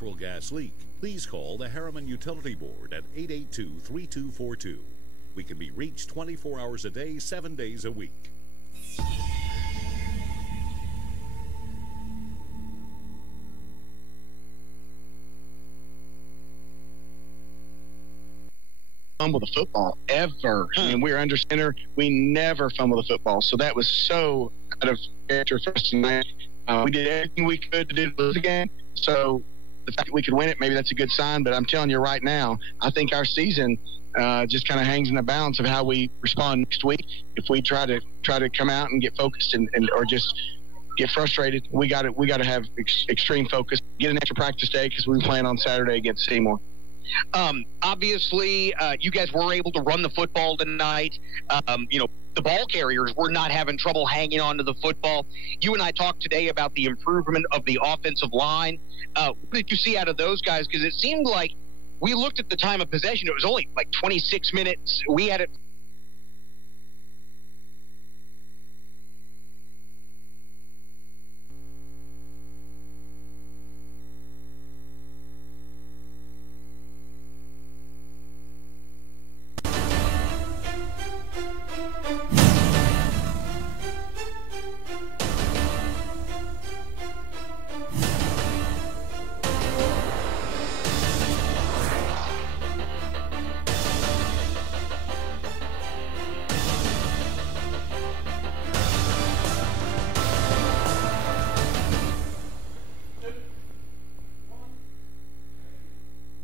natural gas leak, please call the Harriman Utility Board at 882-3242. We can be reached 24 hours a day, 7 days a week. Fumble the football ever. I mean, we were under center. We never fumbled the football. So that was so out of character for us tonight. We did everything we could to do the game. So the fact that we could win it, maybe that's a good sign. But I'm telling you right now, I think our season just kind of hangs in the balance of how we respond next week. If we try to come out and get focused and or just get frustrated, we got to have extreme focus. Get an extra practice day because we're playing on Saturday against Seymour. Obviously, you guys were able to run the football tonight. The ball carriers were not having trouble hanging on to the football. You and I talked today about the improvement of the offensive line. What did you see out of those guys? Because it seemed like we looked at the time of possession. It was only like 26 minutes. We had it.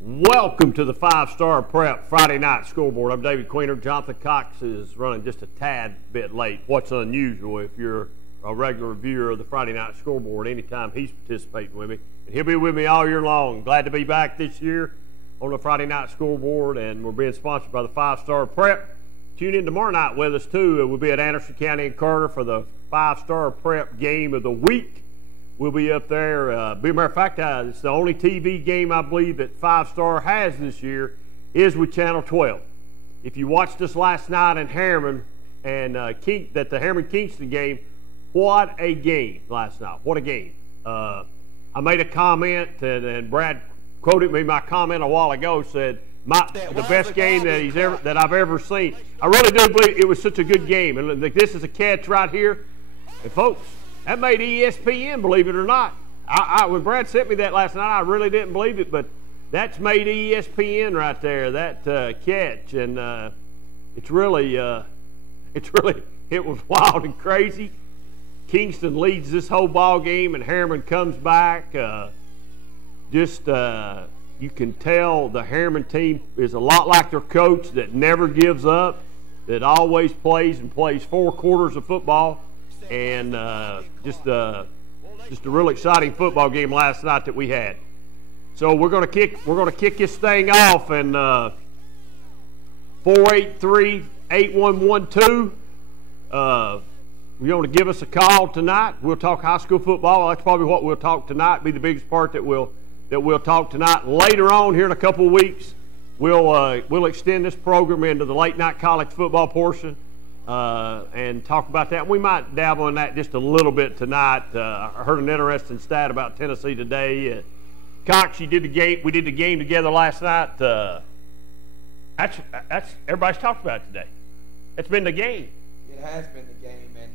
Welcome to the 5-Star Prep Friday Night Scoreboard. I'm David Queener. Jonathan Cox is running just a tad bit late. What's unusual if you're a regular viewer of the Friday Night Scoreboard anytime he's participating with me. And he'll be with me all year long. Glad to be back this year on the Friday Night Scoreboard, and we're being sponsored by the 5-Star Prep. Tune in tomorrow night with us, too. We'll be at Anderson County and Carter for the 5-Star Prep Game of the Week. We'll be up there. Be a matter of fact, it's the only TV game I believe that 5-Star has this year is with Channel 12. If you watched us last night in Harriman and the Harriman Kingston game, what a game last night! What a game! I made a comment and Brad quoted me my comment a while ago. Said the best game that I've ever seen. I really do believe it was such a good game. And this is a catch right here, and folks. That made ESPN, believe it or not. When Brad sent me that last night, I really didn't believe it, but that's made ESPN right there, that catch. And it was wild and crazy. Kingston leads this whole ball game, and Harriman comes back. You can tell the Harriman team is a lot like their coach that never gives up, that always plays 4 quarters of football. And just a real exciting football game last night that we had. So we're gonna kick this thing off, and 483-8112. You're going to give us a call tonight. We'll talk high school football. That's probably what we'll talk tonight. Be the biggest part that we'll talk tonight. Later on, here in a couple of weeks, we'll extend this program into the late night college football portion. And talk about that. We might dabble in that just a little bit tonight. I heard an interesting stat about Tennessee today. Cox, we did the game together last night. That's everybody's talked about it today. It's been the game. It has been the game, and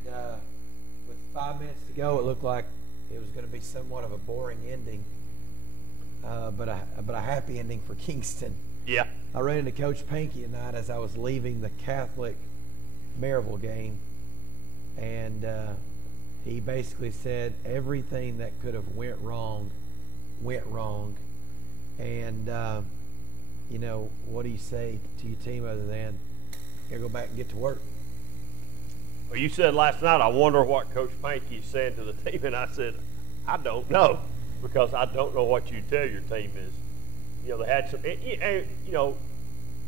with 5 minutes to go, it looked like it was going to be somewhat of a boring ending, but a happy ending for Kingston. Yeah. I ran into Coach Pankey tonight as I was leaving the Catholic Maryville game, and he basically said everything that could have went wrong, and what do you say to your team other than go back and get to work? Well, you said last night, I wonder what Coach Pankey said to the team, and I said, I don't know, because I don't know what you tell your team is. They had some,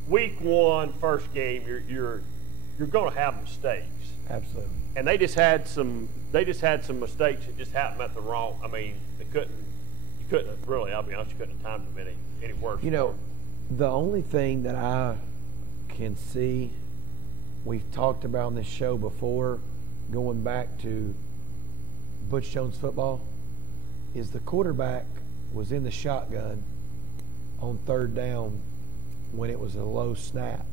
week one, first game, you're going to have mistakes. Absolutely. And they just had some mistakes that just happened at the wrong. I mean, you couldn't really, I'll be honest, you couldn't have timed them any worse. The only thing that I can see, we've talked about on this show before, going back to Butch Jones football, is the quarterback was in the shotgun on 3rd down when it was a low snap,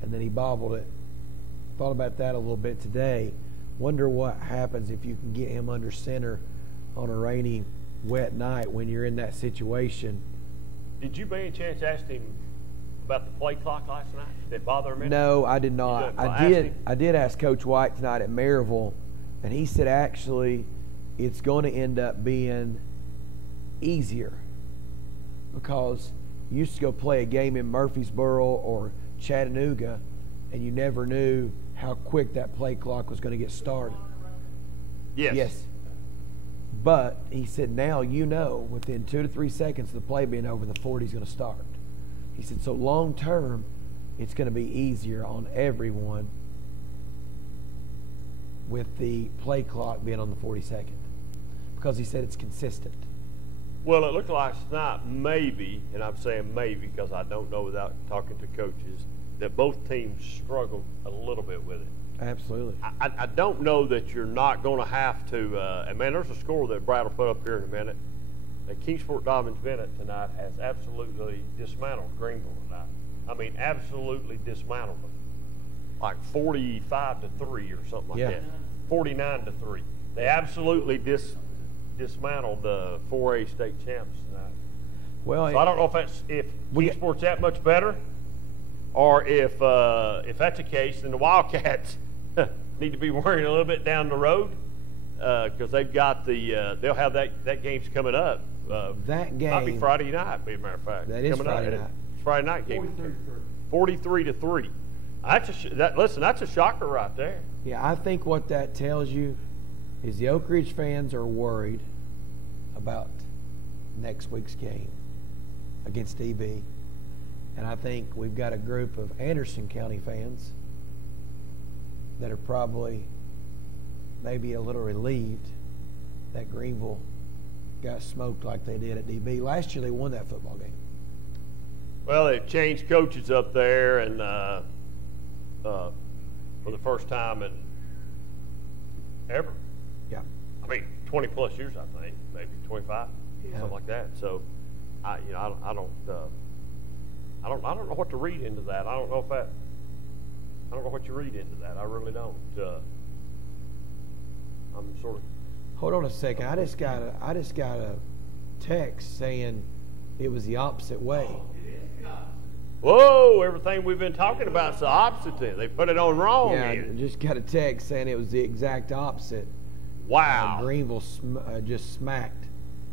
and then he bobbled it. Thought about that a little bit today. Wonder what happens if you can get him under center on a rainy, wet night when you're in that situation. Did you by any chance ask him about the play clock last night? Did it bother him? No, I did not. I did ask Coach White tonight at Maryville, and he said actually it's going to end up being easier because you used to go play a game in Murfreesboro or Chattanooga, and you never knew how quick that play clock was going to get started. Yes. But he said now you know within 2 to 3 seconds of the play being over, the 40 is going to start. He said so long term it's going to be easier on everyone with the play clock being on the 42nd because he said it's consistent. Well, it looked like tonight maybe, and I'm saying maybe because I don't know without talking to coaches, that both teams struggled a little bit with it. Absolutely. I don't know that you're not going to have to, and man, there's a score that Brad will put up here in a minute. That Kingsport Dobbins Bennett tonight has absolutely dismantled Greenville tonight. I mean, absolutely dismantled them. Like 45-3 or something like that. 49-3. They absolutely dismantled the 4A state champs tonight. Well, so I don't know if Kingsport's that much better, or if that's the case, then the Wildcats need to be worrying a little bit down the road because they've got they'll have that game's coming up. That game might be Friday night, as a matter of fact. That is Friday night. It's Friday night game. 43-3. That's a shocker right there. Yeah, I think what that tells you is the Oak Ridge fans are worried about next week's game against DB. And I think we've got a group of Anderson County fans that are probably maybe a little relieved that Greenville got smoked like they did at DB. Last year they won that football game. Well, they've changed coaches up there, and for the first time in ever. Yeah. I mean, 20-plus years, I think, maybe 25, something like that. So, I don't know what to read into that. I don't know what you read into that. I really don't. I'm sort of. Hold on a second. I just got a text saying it was the opposite way. Whoa! Everything we've been talking about is the opposite. Then they put it on wrong. Yeah, I just got a text saying it was the exact opposite. Wow! Greenville just smacked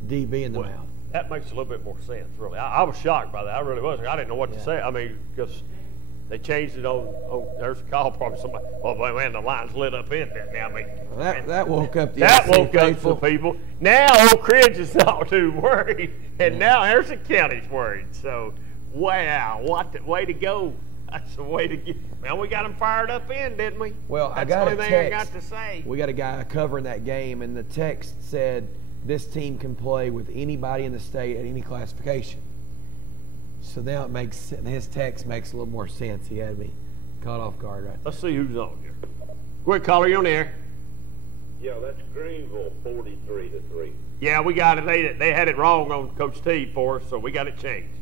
DB in the mouth. That makes a little bit more sense, really. I was shocked by that. I really was. I didn't know what to say. I mean, because they changed it on there's a call probably somebody. Oh, man, the line's lit up in there now. I mean, that woke up the that woke up some people. Now Oak Ridge is not too worried, and now Harrison County's worried. So, wow, what the way to go. That's the way to get. Man, we got them fired up in, didn't we? Well, that's I got the only thing I got to say. We got a guy covering that game, and the text said this team can play with anybody in the state at any classification. So now his text makes a little more sense. He had me caught off guard right there. Let's see who's on here. Go ahead, caller, you on the air. Yeah, that's Greenville 43-3. Yeah, we got it. They had it wrong on Coach T for us, so we got it changed.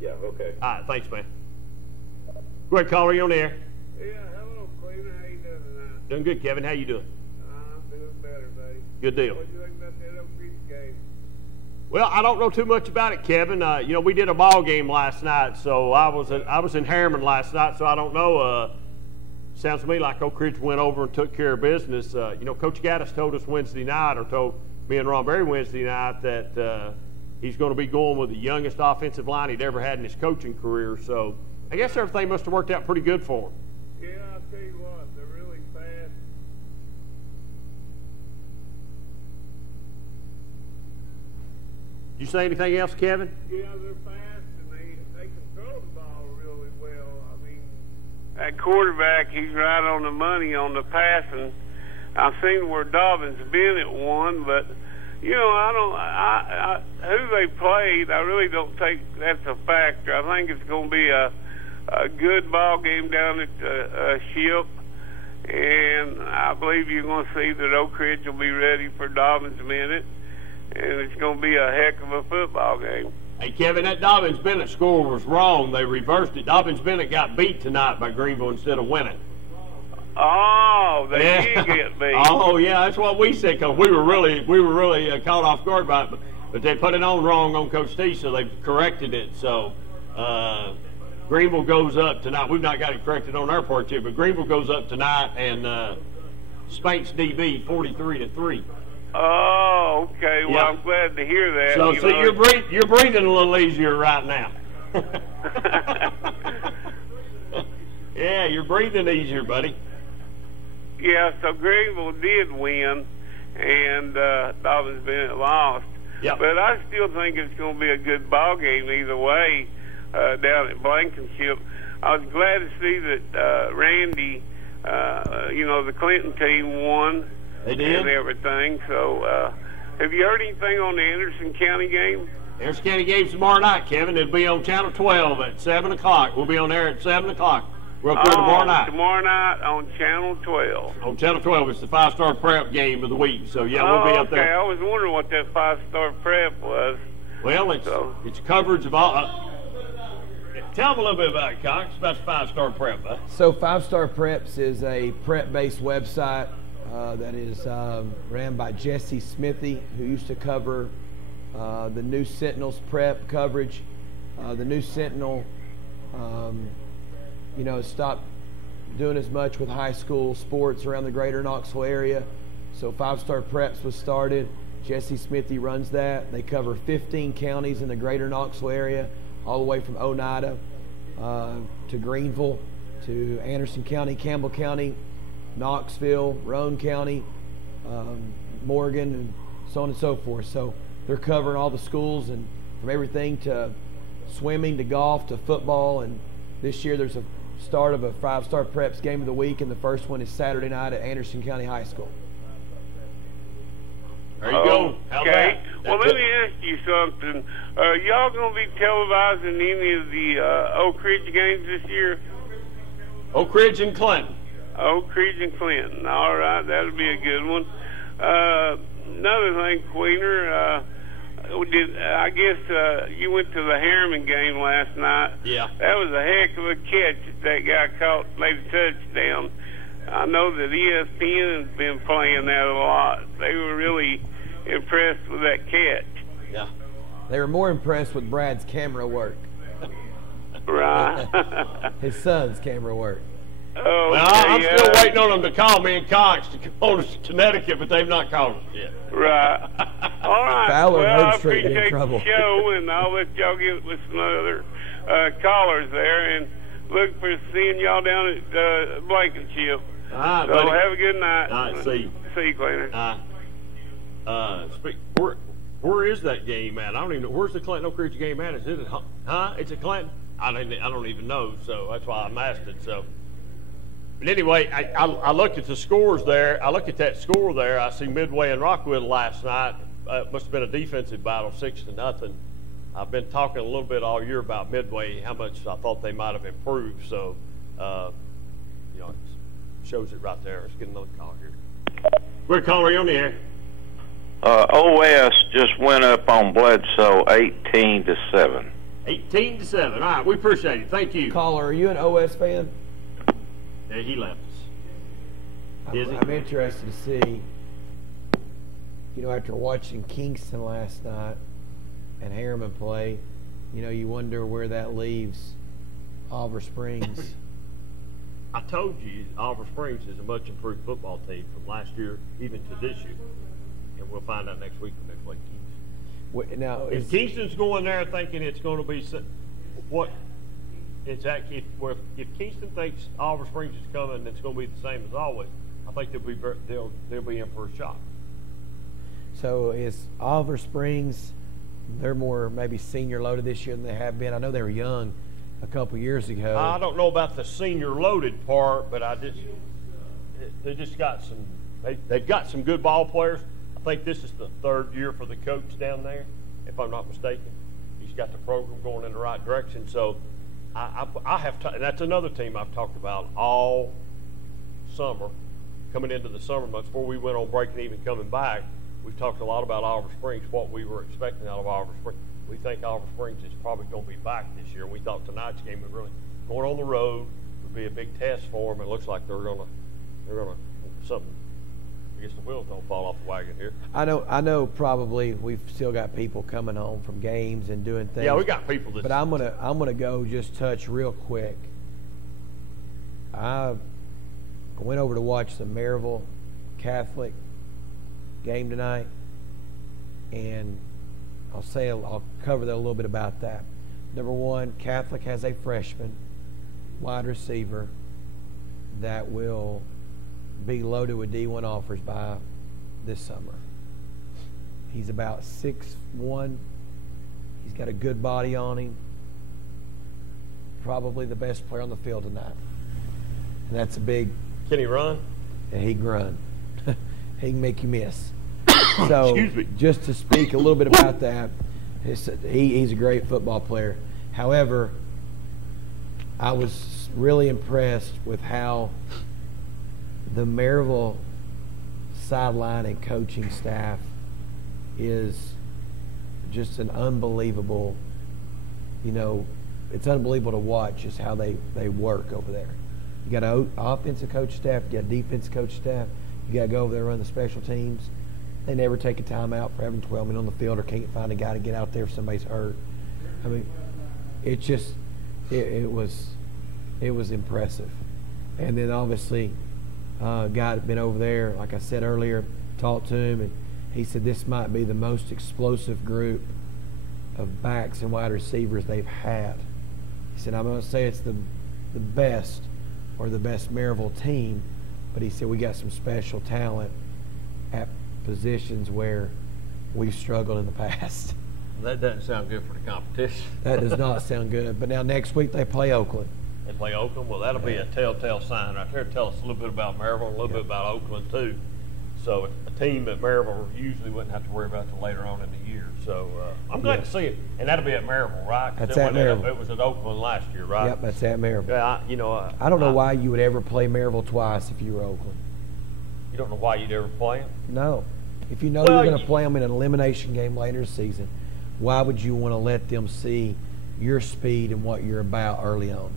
Yeah, okay. All right, thanks, man. Go ahead, caller, you on the air. Yeah, hello, Cleveland. How you doing tonight? Doing good, Kevin. How you doing? I'm doing better, buddy. Good deal. What do you think about that Oak Ridge game? Well, I don't know too much about it, Kevin. We did a ball game last night, so I was in Harriman last night, so I don't know. Sounds to me like Oak Ridge went over and took care of business. Coach Gaddis told us Wednesday night, or told me and Ron Berry Wednesday night, that he's going to be going with the youngest offensive line he'd ever had in his coaching career. So I guess everything must have worked out pretty good for him. Yeah, I'll tell you what, they're really fast. Did you say anything else, Kevin? Yeah, they're fast, and they control the ball really well. I mean, that quarterback, he's right on the money on the passing. I've seen where Dobbins Bennett won, but who they played, I really don't think that's a factor. I think it's going to be a good ball game down at Ship, and I believe you're going to see that Oak Ridge will be ready for Dobbins Bennett. and it's going to be a heck of a football game. Hey, Kevin, that Dobbins Bennett score was wrong. They reversed it. Dobbins Bennett got beat tonight by Greenville instead of winning. Oh, they did get beat. Oh, yeah, that's what we said, because we were really caught off guard by it. But they put it on wrong on Coach T, so they corrected it. So Greenville goes up tonight. We've not got it corrected on our part yet, but Greenville goes up tonight and spanks DB 43-3. Oh, okay. Well, I'm glad to hear that. So, you're breathing a little easier right now. Yeah, you're breathing easier, buddy. Yeah, so Greenville did win, and Dobbins Bennett lost. Yep. But I still think it's going to be a good ball game either way down at Blankenship. I was glad to see that Randy, the Clinton team won. They did. And everything. So, have you heard anything on the Anderson County game? Anderson County game's tomorrow night, Kevin. It'll be on Channel 12 at 7 o'clock. We'll be on there at 7 o'clock. We're up there tomorrow night. Tomorrow night on Channel 12. On Channel 12. It's the 5-star prep game of the week. So, yeah, we'll be up there. Okay. I was wondering what that 5-star prep was. Well, it's coverage of all. Tell them a little bit about it, Cox, about the 5-star prep. Huh? So 5-Star Preps is a prep-based website that is ran by Jesse Smithy, who used to cover the New Sentinel's prep coverage. The New Sentinel, stopped doing as much with high school sports around the greater Knoxville area. So 5-Star Preps was started. Jesse Smithy runs that. They cover 15 counties in the greater Knoxville area, all the way from Oneida to Greenville to Anderson County, Campbell County, Knoxville, Roane County, Morgan, and so on and so forth. So they're covering all the schools, and from everything to swimming to golf to football. And this year there's a start of a 5-Star Preps game of the week, and the first one is Saturday night at Anderson County High School. There you go. Okay. Well, let me ask you something. Are y'all going to be televising any of the Oak Ridge games this year? Oak Ridge and Clinton. Oak Ridge and Clinton. All right, that'll be a good one. Another thing, Queener, I guess you went to the Harriman game last night. Yeah. That was a heck of a catch that guy caught, made a touchdown. I know that ESPN has been playing that a lot. They were really impressed with that catch. Yeah. They were more impressed with Brad's camera work. Right. His son's camera work. Oh, well, I'm still waiting on them to call me and Cox to come to Connecticut, but they've not called us yet. Right. All right. Fowler well, I Street appreciate in trouble. the show, and I'll let y'all get with some other callers there, and look for seeing y'all down at Blankenship. All right, so buddy. have a good night. All right, see you. See you, Cleaner. Where is that game at? I don't even know. Where's the Clinton Oak Ridge game at? Is it It's at Clinton? I don't even know, so that's why I'm asking. So, but anyway, I looked at the scores there. I look at that score there. I see Midway and Rockwood last night. It must have been a defensive battle, 6-0. I've been talking a little bit all year about Midway, how much I thought they might have improved. So, it shows it right there. Let's get another call here. We're calling on the air. OS just went up on Bledsoe 18-7. 18-7. All right, we appreciate it. Thank you. Caller, are you an OS fan? Yeah, he left us. I'm interested to see, after watching Kingston last night and Harriman play, you wonder where that leaves Oliver Springs. I told you Oliver Springs is a much improved football team from last year even to this year. And we'll find out next week when they play Kingston. Now, if Kingston's going there thinking it's going to be what it's actually, if Kingston thinks Oliver Springs is coming and it's going to be the same as always, I think they'll be in for a shock. So is Oliver Springs, they're more maybe senior loaded this year than they have been. I know they were young a couple years ago. I don't know about the senior loaded part, but they just got they've got some good ball players. I think this is the third year for the coach down there, if I'm not mistaken. He's got the program going in the right direction. So I have and that's another team I've talked about all summer, coming into the summer months before we went on break and even coming back. we've talked a lot about Oliver Springs, what we were expecting out of Oliver Springs. We think Oliver Springs is probably going to be back this year. We thought tonight's game was really going on the road would be a big test for them. It looks like they're gonna something. I guess the wheels don't fall off the wagon here. I know. Probably we've still got people coming home from games and doing things. Yeah, we got people. But I'm gonna go just touch real quick. I went over to watch the Maryville Catholic game tonight, and I'll cover that a little bit about that. Number one, Catholic has a freshman wide receiver that will be loaded with D1 offers by this summer. He's about 6'1". He's got a good body on him. Probably the best player on the field tonight. And that's a big... Can he run? And he can run. He can make you miss. So, excuse me. Just to speak a little bit about that, he's a great football player. However, I was really impressed with how the Maryville sideline and coaching staff is just an unbelievable, it's unbelievable to watch just how they work over there. You got an offensive coach staff, you got a defensive coach staff, you got to go over there and run the special teams. They never take a timeout for having 12 men on the field or can't find a guy to get out there if somebody's hurt. I mean, it was impressive. And then obviously, guy had been over there, like I said earlier, talked to him, and he said this might be the most explosive group of backs and wide receivers they've had. He said, I'm going to say it's the best or the best Maryville team, but he said we got some special talent at positions where we've struggled in the past. That doesn't sound good for the competition. That does not sound good. But now next week they play Oakland. They play Oakland? Well, that'll be a telltale sign right there. Tell us a little bit about Maryville and a little bit about Oakland, too. So a team at Maryville usually wouldn't have to worry about it later on in the year. So I'm glad to see it. And that'll be at Maryville, right? That's at Maryville. It was at Oakland last year, right? Yep, that's at Maryville. Yeah, I don't know why you would ever play Maryville twice if you were Oakland. You don't know why you'd ever play them? No. If you know you're going to play them in an elimination game later this season, why would you want to let them see your speed and what you're about early on?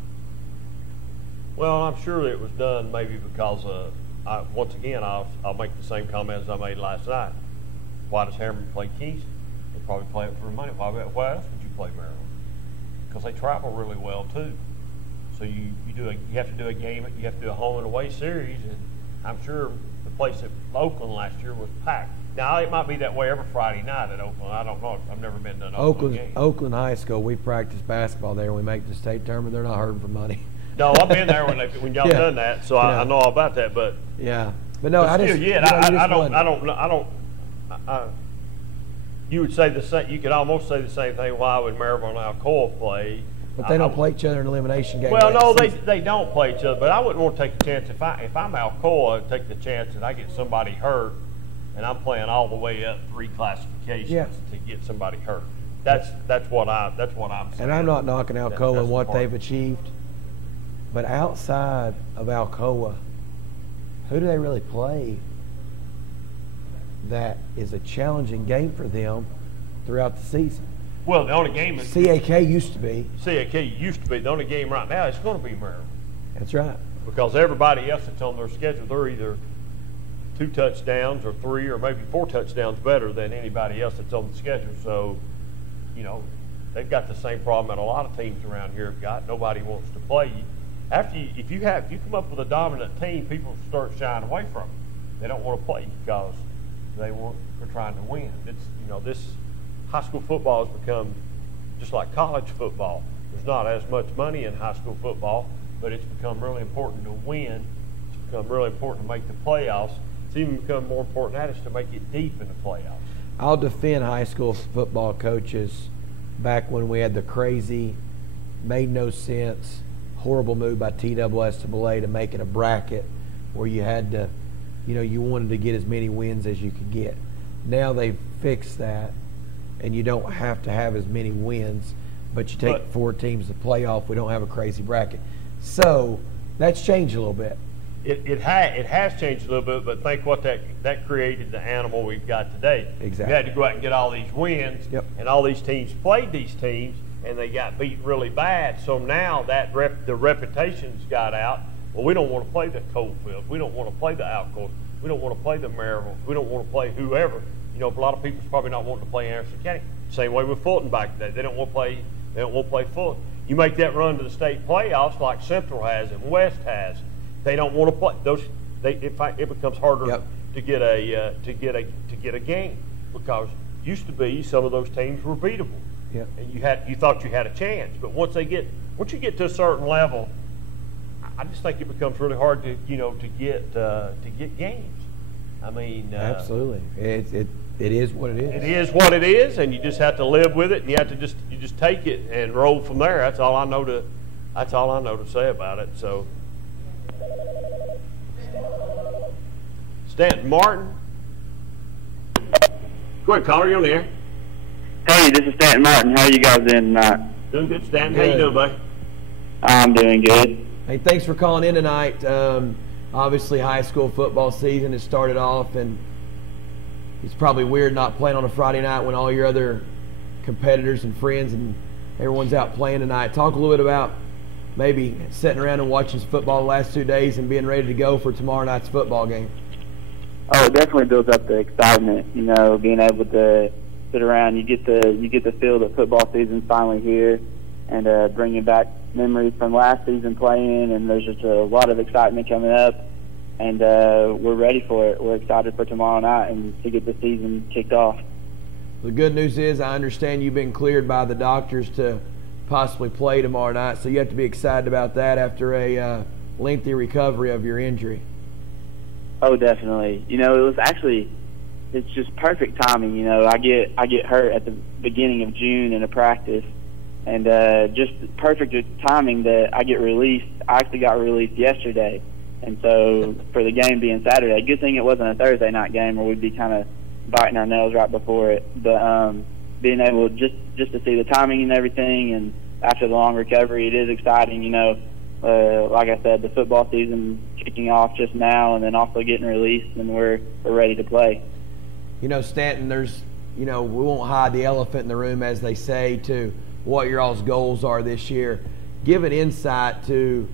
Well, I'm sure it was done maybe because, once again, I'll make the same comments I made last night. Why does Harriman play Kingston? They probably play it for money. Why else would you play Maryland? Because they travel really well, too. So you have to do a game, you have to do a home and away series, and I'm sure the place at Oakland last year was packed. Now, it might be that way every Friday night at Oakland. I don't know. I've never been to an Oakland game. Oakland High School, we practice basketball there. We make the state tournament. They're not hurting for money. No, I've been there when y'all done that, so I know all about that. But yeah, but no, but you would say the same. You could almost say the same thing. Why would Maryville and Alcoa play? But they don't play each other in an elimination game. Well, no, they don't play each other. But I wouldn't want to take a chance if I'm Alcoa, I'd take the chance that I get somebody hurt, and I'm playing all the way up 3 classifications to get somebody hurt. That's what I'm saying. And I'm not knocking Alcoa and what they've achieved, but outside of Alcoa, who do they really play that is a challenging game for them throughout the season? Well, the only game is CAK used to be. CAK used to be. The only game right now is going to be Maryland. That's right. Because everybody else that's on their schedule, they're either 2 touchdowns or 3 or maybe 4 touchdowns better than anybody else that's on the schedule. So, they've got the same problem that a lot of teams around here have got. Nobody wants to play you. If you come up with a dominant team, people start shying away from you. They don't want to play you because they're trying to win. This high school football has become just like college football. There's not as much money in high school football, but it's become really important to win. It's become really important to make the playoffs. It's even become more important than that is to make it deep in the playoffs. I'll defend high school football coaches back when we had the crazy, made no sense, horrible move by TSSAA to make it a bracket where you had to, you wanted to get as many wins as you could get. Now they've fixed that, and you don't have to have as many wins, but you take 4 teams to playoff. We don't have a crazy bracket. So that's changed a little bit. It has changed a little bit, but think what that created the animal we've got today. Exactly. We had to go out and get all these wins, and all these teams played these teams, and they got beat really bad. So now that the reputation's got out. Well, we don't want to play the Coalfields. We don't want to play the Alcorns. We don't want to play the Maryvilles. We don't want to play whoever. You know, a lot of people's probably not wanting to play Anderson County. Same way with Fulton back today. They don't want to play. They don't want to play Fulton. You make that run to the state playoffs like Central has and West has. They don't want to play those. It becomes harder to get a game, because used to be some of those teams were beatable. Yeah. And you thought you had a chance, but once you get to a certain level, I just think it becomes really hard to get games. I mean, absolutely, it is what it is. It is what it is, and you just have to live with it, and you just take it and roll from there. That's all I know to say about it. So, Stanton Martin, go ahead, caller. You're on the air. Hey, this is Stanton Martin. How are you guys doing tonight? Doing good, Stanton. How you doing, buddy? I'm doing good. Hey, thanks for calling in tonight. Obviously, high school football season has started off, and it's probably weird not playing on a Friday night when all your other competitors and friends and everyone's out playing tonight. Talk a little bit about maybe sitting around and watching football the last 2 days and being ready to go for tomorrow night's football game. Oh, it definitely builds up the excitement. You know, being able to sit around, you get the feel that football season's finally here, and bringing back memories from last season playing, and there's just a lot of excitement coming up, and we're ready for it. We're excited for tomorrow night and to get the season kicked off. The good news is I understand you've been cleared by the doctors to possibly play tomorrow night, so you have to be excited about that after a lengthy recovery of your injury. Oh, definitely. You know, it's just perfect timing. You know, I get hurt at the beginning of June in a practice, and just perfect timing that I get released. I actually got released yesterday, and so for the game being Saturday, good thing it wasn't a Thursday night game where we'd be kind of biting our nails right before it. But being able just to see the timing and everything, and after the long recovery, it is exciting. You know, like I said, the football season kicking off just now, and then also getting released, and we're ready to play. You know, Stanton, we won't hide the elephant in the room, as they say, to what your all's goals are this year. Give an insight to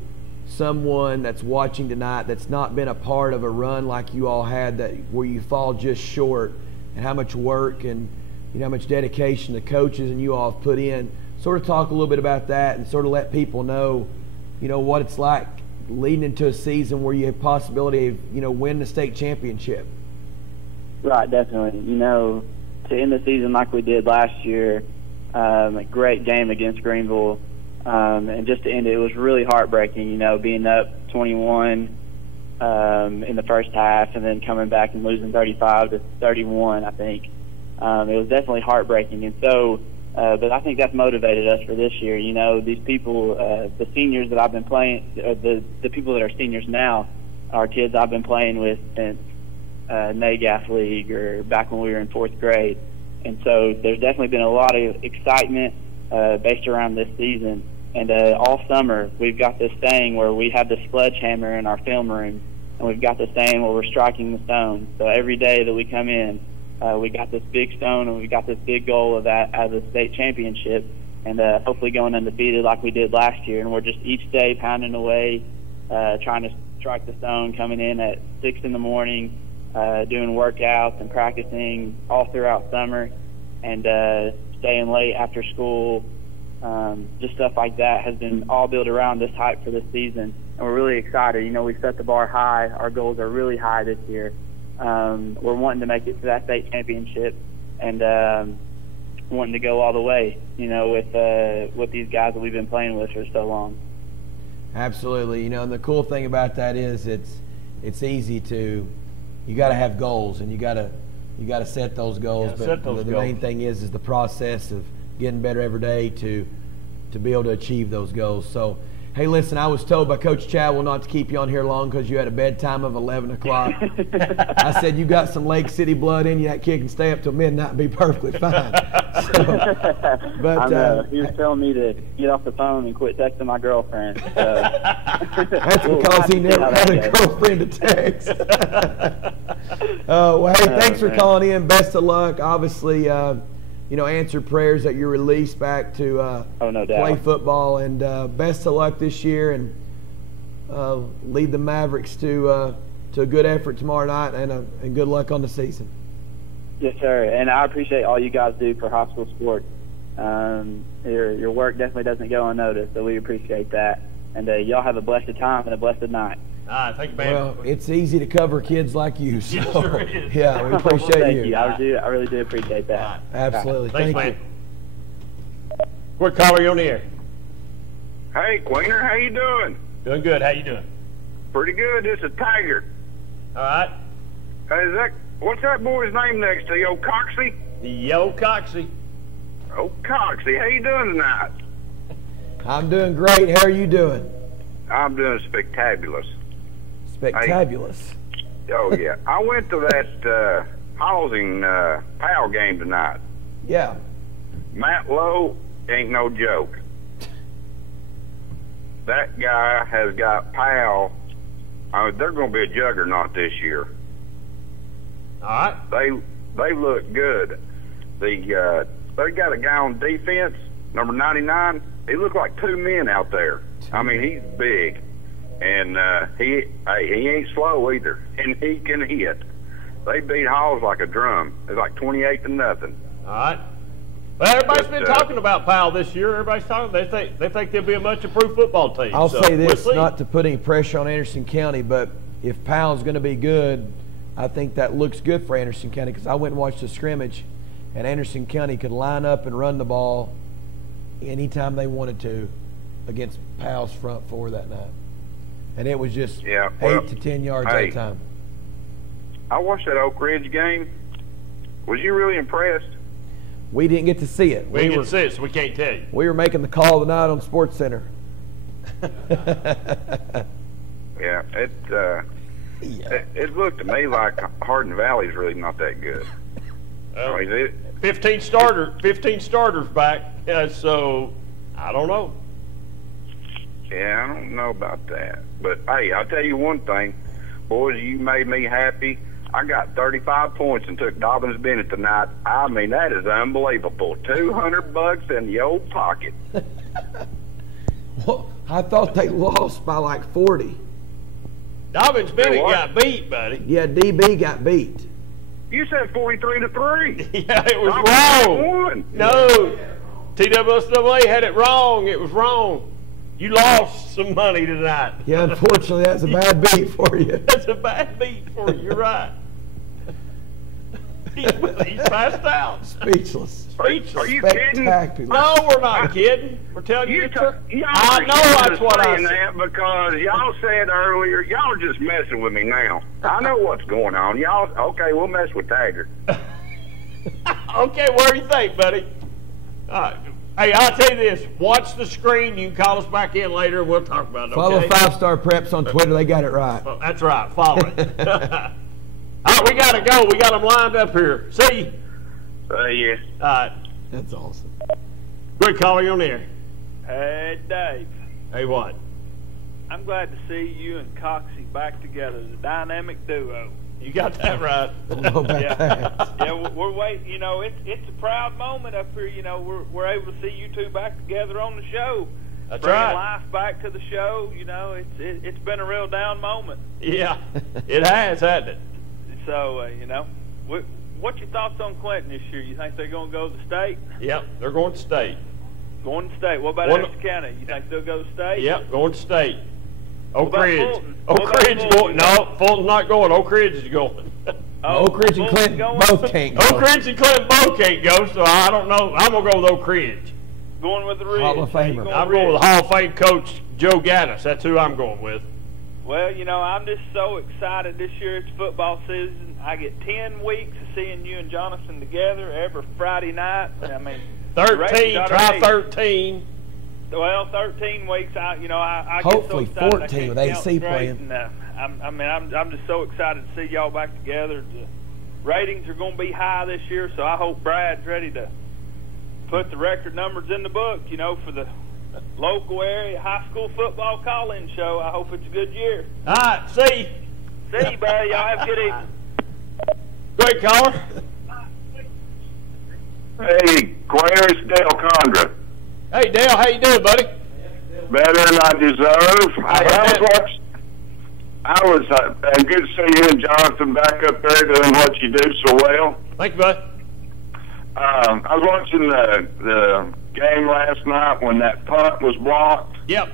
someone that's watching tonight that's not been a part of a run like you all had, that where you fall just short, and how much work and how much dedication the coaches and you all have put in. Sort of talk a little bit about that, and sort of let people know, what it's like leading into a season where you have possibility of, win the state championship. Right, definitely. To end the season like we did last year, a great game against Greenville, and just to end it was really heartbreaking, being up 21 in the first half, and then coming back and losing 35-31, I think. It was definitely heartbreaking, and so but I think that's motivated us for this year. These people, the seniors that I've been playing, the people that are seniors now are kids I've been playing with since NAGAF League, or back when we were in 4th grade. And so there's definitely been a lot of excitement based around this season. And all summer we've got this saying where we have the sledgehammer in our film room, and we've got this saying where we're striking the stone. So every day that we come in, we got this big stone, and we got this big goal of that as a state championship, and hopefully going undefeated like we did last year. And we're just each day pounding away, trying to strike the stone, coming in at 6 in the morning, doing workouts and practicing all throughout summer, and staying late after school. Just stuff like that has been all built around this hype for this season, and we're really excited. We set the bar high. Our goals are really high this year. We're wanting to make it to that state championship, and wanting to go all the way, with these guys that we've been playing with for so long. Absolutely. And the cool thing about that is it's easy to, you got to have goals, and you got to set those goals. But the main thing is the process of getting better every day to be able to achieve those goals. So, Hey, listen, I was told by Coach Chadwell not to keep you on here long because you had a bedtime of 11 o'clock. I said, you got some Lake City blood in you. That kid can stay up till midnight and be perfectly fine. But I know. He was telling me to get off the phone and quit texting my girlfriend. So. That's because he never had a girlfriend to text. Well, hey, thanks for calling in. Best of luck. Obviously, answer prayers that you're released back to no doubt. Play football. And best of luck this year, and lead the Mavericks to a good effort tomorrow night, and good luck on the season. Yes, sir. And I appreciate all you guys do for high school sports. Your work definitely doesn't go unnoticed, so we appreciate that. And y'all have a blessed time and a blessed night. Thank you, man. Well, it's easy to cover kids like you. So, yes, sure is. Yeah, we appreciate Thank you. I really do appreciate that. Absolutely. Thanks, Thank man. you. Quick caller, you on the air. Hey, Queener, how you doing? Doing good. How you doing? Pretty good. This is Tiger. All right. Hey, what's that boy's name next to you? Old Coxie? Yo, Coxie. Oh, Coxie, how you doing tonight? I'm doing great. How are you doing? I'm doing spectabulous. Spectabulous. Oh, yeah. I went to that housing PAL game tonight. Yeah. Matt Lowe ain't no joke. That guy has got PAL. They're going to be a juggernaut this year. All right. They look good. They got a guy on defense, number 99. He looked like two men out there. I mean, he's big, and he ain't slow either, and he can hit. They beat Halls like a drum. It's like 28-0. All right. Well, everybody's been talking about Powell this year. Everybody's talking. They think they'll be a much improved football team. I'll say this, not to put any pressure on Anderson County, but if Powell's going to be good, I think that looks good for Anderson County, because I went and watched the scrimmage, and Anderson County could line up and run the ball anytime they wanted to against Powell's front four that night. And it was just 8 to 10 yards at a time. I watched that Oak Ridge game. Was you really impressed? We didn't get to see it. We didn't get to see it, so we can't tell you. We were making the call tonight on Sports Center. Yeah, it looked to me like Hardin Valley's really not that good. 15 starters back, so I don't know. Yeah, I don't know about that. But, hey, I'll tell you one thing. Boys, you made me happy. I got 35 points and took Dobbins Bennett tonight. I mean, that is unbelievable. $200 in the old pocket. Well, I thought they lost by like 40. Dobbins Bennett got beat, buddy. Yeah, DB got beat. You said 43-3. Yeah, it was wrong. No, TWSAA had it wrong. It was wrong. You lost some money tonight. Yeah, unfortunately, that's a bad beat for you. That's a bad beat for you. You're right. He's passed out. Speechless. Are you kidding? No, we're not kidding. We're telling you the truth. I know that's what I said. Because y'all said earlier, y'all just messing with me now. I know what's going on. Y'all, okay, we'll mess with Taggart. Okay, what do you think, buddy? Hey, I'll tell you this. Watch the screen. You can call us back in later, and we'll talk about it, okay? Follow 5-Star Preps on Twitter. They got it right. Well, that's right. Follow it. All right, we got to go. We got them lined up here. See you. Yeah. All right. That's awesome. Great caller, you on the air. Hey, Dave. Hey, what? I'm glad to see you and Coxie back together, the dynamic duo. You got that right. I don't know about that. Yeah, we're waiting. You know, it's a proud moment up here. You know, we're able to see you two back together on the show. That's Bringing right. life back to the show. You know, it's been a real down moment. Yeah, it has, hasn't it? So, you know, what's your thoughts on Clinton this year? You think they're going to go to state? Yep, they're going to state. Going to state. What about Anderson County? You think they'll go to state? Yep, going to state. Oak Ridge. Oak Ridge going. No, Fulton's not going. Oak Ridge is going. Oak Ridge and Clinton both can't go. Oak Ridge and Clinton both can't go, so I don't know. I'm going to go with Oak Ridge. Going with the Ridge. Hall of Famer. I'm going with the Hall of Fame coach, Joe Gaddis. That's who I'm going with. Well, you know, I'm just so excited this year. It's football season. I get 10 weeks of seeing you and Jonathan together every Friday night. I mean, 13. Try 13. Well, 13 weeks. I Hopefully get so excited 14 with I can't AC count playing. straight, and, I'm just so excited to see y'all back together. The ratings are going to be high this year, so I hope Brad's ready to put the record numbers in the book. For the local area high school football call-in show. I hope it's a good year. All right, see you. See you, buddy. Y'all have a good evening. Great caller. Hey, Quainer, it's Dale Condra. Hey, Dale, how you doing, buddy? Better than I deserve. And good to see you and Jonathan back up there doing what you do so well. Thank you, bud. I was watching the game last night when that punt was blocked. Yep.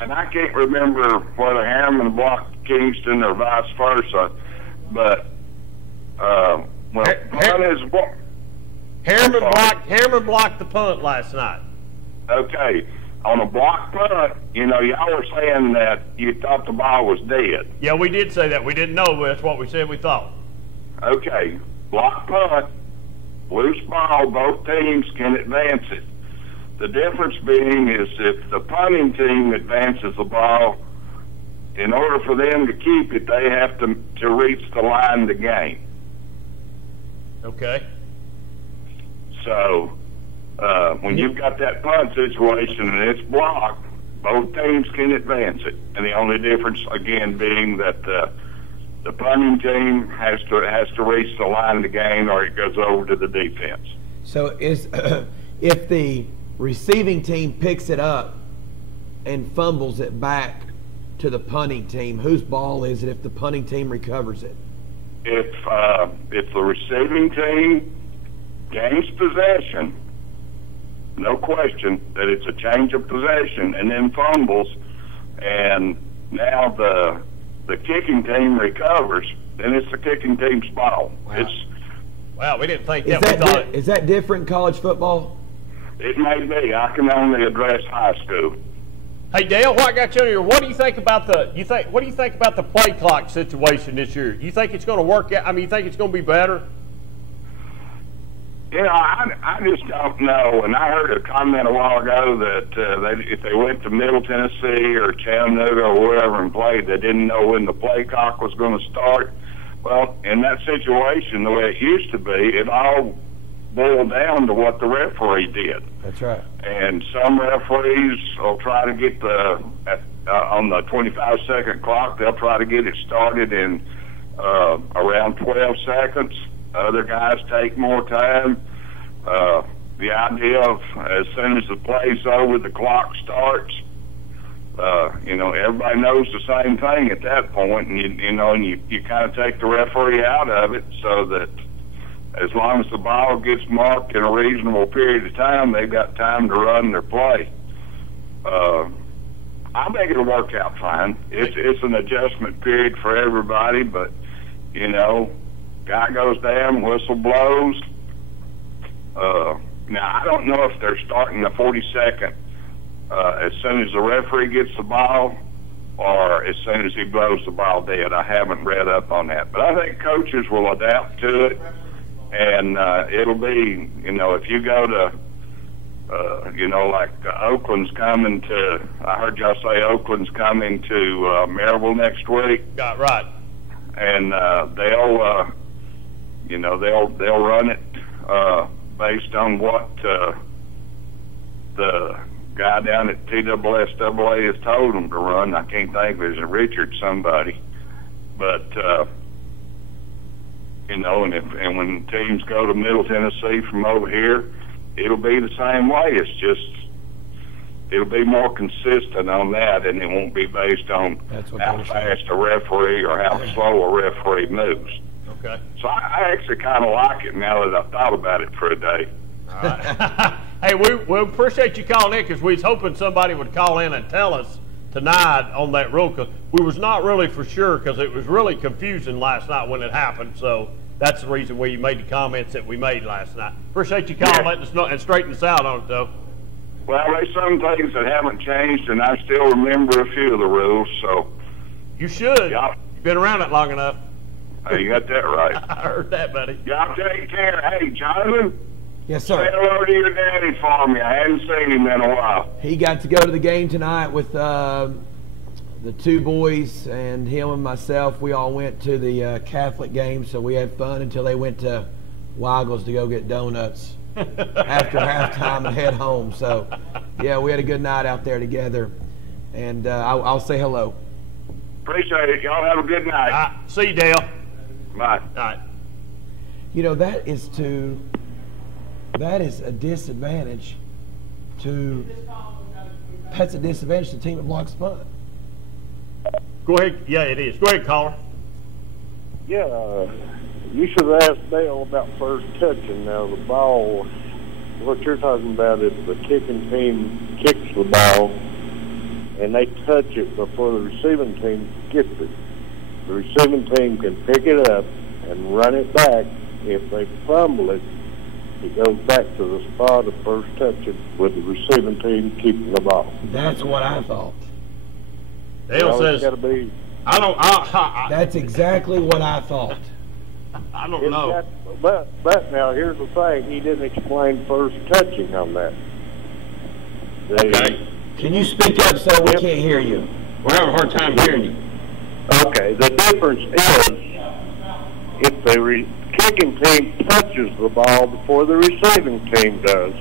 And I can't remember whether Harriman blocked Kingston or vice versa, but punt is blocked. Harriman blocked the punt last night. Okay. On a blocked punt, y'all were saying that you thought the ball was dead. Yeah, we did say that. We didn't know, but that's what we said we thought. Okay. Blocked punt, loose ball, both teams can advance it. The difference being is if the punting team advances the ball, in order for them to keep it, they have to reach the line to gain. Okay. So when you've got that punt situation and it's blocked, both teams can advance it. And the only difference, again, being that the punting team has to reach the line to gain, or it goes over to the defense. So if the receiving team picks it up and fumbles it back to the punting team, whose ball is it if the punting team recovers it? If the receiving team gains possession, no question that it's a change of possession, and then fumbles, and now the kicking team recovers, then it's the kicking team's ball. Wow. We didn't think that. Is that different in college football? It may be. I can only address high school. Hey, Dale, what got you on here? What do you think about the play clock situation this year? You think it's going to work out? I mean, you think it's going to be better? I just don't know. And I heard a comment a while ago that if they went to Middle Tennessee or Chattanooga or wherever and played, they didn't know when the play clock was going to start. Well, in that situation, the way it used to be, it all boiled down to what the referee did. That's right. And some referees will try to get on the 25-second clock, they'll try to get it started in around 12 seconds. Other guys take more time. The idea of as soon as the play's over, the clock starts. Everybody knows the same thing at that point, and you kind of take the referee out of it so that as long as the ball gets marked in a reasonable period of time, they've got time to run their play. I think it'll work out fine. It's an adjustment period for everybody, but guy goes down, whistle blows. Now I don't know if they're starting the 40-second as soon as the referee gets the ball, or as soon as he blows the ball dead. I haven't read up on that, but I think coaches will adapt to it. And it'll be, if you go to, like Oakland's coming to, I heard y'all say Oakland's coming to Maryville next week. Got right. And they'll run it based on what the guy down at TSSAA has told them to run. I can't think of it as a Richard somebody, but. And when teams go to Middle Tennessee from over here, it'll be the same way. It'll be more consistent on that, and it won't be based on how fast a referee or how slow a referee moves. Okay. So I actually kind of like it now that I've thought about it for a day. All right. Hey, we appreciate you calling in, because we was hoping somebody would call in and tell us tonight on that rule, because we was not really for sure, because it was really confusing last night when it happened. So that's the reason we made the comments that we made last night. Appreciate you calling, letting us know and straighten us out on it, though. Well, there's some things that haven't changed, and I still remember a few of the rules. So you should. You've been around it long enough. Hey, you got that right. I heard that, buddy. Y'all take care. Hey, Jonathan. Yes, sir. Say hello to your daddy for me. I hadn't seen him in a while. He got to go to the game tonight with the two boys, and him and myself. We all went to the Catholic game, so we had fun until they went to Weigel's to go get donuts after halftime and head home. So, yeah, we had a good night out there together, and I'll say hello. Appreciate it. Y'all have a good night. See you, Dale. Bye. All right. You know, that is a disadvantage to the team that blocks punt. Go ahead. Yeah, it is. Go ahead, caller. Yeah, you should have asked Dale about first touching. Now, the ball, what you're talking about is the kicking team kicks the ball, and they touch it before the receiving team gets it. The receiving team can pick it up and run it back. If they fumble it, it goes back to the spot of first touching with the receiving team keeping the ball. That's what I thought. Dale says, I don't. That's exactly what I thought. I don't know. But now, here's the thing. He didn't explain first touching on that. Okay. Can you speak up so we can't hear you? We're having a hard time hearing you. Okay. The difference is if the kicking team touches the ball before the receiving team does,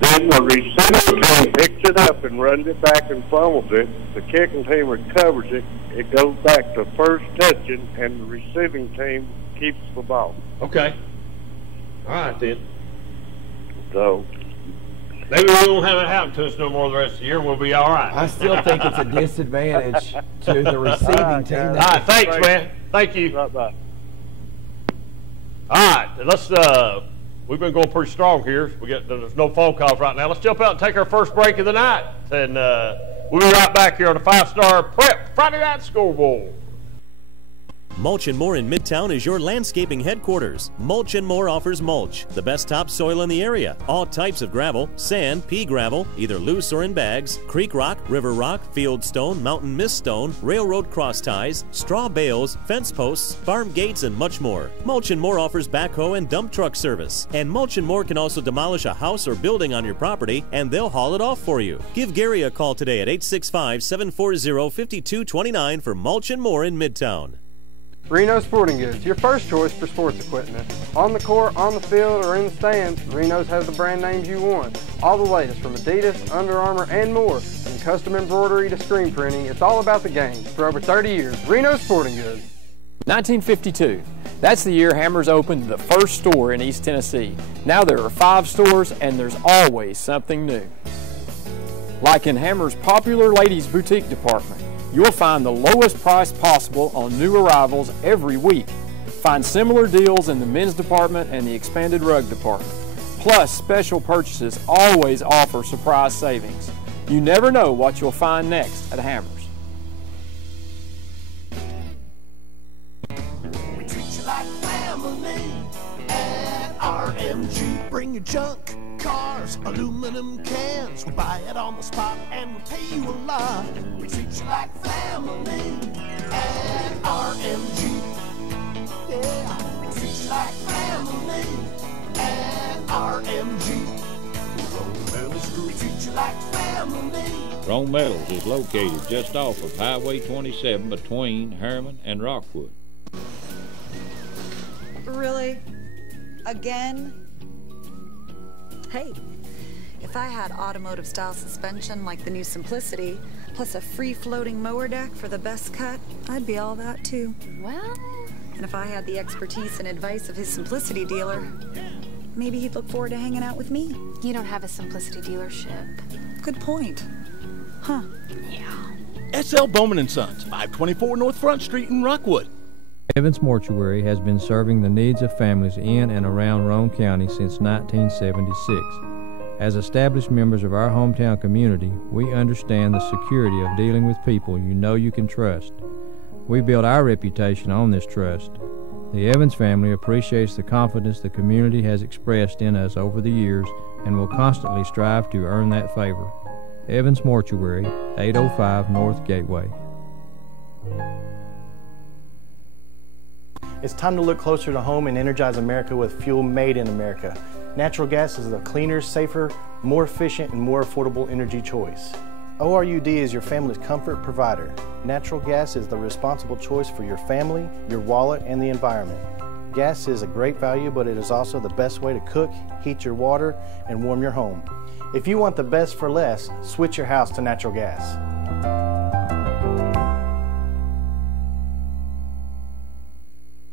then the receiving team picks it up and runs it back and fumbles it. The kicking team recovers it. It goes back to first touching, and the receiving team keeps the ball. Okay. All right, then. So maybe we won't have it happen to us no more the rest of the year. We'll be all right. I still think it's a disadvantage to the receiving team. All right, thanks, man. Thank you. Bye-bye. All right, let's. We've been going pretty strong here. There's no phone calls right now. Let's jump out and take our first break of the night, and we'll be right back here on the 5-Star Prep Friday Night Scoreboard. Mulch More in Midtown is your landscaping headquarters. Mulch More offers mulch, the best topsoil in the area. All types of gravel, sand, pea gravel, either loose or in bags, creek rock, river rock, field stone, mountain mist stone, railroad cross ties, straw bales, fence posts, farm gates, and much more. Mulch More offers backhoe and dump truck service. And Mulch More can also demolish a house or building on your property, and they'll haul it off for you. Give Gary a call today at 865-740-5229 for Mulch More in Midtown. Reno Sporting Goods, your first choice for sports equipment. On the court, on the field, or in the stands, Reno's has the brand names you want. All the latest from Adidas, Under Armour, and more. From custom embroidery to screen printing, it's all about the game. For over 30 years, Reno Sporting Goods. 1952. That's the year Hammers opened the first store in East Tennessee. Now there are 5 stores, and there's always something new. Like in Hammers' popular ladies' boutique department. You'll find the lowest price possible on new arrivals every week. Find similar deals in the men's department and the expanded rug department. Plus, special purchases always offer surprise savings. You never know what you'll find next at Hammers. We treat you like family at RMG. Bring your junk, cars, aluminum cans. We buy it on the spot and we pay you a lot. We treat you like family at RMG. Yeah, we treat you like family at RMG. We treat you like family. Rome Metals is located just off of Highway 27 between Harriman and Rockwood. Really? Again? Hey, if I had automotive style suspension like the new Simplicity, plus a free floating mower deck for the best cut, I'd be all that too. Well, and if I had the expertise and advice of his Simplicity dealer, maybe he'd look forward to hanging out with me. You don't have a Simplicity dealership. Good point. Huh. Yeah. S.L. Bowman & Sons, 524 North Front Street in Rockwood. Evans Mortuary has been serving the needs of families in and around Roane County since 1976. As established members of our hometown community, we understand the security of dealing with people you know you can trust. We build our reputation on this trust. The Evans family appreciates the confidence the community has expressed in us over the years and will constantly strive to earn that favor. Evans Mortuary, 805 North Gateway. It's time to look closer to home and energize America with fuel made in America. Natural gas is a cleaner, safer, more efficient, and more affordable energy choice. ORUD is your family's comfort provider. Natural gas is the responsible choice for your family, your wallet, and the environment. Gas is a great value, but it is also the best way to cook, heat your water, and warm your home. If you want the best for less, switch your house to natural gas.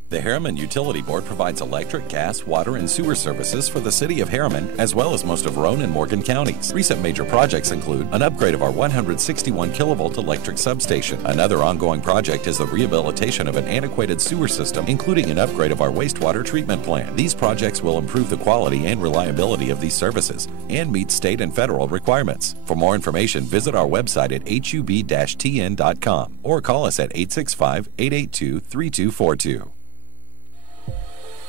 The Harriman Utility Board provides electric, gas, water, and sewer services for the city of Harriman, as well as most of Roane and Morgan counties. Recent major projects include an upgrade of our 161 kilovolt electric substation. Another ongoing project is the rehabilitation of an antiquated sewer system, including an upgrade of our wastewater treatment plant. These projects will improve the quality and reliability of these services and meet state and federal requirements. For more information, visit our website at hub-tn.com or call us at 865-882-3242.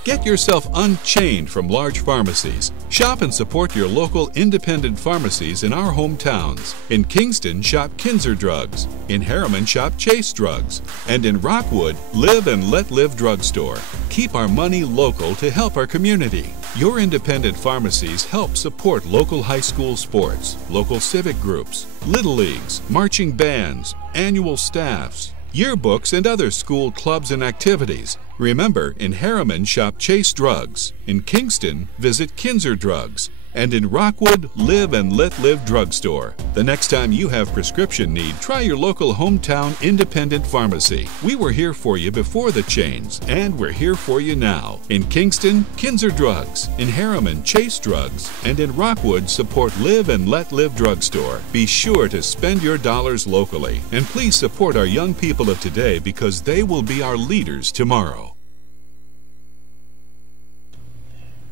Get yourself unchained from large pharmacies. Shop and support your local independent pharmacies in our hometowns. In Kingston, shop Kinser Drugs. In Harriman, shop Chase Drugs. And in Rockwood, Live and Let Live Drugstore. Keep our money local to help our community. Your independent pharmacies help support local high school sports, local civic groups, little leagues, marching bands, annual staffs, yearbooks, and other school clubs and activities. Remember, in Harriman, shop Chase Drugs. In Kingston, visit Kinser Drugs. And in Rockwood, Live and Let Live Drugstore. The next time you have prescription need, try your local hometown independent pharmacy. We were here for you before the chains, and we're here for you now. In Kingston, Kinser Drugs. In Harriman, Chase Drugs. And in Rockwood, support Live and Let Live Drugstore. Be sure to spend your dollars locally. And please support our young people of today, because they will be our leaders tomorrow.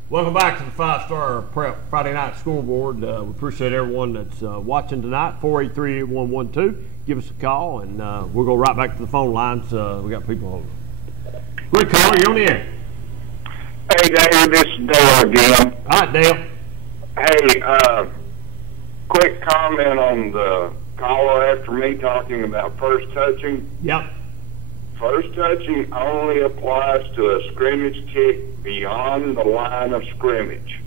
Welcome back to the 5-Star Prep Friday Night Scoreboard. We appreciate everyone that's watching tonight. 483-8112. Give us a call, and we'll go right back to the phone lines. We got people holding. Good caller, you're on the air. Hey, Dave, this is Dale again. All right, Dale. Hey, quick comment on the caller after me talking about first touching. Yep. First touching only applies to a scrimmage kick beyond the line of scrimmage.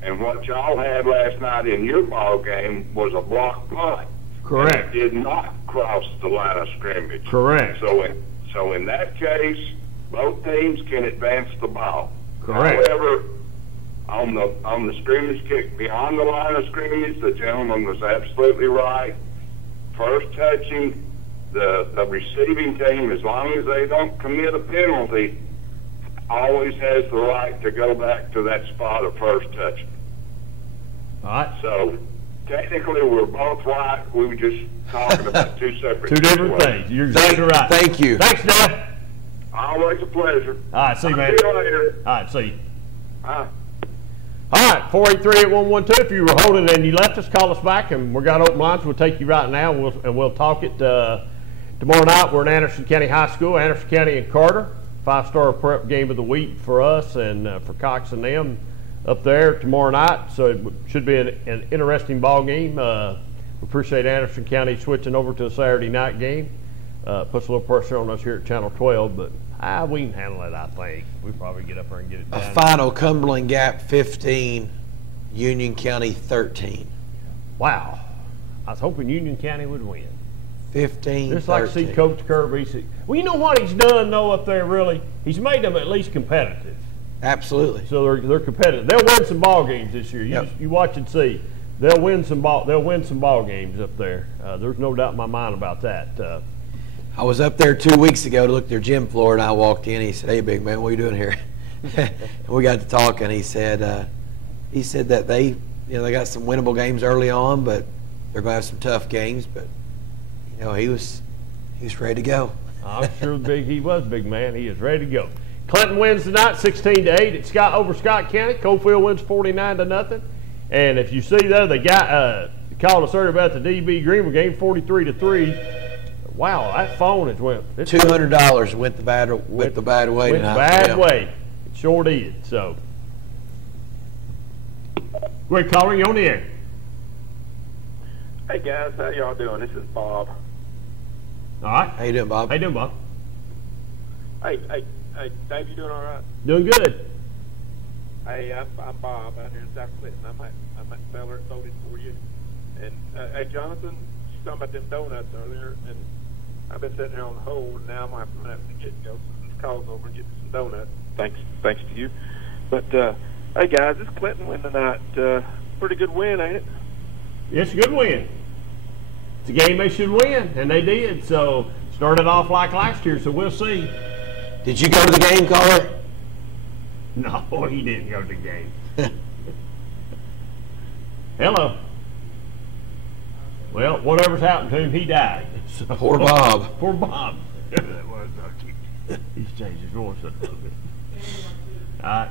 And what y'all had last night in your ball game was a block punt. Correct. It did not cross the line of scrimmage. Correct. So in that case, both teams can advance the ball. Correct. However, on the scrimmage kick beyond the line of scrimmage, the gentleman was absolutely right. First touching, the receiving team, as long as they don't commit a penalty, always has the right to go back to that spot of first touch. All right. So technically, we're both right. We were just talking about two separate two different things. You're exactly right. Thank you. Thanks, Dale. Always a pleasure. All right, see you, man. See you later. All right, see you. Bye. All right, 483-8112. If you were holding and you left us, call us back, and we got open lines. We'll take you right now, and we'll talk it. Tomorrow night, we're in Anderson County High School, Anderson County and Carter. 5-Star Prep game of the week for us and for Cox and them up there tomorrow night. So it should be an interesting ball game. We appreciate Anderson County switching over to a Saturday night game. Puts a little pressure on us here at Channel 12, but we can handle it, I think. We probably get up there and get it done. A final, Cumberland Gap 15, Union County 13. Wow. I was hoping Union County would win. 15, just like to see Coach Kirby. Well, you know what he's done, though, up there, really? He's made them at least competitive. Absolutely. So they're competitive. They'll win some ball games this year. You watch and see. They'll win some ball games up there. There's no doubt in my mind about that. I was up there 2 weeks ago to look at their gym floor, and I walked in. He said, "Hey, big man, what are you doing here?" And we got to talking. He said that they got some winnable games early on, but they're going to have some tough games. But he was ready to go. I'm sure he was, big man. He is ready to go. Clinton wins tonight, 16-8 over Scott County. Coalfield wins 49-0. And if you see there, they got called us earlier about the DB Greenville game, 43-3. Wow, that phone has went. $200 went the bad way. Went the bad way. It sure did. So, great caller, you on the air. Hey guys, how y'all doing? This is Bob. All right. How you doing, Bob? Hey, Hey, Dave, you doing all right? Doing good. Hey, I'm Bob out here in South Clinton. I'm that fella that voted for you. And hey, Jonathan, you was talking about them donuts earlier, and I've been sitting here on hold, and now I'm going to have to run out to the get-go. So this call's over and get me some donuts. Thanks to you. But hey, guys, this Clinton win tonight. Pretty good win, ain't it? It's a good win. It's a game they should win, and they did. So started off like last year, so we'll see. Did you go to the game, caller? No, he didn't go to the game. Hello. Well, whatever's happened to him, he died. So, poor Bob. Poor Bob. That was he's changed his voice up a little bit. All right.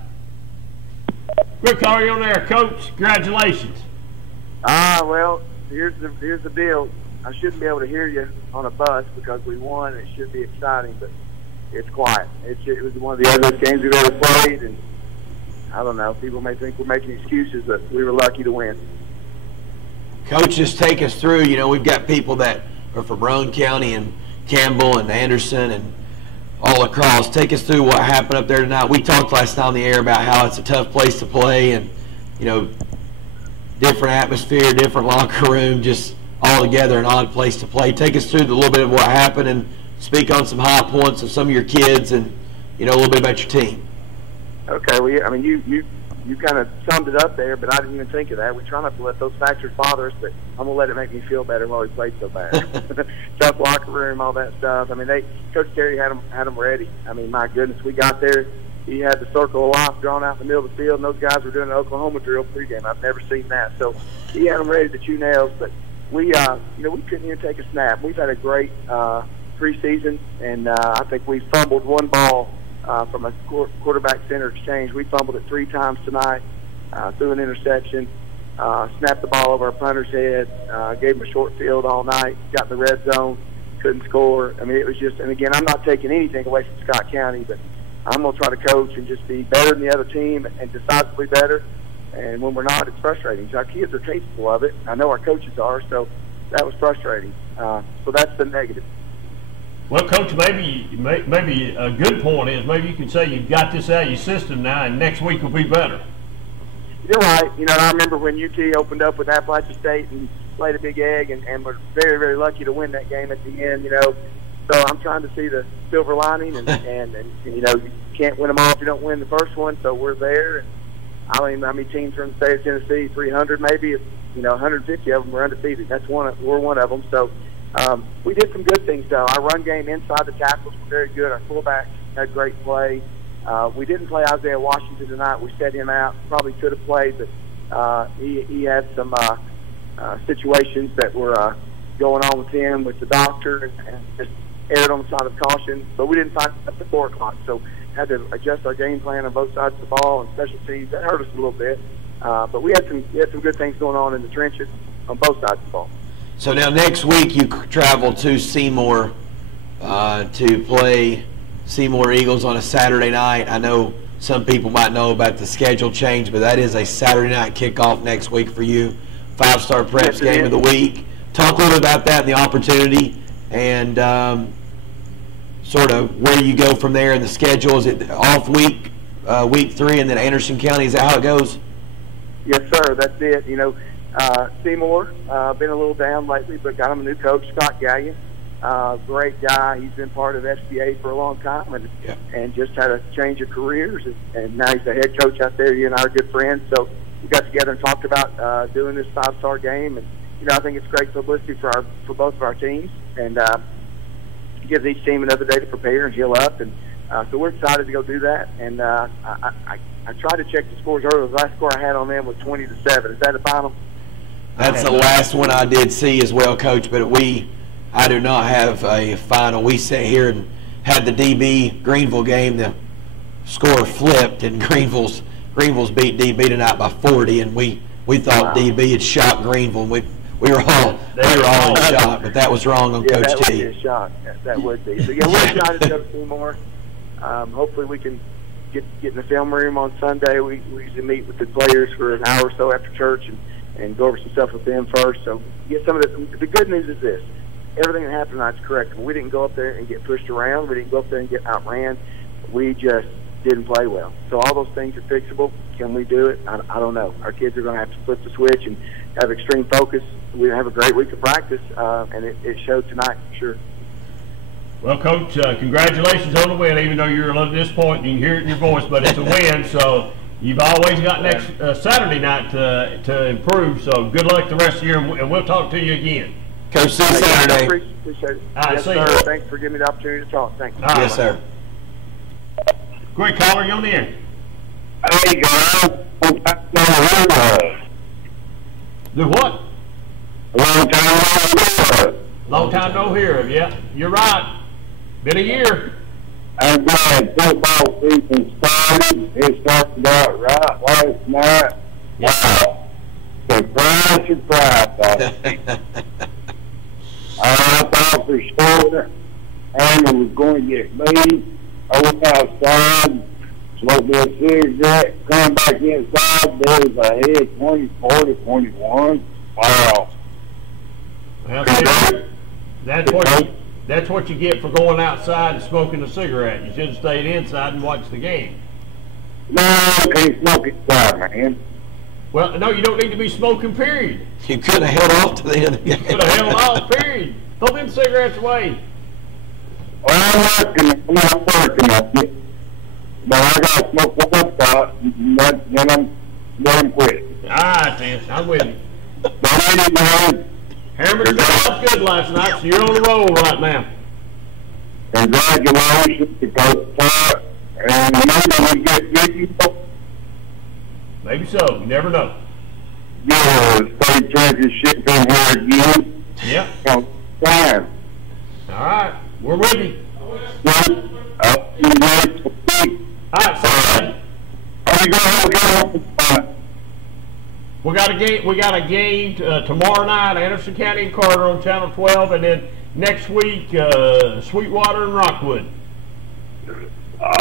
Quick call, you on there, Coach. Congratulations. Well, here's the deal. I shouldn't be able to hear you on a bus because we won. It should be exciting, but it's quiet. It was one of the ugliest games we've ever played, and I don't know. People may think we're making excuses, but we were lucky to win. Coach, just take us through. You know, we've got people that are from Roane County and Campbell and Anderson and all across. Take us through what happened up there tonight. We talked last night on the air about how it's a tough place to play and, you know, different atmosphere, different locker room, just all together an odd place to play. Take us through a little bit of what happened and speak on some high points of some of your kids and, you know, a little bit about your team. Okay, well, I mean, you kind of summed it up there, but I didn't even think of that. We try not to let those factors bother us, but I'm going to let it make me feel better while we played so bad. Tough locker room, all that stuff. I mean, Coach Terry had them ready. I mean, my goodness, we got there. He had the circle of life drawn out in the middle of the field, and those guys were doing an Oklahoma drill pregame. I've never seen that. So he had them ready to chew nails, but we, you know, we couldn't even take a snap. We've had a great preseason, and I think we fumbled one ball from a quarterback-center exchange. We fumbled it 3 times tonight, threw an interception, snapped the ball over our punter's head, gave him a short field all night, got in the red zone, couldn't score. I mean, it was just, and again, I'm not taking anything away from Scott County, but I'm going to try to coach and just be better than the other team and decisively better. And when we're not, it's frustrating. Our kids are capable of it. I know our coaches are, so that was frustrating. So that's the negative. Well, Coach, maybe a good point is maybe you can say you've got this out of your system now, and next week will be better. You're right. You know, I remember when UT opened up with Appalachia State and played a big egg, and were very, very lucky to win that game at the end. You know, so I'm trying to see the silver lining, and you know, you can't win them all if you don't win the first one. So we're there. And I mean, how many teams from the state of Tennessee? 300 maybe. You know, 150 of them are undefeated. We're one of them. So. We did some good things, though. Our run game inside the tackles was very good. Our fullbacks had great play. We didn't play Isaiah Washington tonight. We set him out. Probably could have played, but he had some situations that were going on with him with the doctor and just erred on the side of caution. But we didn't find up to 4 o'clock, so had to adjust our game plan on both sides of the ball and special teams. That hurt us a little bit. But we had some good things going on in the trenches on both sides of the ball. So now next week you travel to Seymour to play Seymour Eagles on a Saturday night. I know some people might know about the schedule change, but that is a Saturday night kickoff next week for you. 5-star Preps game of the week. Talk a little bit about that and the opportunity and sort of where you go from there in the schedule. Is it off week 3 and then Anderson County? Is that how it goes? Yes, sir. That's it. You know, Seymour, been a little down lately, but got him a new coach, Scott Gallion. Great guy. He's been part of FCA for a long time and just had a change of careers. And now he's the head coach out there. He and I are good friends. So we got together and talked about doing this 5-star game. And, you know, I think it's great publicity for both of our teams and gives each team another day to prepare and heal up. And so we're excited to go do that. And I tried to check the scores earlier. The last score I had on them was 20-7. Is that the final? That's the last one I did see as well, Coach, but I do not have a final. We sat here and had the DB Greenville game. The score flipped, and Greenville's beat DB tonight by 40, and we thought DB had shot Greenville, and we were all in shock, but that was wrong on Coach T. That would be a shock. That would be. So, yeah, we're excited to go to Seymour. Hopefully we can get in the film room on Sunday. We usually meet with the players for an hour or so after church and go over some stuff with them first. So get some of the good news is this. Everything that happened tonight's correct. We didn't go up there and get pushed around. We didn't go up there and get outran. we just didn't play well. So all those things are fixable. Can we do it? I don't know. Our kids are going to have to flip the switch and have extreme focus. We have a great week of practice, and it showed tonight for sure. Well, Coach, congratulations on the win, even though you're a little disappointed. You can hear it in your voice, but it's a win. So you've always got next Saturday night to improve. So good luck the rest of the year, and we'll talk to you again. Coach, see you Saturday. Appreciate it. All right, yes, see sir. you. Thanks for giving me the opportunity to talk. Thank you. Yes, sir. Great caller, you on the air. Hey, guys. Do what? Long time no hear of. Yeah, you're right. Been a year. I'm glad football season started. It started out right last night. Wow. Surprise, surprise. I thought for sure Anna was going to get beat. I went outside, smoked a cigarette, come back inside. There was a head 24-21. Wow. Well, that's what you get for going outside and smoking a cigarette. You should have stayed inside and watched the game. No, I can't smoke inside, man. Well, no, you don't need to be smoking, period. You could have held off to the end of the game. Could have held off, period. Throw them cigarettes away. Well, I'm not working on it. But I got to smoke one up, then I'm quit. All right, then. I'm with you. Harriman started off good last night, so you're on the roll right now. Congratulations to Coach Clark. And maybe we get 50. Maybe so. You never know. Yeah, state championship in here again. Yep. Fine. All right. We're with you. All right, so we got a game tomorrow night, Anderson County and Carter on Channel 12, and then next week, Sweetwater and Rockwood. All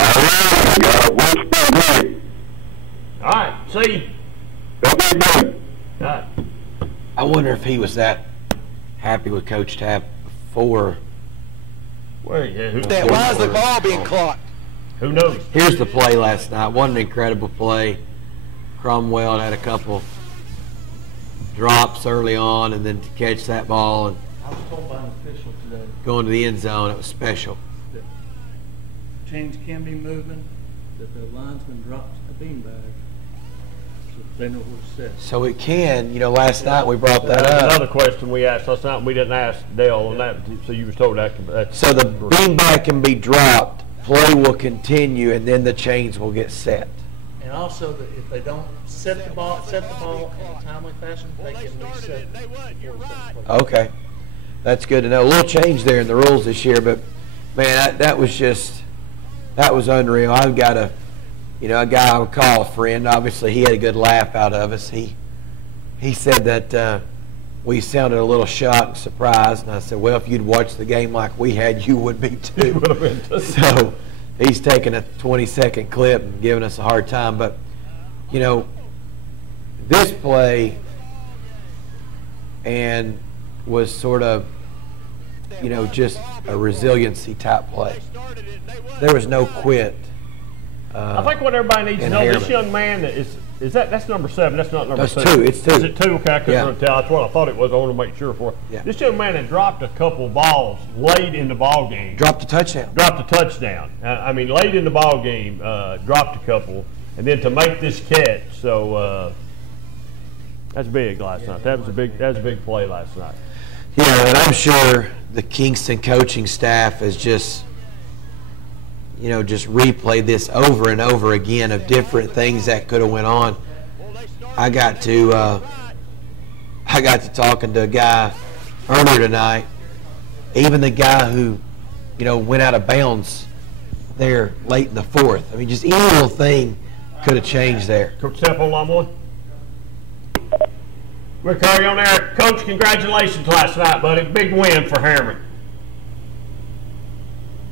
right, see you. All right. I wonder if he was that happy with Coach Tapp before. Well, yeah, Why is the ball being clocked? Who knows? Here's the play last night. What an incredible play. Cromwell had a couple drops early on, and then to catch that ball and I was told by an official today go into the end zone, it was special. that change can be moving, that the linesman drops a beanbag, so they know where to set. So it can, last night we brought that up. Another question we asked last night, we didn't ask Dale on that, so you was told that. So the beanbag can be dropped, play will continue, and then the chains will get set. And also that if they don't set the ball in a timely fashion, they can reset. Okay, that's good to know. A little change there in the rules this year, but man, that was unreal. I've got a guy I would call a friend. Obviously, he had a good laugh out of us. He said that we sounded a little shocked and surprised, and I said, well, if you'd watched the game like we had, you would be too. You would have been too. So he's taking a 20-second clip and giving us a hard time, but this play and was sort of just a resiliency type play. There was no quit. I think what everybody needs to know, Harriman. this young man that's number 7. That's not number 2. That's 2. It's 2. Is it 2? Okay, I couldn't really tell. That's what I thought it was. I want to make sure for it. Yeah. This young man had dropped a couple balls late in the ball game. Dropped a touchdown. Late in the ball game, dropped a couple, and then to make this catch. So that's big last night. That was a big play last night. Yeah, and I'm sure the Kingston coaching staff has just replayed this over and over again of different things that could have went on. I got to talking to a guy earlier tonight, even the guy who, went out of bounds there late in the 4th. I mean, just any little thing could have changed there. Coach Steph on line 1. Rick, are you on there? Coach, congratulations last night, buddy. Big win for Harriman.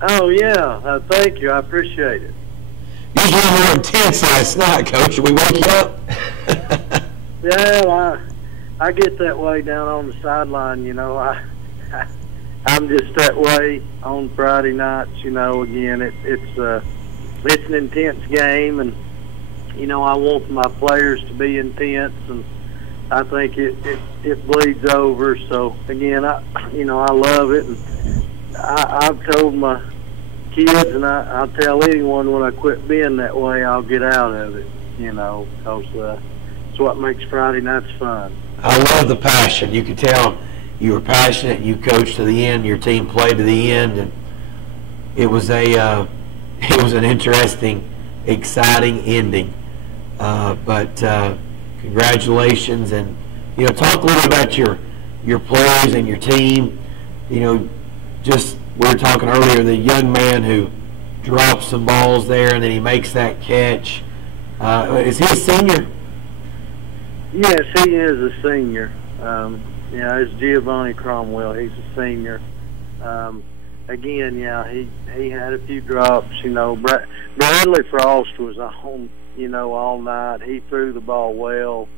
Oh, yeah. Thank you. I appreciate it. Usually more intense last night, Coach. Should we wake you up? Yeah, I get that way down on the sideline. I'm just that way on Friday nights. Again, it's it's an intense game, and you know, I want my players to be intense, and I think it bleeds over. So again, I love it, and I've told my kids, and I'll tell anyone when I quit being that way, I'll get out of it. You know, because it's what makes Friday nights fun. I love the passion. You could tell you were passionate. You coached to the end. Your team played to the end, and it was an interesting, exciting ending. But congratulations, and you know, talk a little about your players and your team. You know, just we were talking earlier, the young man who drops some balls there, and then he makes that catch. Is he a senior? Yes, he is a senior. Yeah, it's Giovanni Cromwell. He's a senior. Again, yeah, he had a few drops. You know, Bradley Frost was on, you know, all night. He threw the ball well.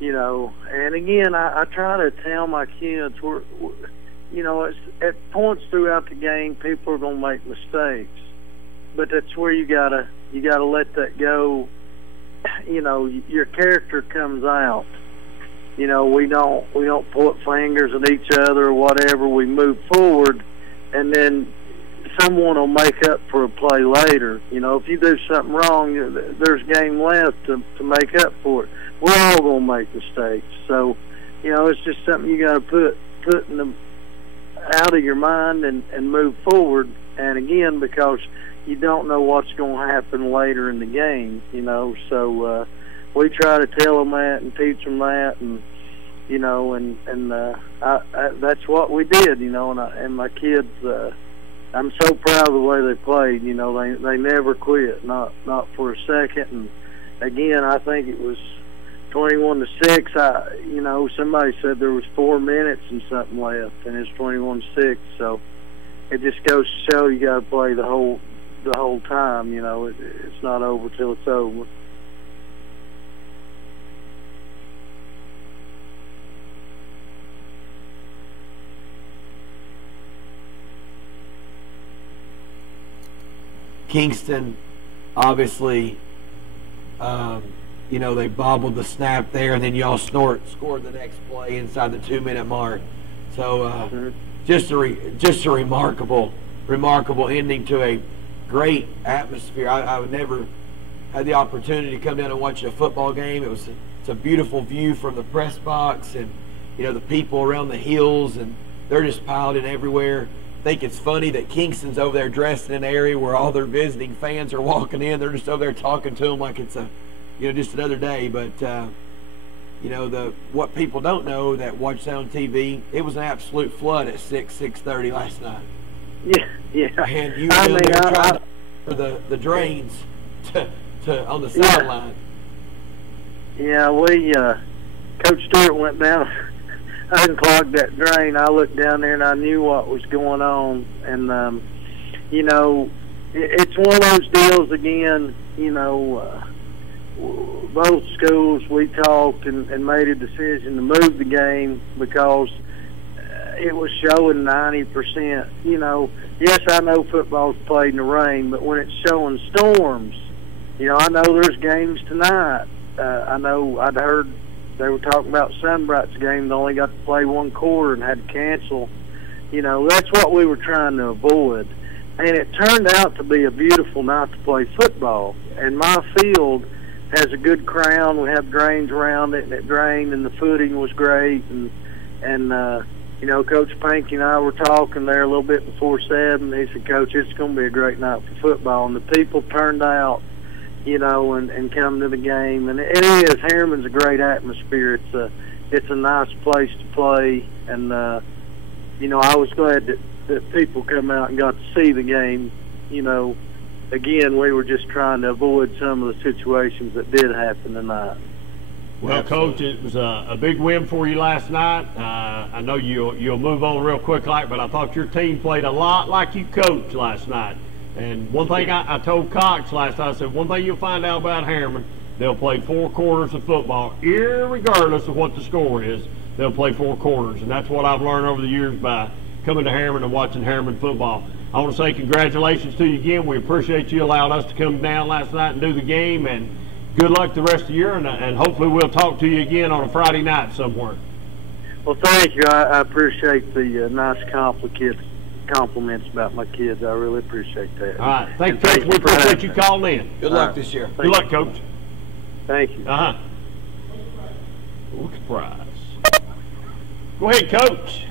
You know, and again, I try to tell my kids, you know, it's at points throughout the game, people are going to make mistakes, but that's where you gotta let that go. You know, your character comes out. You know, we don't point fingers at each other or whatever. We move forward, and then someone will make up for a play later. You know, if you do something wrong, there's game left to make up for it. We're all going to make mistakes. So, you know, it's just something you got to put in the out of your mind and move forward. And again, because you don't know what's going to happen later in the game, you know. So we try to tell them that and teach them that, and you know, and that's what we did, you know. And my kids, I'm so proud of the way they played. You know, they never quit, not for a second. And again, I think it was 21-6. You know, somebody said there was 4 minutes and something left, and it's 21-6. So it just goes to show you got to play the whole time. You know, it's not over till it's over. Kingston, obviously, you know, they bobbled the snap there, and then y'all scored the next play inside the 2-minute mark. So just a remarkable ending to a great atmosphere. I would never had the opportunity to come down and watch a football game. It's a beautiful view from the press box, and you know, the people around the hills, and they're just piled in everywhere. I think it's funny that Kingston's over there dressed in an area where all their visiting fans are walking in. They're just over there talking to them like it's just another day. But you know, what people don't know that watch that on TV, it was an absolute flood at 6:30 last night. Yeah. And you were trying for the drains to on the sideline. Yeah, we Coach Stewart went down. I unclogged that drain. I looked down there and I knew what was going on. And you know, it's one of those deals again. You know, both schools, we talked and made a decision to move the game because it was showing 90%. You know, yes, I know football's played in the rain, but when it's showing storms, you know, I know there's games tonight. I know I'd heard they were talking about Sunbright's game. They only got to play one quarter and had to cancel. You know, that's what we were trying to avoid. And it turned out to be a beautiful night to play football. And my field has a good crown. We have drains around it, and it drained, and the footing was great. And you know, Coach Panky and I were talking there a little bit before 7. He said, Coach, it's going to be a great night for football. And the people turned out, you know, and come to the game. And it is. Harriman's a great atmosphere. It's a nice place to play. And, you know, I was glad that people come out and got to see the game. You know, again, we were just trying to avoid some of the situations that did happen tonight. Well, Coach, it was a big win for you last night. I know you'll move on real quick, but I thought your team played a lot like you coached last night. And one thing I told Cox last night, I said, one thing you'll find out about Harriman, they'll play 4 quarters of football, irregardless of what the score is. They'll play 4 quarters, and that's what I've learned over the years by coming to Harriman and watching Harriman football. I want to say congratulations to you again. We appreciate you allowing us to come down last night and do the game, and good luck the rest of the year, and hopefully we'll talk to you again on a Friday night somewhere. Well, thank you. I appreciate the nice compliments about my kids. I really appreciate that. All right. Thank you, Coach. We appreciate you calling in. Good luck this year. Good luck, Coach. Thank you. Look at Price. Go ahead, Coach.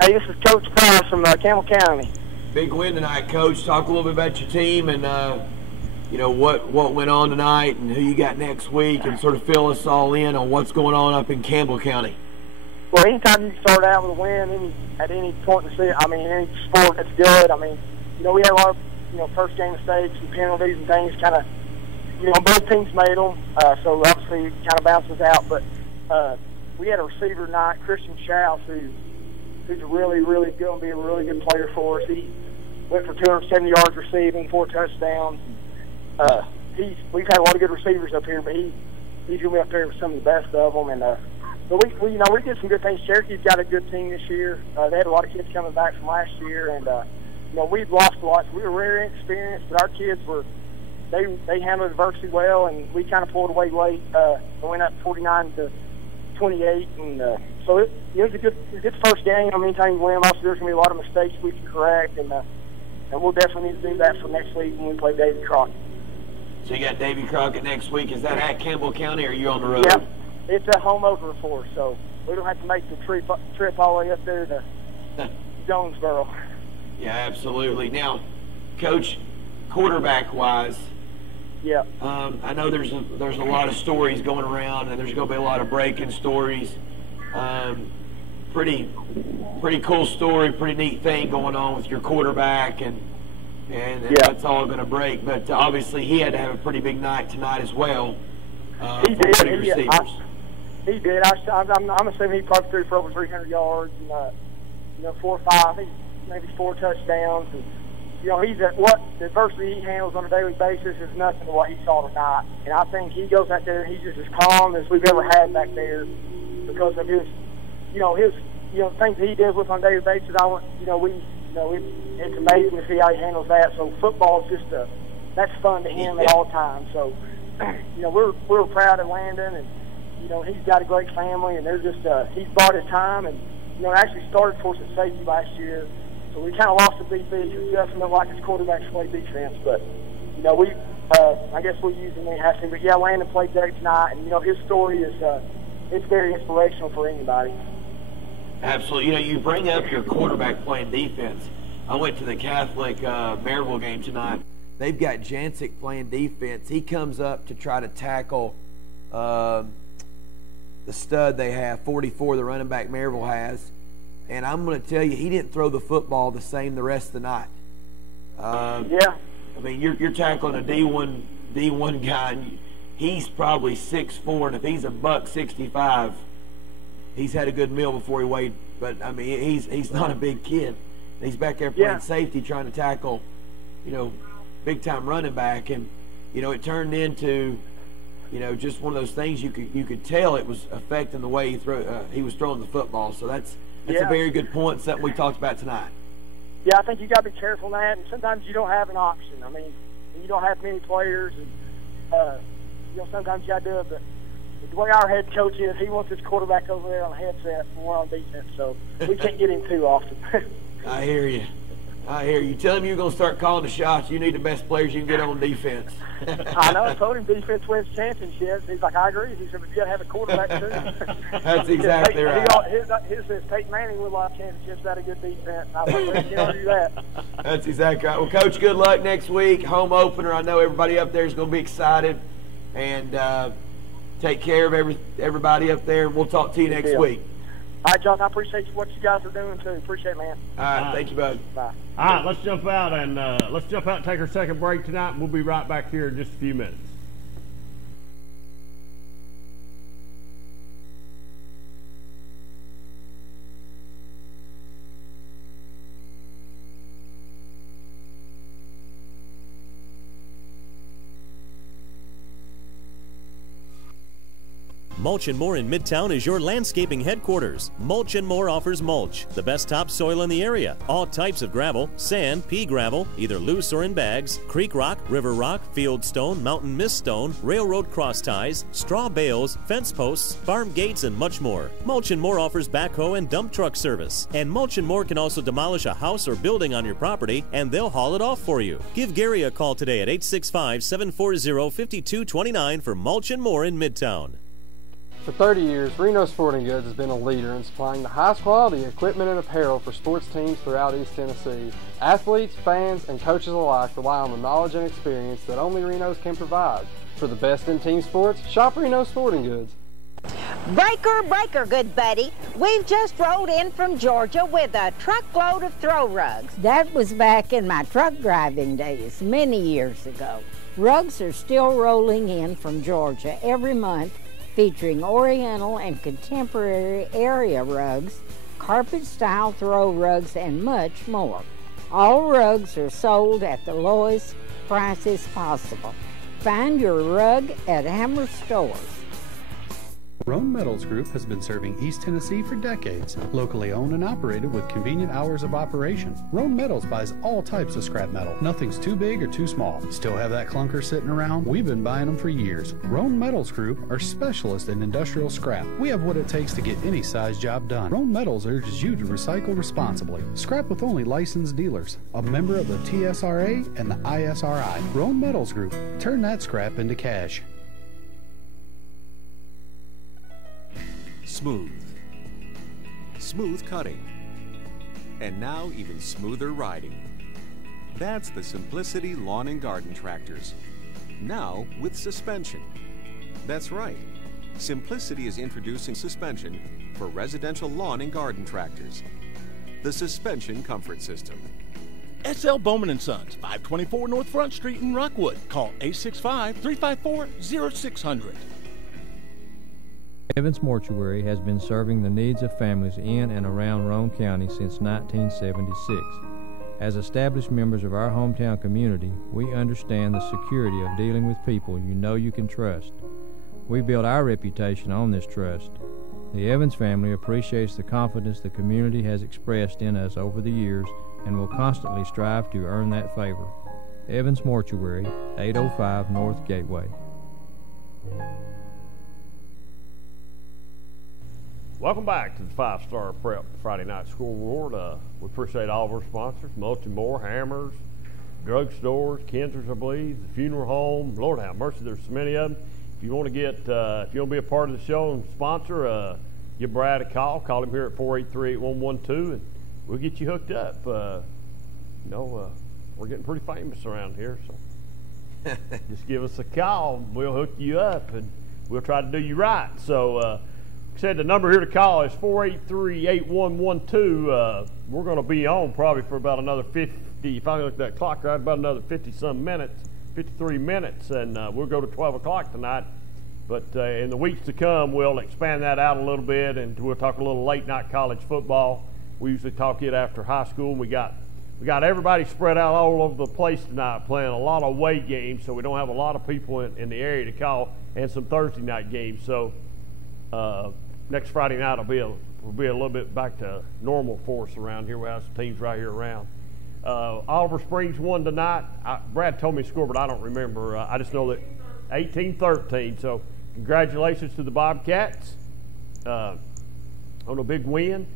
Hey, this is Coach Price from Campbell County. Big win tonight, Coach. Talk a little bit about your team and what went on tonight and who you got next week, and sort of fill us all in on what's going on up in Campbell County. Well, anytime you start out with a win, at any point in the season, any sport, that's good. We had a lot of, first game mistakes and penalties and things kind of, both teams made them, so obviously it kind of bounces out. But we had a receiver tonight, Christian Schaus, who's really, really going to be a really good player for us. He went for 270 yards receiving, 4 touchdowns. We've had a lot of good receivers up here, but he's going to be up there with some of the best of them. And but we did some good things. Cherokee's got a good team this year. They had a lot of kids coming back from last year, and we'd lost a lot. So we were very inexperienced, but our kids they handled adversity well, and we kind of pulled away late. We went up 49-28, and so it was a good first game. Anytime you win, also there's going to be a lot of mistakes we can correct, and we'll definitely need to do that for next week when we play Davy Crockett. So you got Davy Crockett next week. Is that at Campbell County, or are you on the road? Yeah, it's a home opener for us, so we don't have to make the trip all the way up there to Jonesboro. Yeah, absolutely. Now, Coach, quarterback-wise, yeah, I know there's a lot of stories going around, and there's going to be a lot of breaking stories. Pretty cool story, pretty neat thing going on with your quarterback, and that's all going to break. But obviously, he had to have a pretty big night tonight as well. He did. He did. I'm assuming he probably threw for over 300 yards and 4 or 5, maybe 4 touchdowns. And he's what the adversity he handles on a daily basis is nothing to what he saw tonight. And I think he goes out there and he's just as calm as we've ever had back there because of his things he deals with on a daily basis. It's amazing to see how he handles that. So football is just that's fun to him at all times. So we're proud of Landon, and he's got a great family, and they're just he's bought his time, and actually started for us at safety last year. So we kind of lost the BP because Justin didn't like his quarterbacks play defense, but I guess we'll use him when we have to. But yeah, Landon played great tonight, and his story is it's very inspirational for anybody. Absolutely. You bring up your quarterback playing defense. I went to the Catholic Maryville game tonight. They've got Jancic playing defense. He comes up to try to tackle the stud they have, 44, the running back Maryville has. And I'm going to tell you, he didn't throw the football the same the rest of the night. Yeah. You're tackling a D1 guy, and he's probably 6'4", and if he's a $165, he's had a good meal before he weighed. But he's not a big kid. He's back there playing safety, trying to tackle, big time running back, and it turned into, just one of those things you could tell it was affecting the way he was throwing the football. So that's a very good point, something we talked about tonight. Yeah, I think you got to be careful in that, and sometimes you don't have an option. You don't have many players, and sometimes you got to do it. But the way our head coach is, he wants his quarterback over there on the headset and we're on defense, so we can't get him too often. I hear you. Tell him you're going to start calling the shots. You need the best players you can get on defense. I know. I told him defense wins championships. He's like, I agree. He said, but you got to have a quarterback too. That's exactly right. His says Peyton Manning will win championships without a good defense. I was like, you can't do that. That's exactly right. Well, Coach, good luck next week. Home opener. I know everybody up there is going to be excited. And take care of everybody up there. We'll talk to you next week. All right, John, I appreciate what you guys are doing, too. Appreciate it, man. All right, thank you, bud. Bye. All right, let's jump out and take our second break tonight, and we'll be right back here in just a few minutes. Mulch More in Midtown is your landscaping headquarters. Mulch More offers mulch, the best topsoil in the area. All types of gravel, sand, pea gravel, either loose or in bags, creek rock, river rock, field stone, mountain mist stone, railroad cross ties, straw bales, fence posts, farm gates, and much more. Mulch More offers backhoe and dump truck service. And Mulch More can also demolish a house or building on your property, and they'll haul it off for you. Give Gary a call today at 865-740-5229 for Mulch More in Midtown. For 30 years, Reno Sporting Goods has been a leader in supplying the highest quality equipment and apparel for sports teams throughout East Tennessee. Athletes, fans, and coaches alike rely on the knowledge and experience that only Reno's can provide. For the best in team sports, shop Reno Sporting Goods. Breaker, breaker, good buddy. We've just rolled in from Georgia with a truckload of throw rugs. That was back in my truck driving days, many years ago. Rugs are still rolling in from Georgia every month, featuring Oriental and contemporary area rugs, carpet-style throw rugs, and much more. All rugs are sold at the lowest prices possible. Find your rug at Hammer Stores. Roan Metals Group has been serving East Tennessee for decades. Locally owned and operated with convenient hours of operation. Roan Metals buys all types of scrap metal. Nothing's too big or too small. Still have that clunker sitting around? We've been buying them for years. Roan Metals Group are specialists in industrial scrap. We have what it takes to get any size job done. Roan Metals urges you to recycle responsibly. Scrap with only licensed dealers. A member of the TSRA and the ISRI. Roan Metals Group. Turn that scrap into cash. Smooth cutting, and now even smoother riding. That's the Simplicity Lawn and Garden Tractors, now with suspension. That's right, Simplicity is introducing suspension for residential lawn and garden tractors. The Suspension Comfort System. S.L. Bowman & Sons, 524 North Front Street in Rockwood. Call 865-354-0600. Evans Mortuary has been serving the needs of families in and around Roane County since 1976. As established members of our hometown community, we understand the security of dealing with people you know you can trust. We built our reputation on this trust. The Evans family appreciates the confidence the community has expressed in us over the years and will constantly strive to earn that favor. Evans Mortuary, 805 North Gateway. Welcome back to the 5-Star Prep Friday Night Scoreboard. We appreciate all of our sponsors, Mulch More, Hammers, drugstores, Kinser's, I believe, the funeral home. Lord have mercy, there's so many of them. If you want to get, if you want to be a part of the show and sponsor, give Brad a call. Call him here at 483-8112, and we'll get you hooked up. You know, we're getting pretty famous around here, so just give us a call. We'll hook you up, and we'll try to do you right. So, said the number here to call is 483-8112. We're going to be on probably for about another 50, if I look at that clock right, about another 50-some minutes, 53 minutes, and we'll go to 12 o'clock tonight. But in the weeks to come, we'll expand that out a little bit, and we'll talk a little late-night college football. We usually talk it after high school. We got everybody spread out all over the place tonight, playing a lot of away games, so we don't have a lot of people in the area to call, and some Thursday night games. So next Friday night will be a little bit back to normal for us around here. We have some teams right here around. Oliver Springs won tonight. Brad told me the score, but I don't remember. I just know that 18-13. So congratulations to the Bobcats on a big win.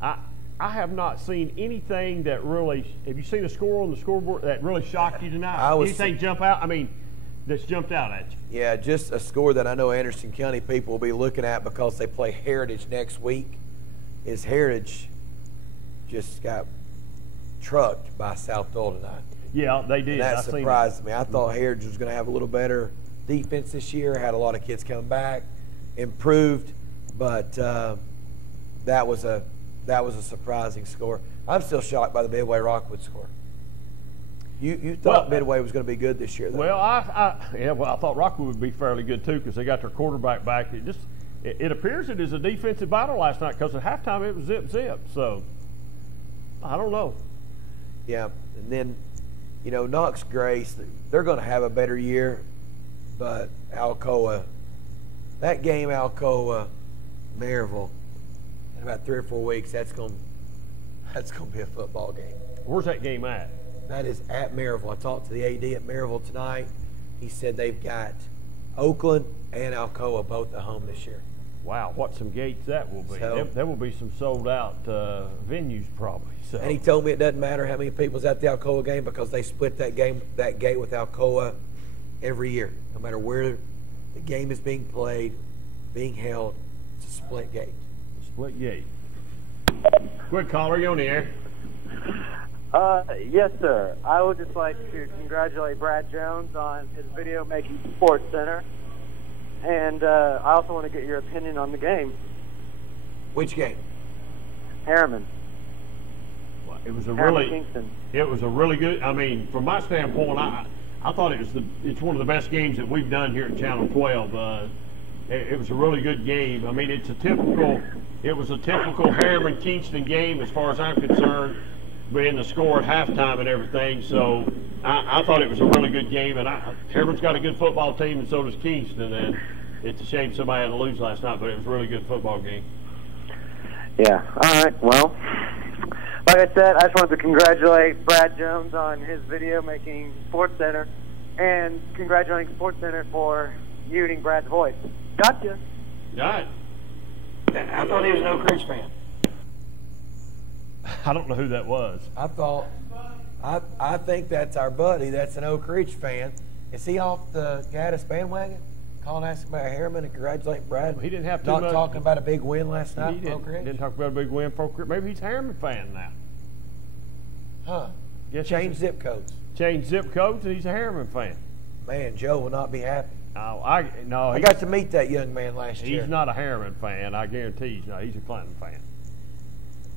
I have not seen anything that really. Have you seen a score on the scoreboard that really shocked you tonight? Anything jump out? I mean, that's jumped out at you. Yeah, just a score that I know Anderson County people will be looking at because they play Heritage next week. Is Heritage just got trucked by South Dole tonight. Yeah, they did. And that surprised me. I thought Heritage was going to have a little better defense this year, had a lot of kids come back, improved, but that was a surprising score. I'm still shocked by the Midway Rockwood score. You thought Midway was going to be good this year, though. Well, I thought Rockwood would be fairly good too because they got their quarterback back. It appears it is a defensive battle last night because at halftime it was zip. So I don't know. Yeah, and then Knox Grace, they're going to have a better year, but Alcoa that game, Alcoa, Maryville, in about 3 or 4 weeks, that's going to be a football game. Where's that game at? That is at Maryville. I talked to the AD at Maryville tonight. He said they've got Oakland and Alcoa both at home this year. Wow, what some gates that will be. So, there will be some sold-out venues probably. So. And he told me it doesn't matter how many people's at the Alcoa game because they split that gate with Alcoa every year. No matter where the game is being played, being held, it's a split gate. Split gate. Quick caller, you on the air? Yes, sir. I would just like to congratulate Brad Jones on his video making Sports Center. And I also want to get your opinion on the game. Which game? Harriman. Well, it was Kingston. It was a really good. I mean, from my standpoint, I thought it's one of the best games that we've done here at Channel 12. It was a really good game. I mean, it was a typical Harriman Kingston game as far as I'm concerned, being the score at halftime and everything. So I thought it was a really good game, and Harriman's got a good football team, and so does Kingston. And it's a shame somebody had to lose last night, but it was a really good football game. Yeah. All right. Well, like I said, I just wanted to congratulate Brad Jones on his video making Sports Center, and congratulating Sports Center for muting Brad's voice. Gotcha. Got it. I thought he was an Oak Ridge fan. I don't know who that was. I think that's our buddy. That's an Oak Ridge fan. Is he off the Gaddis bandwagon? Calling, asking about Harriman and congratulating Brad. Well, he didn't have too not much. Talking about a big win last night. He didn't talk about a big win for Oak Ridge. Maybe he's a Harriman fan now. Huh? Change zip codes. Change zip codes, and he's a Harriman fan. Man, Joe will not be happy. I got to meet that young man last year. He's not a Harriman fan. I guarantee he's not. He's a Clinton fan.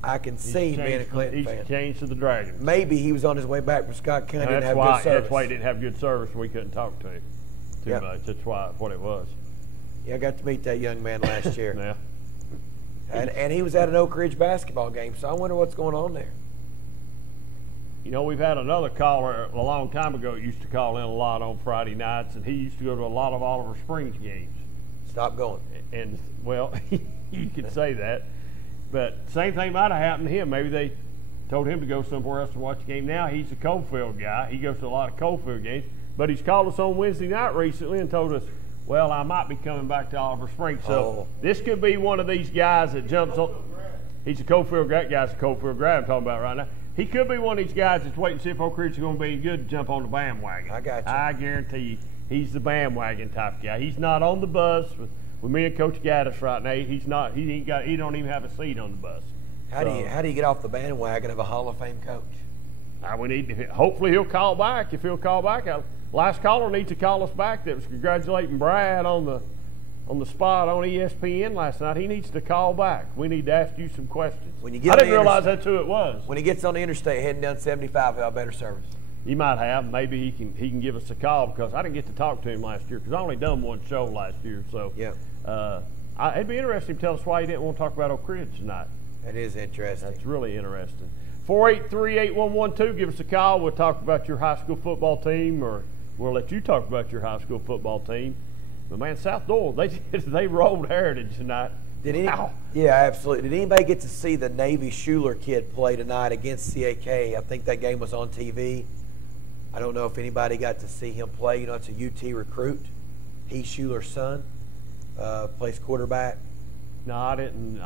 I can see him being a Clinton fan. He's changed to the Dragons. Maybe he was on his way back from Scott County. Didn't have good service. That's why he didn't have good service. We couldn't talk to him too much. That's what it was. Yeah, I got to meet that young man last year. Yeah. And he was at an Oak Ridge basketball game, so I wonder what's going on there. You know, we've had another caller a long time ago used to call in a lot on Friday nights, and he used to go to a lot of Oliver Springs games. Stop going. And, well, you could say that. But same thing might have happened to him. Maybe they told him to go somewhere else to watch the game. Now he's a Coalfield guy. He goes to a lot of Coalfield games. But he's called us on Wednesday night recently and told us, well, I might be coming back to Oliver Springs. So this could be one of these guys that jumps on. He's a Coalfield grad. Guy's a Coalfield grad I'm talking about right now. He could be one of these guys that's waiting to see if Oak Ridge is going to be good to jump on the bandwagon. I got you. I guarantee you, he's the bandwagon type guy. He's not on the bus with me and Coach Gaddis right now. He's not. He don't even have a seat on the bus. How do you get off the bandwagon of a Hall of Fame coach? We need to. Hopefully he'll call back. If he'll call back, last caller needs to call us back. That was congratulating Brad on the spot on ESPN last night. He needs to call back. We need to ask you some questions. I didn't realize that's who it was. When he gets on the interstate heading down 75, he'll have better service. He might have. Maybe he can give us a call because I didn't get to talk to him last year because I only done one show last year. So it'd be interesting to tell us why he didn't want to talk about Oak Ridge tonight. That is interesting. That's really interesting. 483-8112. Give us a call. We'll talk about your high school football team, or we'll let you talk about your high school football team. But man, South Doyle, they rolled Heritage tonight. Yeah, absolutely. Did anybody get to see the Navy Schuler kid play tonight against CAK? I think that game was on TV. I don't know if anybody got to see him play. You know, it's a UT recruit. He's Schuler's son. Plays quarterback. No, I didn't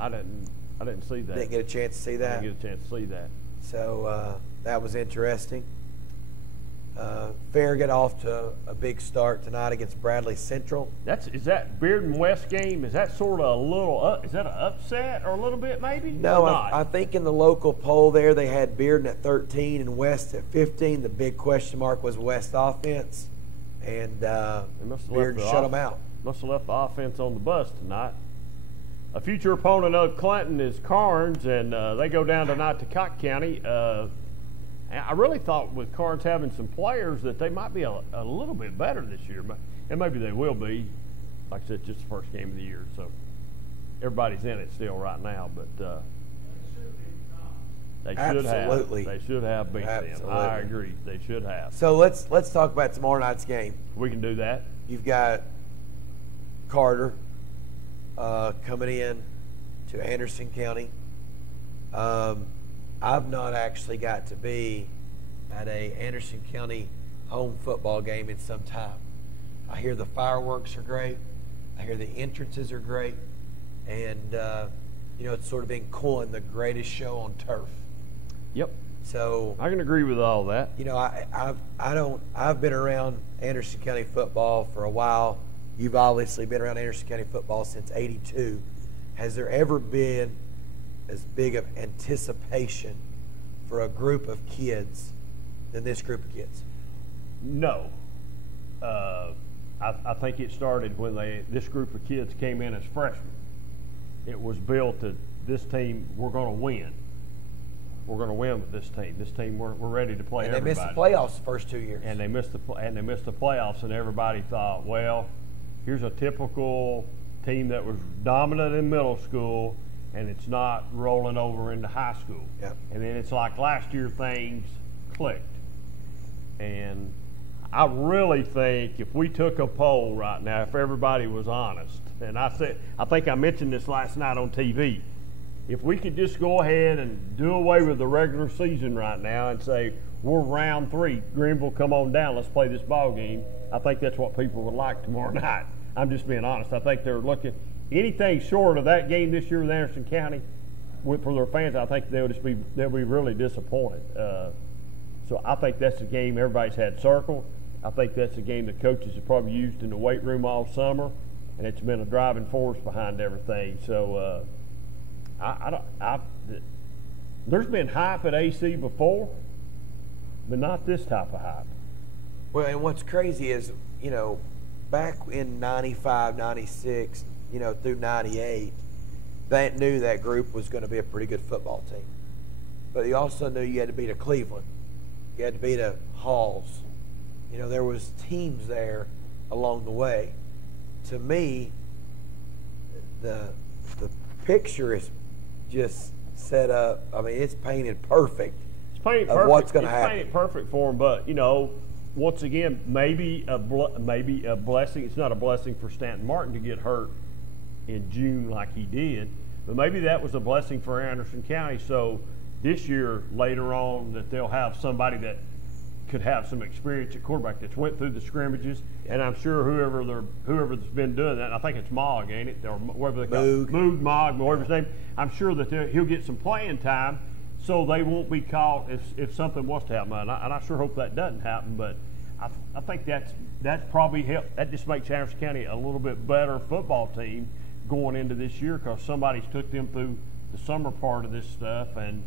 see that. Didn't get a chance to see that. Didn't get a chance to see that. So that was interesting. Fair get off to a big start tonight against Bradley Central. Is that Bearden West game? Is that sort of a little? Is that an upset or a little bit maybe? No, I think in the local poll there they had Bearden at 13 and West at 15. The big question mark was West offense, and Bearden shut them out. Must have left the offense on the bus tonight. A future opponent of Clinton is Carnes, and they go down tonight to Cocke County. I really thought with Carnes having some players that they might be a little bit better this year, and maybe they will be. Like I said, just the first game of the year, so everybody's in it still right now. But they should have. They should have beat them. I agree. They should have. So let's talk about tomorrow night's game. We can do that. You've got Carter coming in to Anderson County. I've not actually got to be at a Anderson County home football game in some time. I hear the fireworks are great. I hear the entrances are great. And, it's sort of been coined the greatest show on turf. Yep. So I can agree with all that. I've been around Anderson County football for a while. You've obviously been around Anderson County football since '82. Has there ever been as big of anticipation for a group of kids than this group of kids? No. I think it started when this group of kids came in as freshmen. It was built that this team, we're going to win. We're going to win with this team. This team, we're ready to play everybody. And they missed the playoffs the first 2 years. And they missed the playoffs, and everybody thought, well, here's a typical team that was dominant in middle school, and it's not rolling over into high school. Yep. And then it's like last year things clicked. And I really think if we took a poll right now, if everybody was honest, and I think I mentioned this last night on TV, if we could just go ahead and do away with the regular season right now and say, we're round 3, Greenville, come on down, let's play this ball game, I think that's what people would like tomorrow night. I'm just being honest. I think they're looking, anything short of that game this year with Anderson County, for their fans, I think they'll be really disappointed. So I think that's the game everybody's had circled. I think that's the game that coaches have probably used in the weight room all summer, and it's been a driving force behind everything. So there's been hype at AC before, but not this type of hype. Well, and what's crazy is, back in 95, 96, through 98, they knew that group was going to be a pretty good football team. But you also knew you had to beat a Cleveland. You had to beat a Halls. There was teams there along the way. To me, the picture is just set up. I mean, it's painted perfect. It's painted of perfect. What's going to happen. It's painted perfect for them, but once again, maybe a blessing. It's not a blessing for Stanton Martin to get hurt in June like he did, but maybe that was a blessing for Anderson County. So this year, later on, that they'll have somebody that could have some experience at quarterback that's went through the scrimmages, and I'm sure whoever's been doing that, I think it's Mogg, ain't it, or whatever they call it, Mogg, whatever his name. I'm sure that he'll get some playing time, so they won't be caught if something was to happen. And I sure hope that doesn't happen, but I think that's probably helped. That just makes Anderson County a little bit better football team going into this year because somebody's took them through the summer part of this stuff, and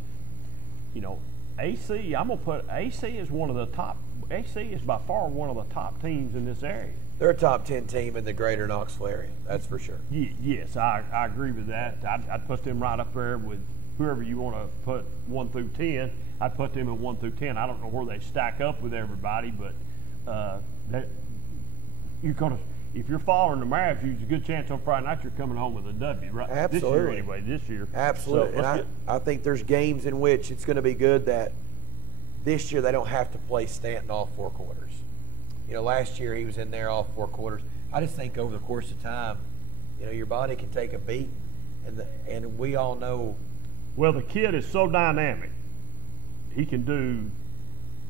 AC, I'm going to put AC is one of the top. AC is by far one of the top teams in this area. They're a top 10 team in the greater Knoxville area. That's for sure. Yes, I agree with that. I'd put them right up there with whoever you want to put 1 through 10. I'd put them at 1 through 10. I don't know where they stack up with everybody, but if you're following the Mavs, there's a good chance on Friday night you're coming home with a W, right? Absolutely. This year anyway, this year. Absolutely. So I think there's games in which it's going to be good that this year they don't have to play Stanton all 4 quarters. Last year he was in there all 4 quarters. I just think over the course of time, your body can take a beat, and we all know. Well, the kid is so dynamic. He can do,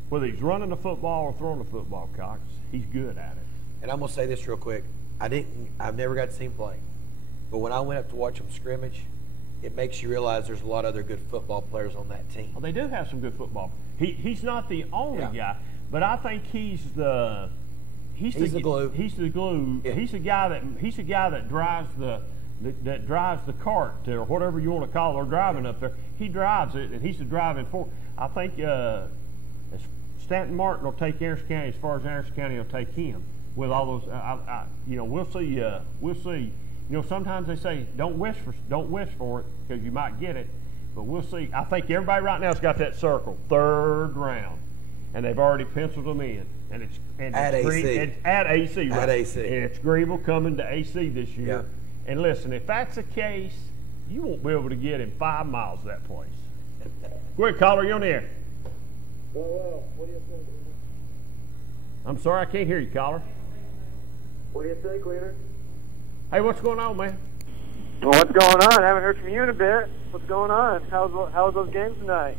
whether he's running the football or throwing the football, Cox, he's good at it. And I'm going to say this real quick. I've never got to see him play. But when I went up to watch him scrimmage, it makes you realize there's a lot of other good football players on that team. Well, they do have some good football. He's not the only guy, but I think he's the glue. He's the glue. Yeah. He's a guy that drives the cart or whatever you want to call it, or driving up there. He drives it, and he's the driving force. I think Stanton Martin will take Anderson County as far as Anderson County will take him. With all those, we'll see. We'll see. Sometimes they say don't wish for it because you might get it, but we'll see. I think everybody right now has got that circle, 3rd round, and they've already penciled them in, and it's at AC. It's at AC, right? At AC, and it's Greenville coming to AC this year. Yep. And listen, if that's the case, you won't be able to get in 5 miles of that place. Go ahead, caller. You're on the air. Well, what do you think? I'm sorry, I can't hear you, caller. What do you think, Cleaner? Hey, what's going on, man? Well, what's going on? I haven't heard from you in a bit. What's going on? How's those games tonight?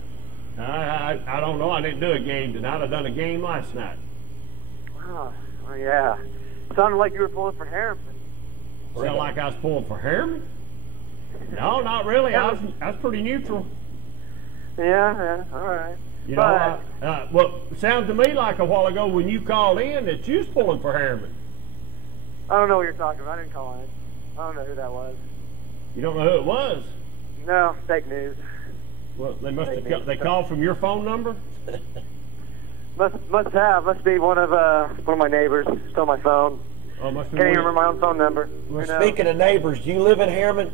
I don't know. I didn't do a game tonight. I done a game last night. Oh yeah. Sounded like you were pulling for Harriman. Sound like I was pulling for Harriman? No, not really. I was pretty neutral. Yeah, all right. You know, well, it sounds to me like a while ago when you called in that you was pulling for Harriman. I don't know what you're talking about. I didn't call in. I don't know who that was. You don't know who it was? No, fake news. Well, they must have. They called from your phone number. Must have. Must be one of my neighbors. Stole my phone. Oh, must be. Can't even remember my own phone number. Well, speaking of neighbors, do you live in Harriman?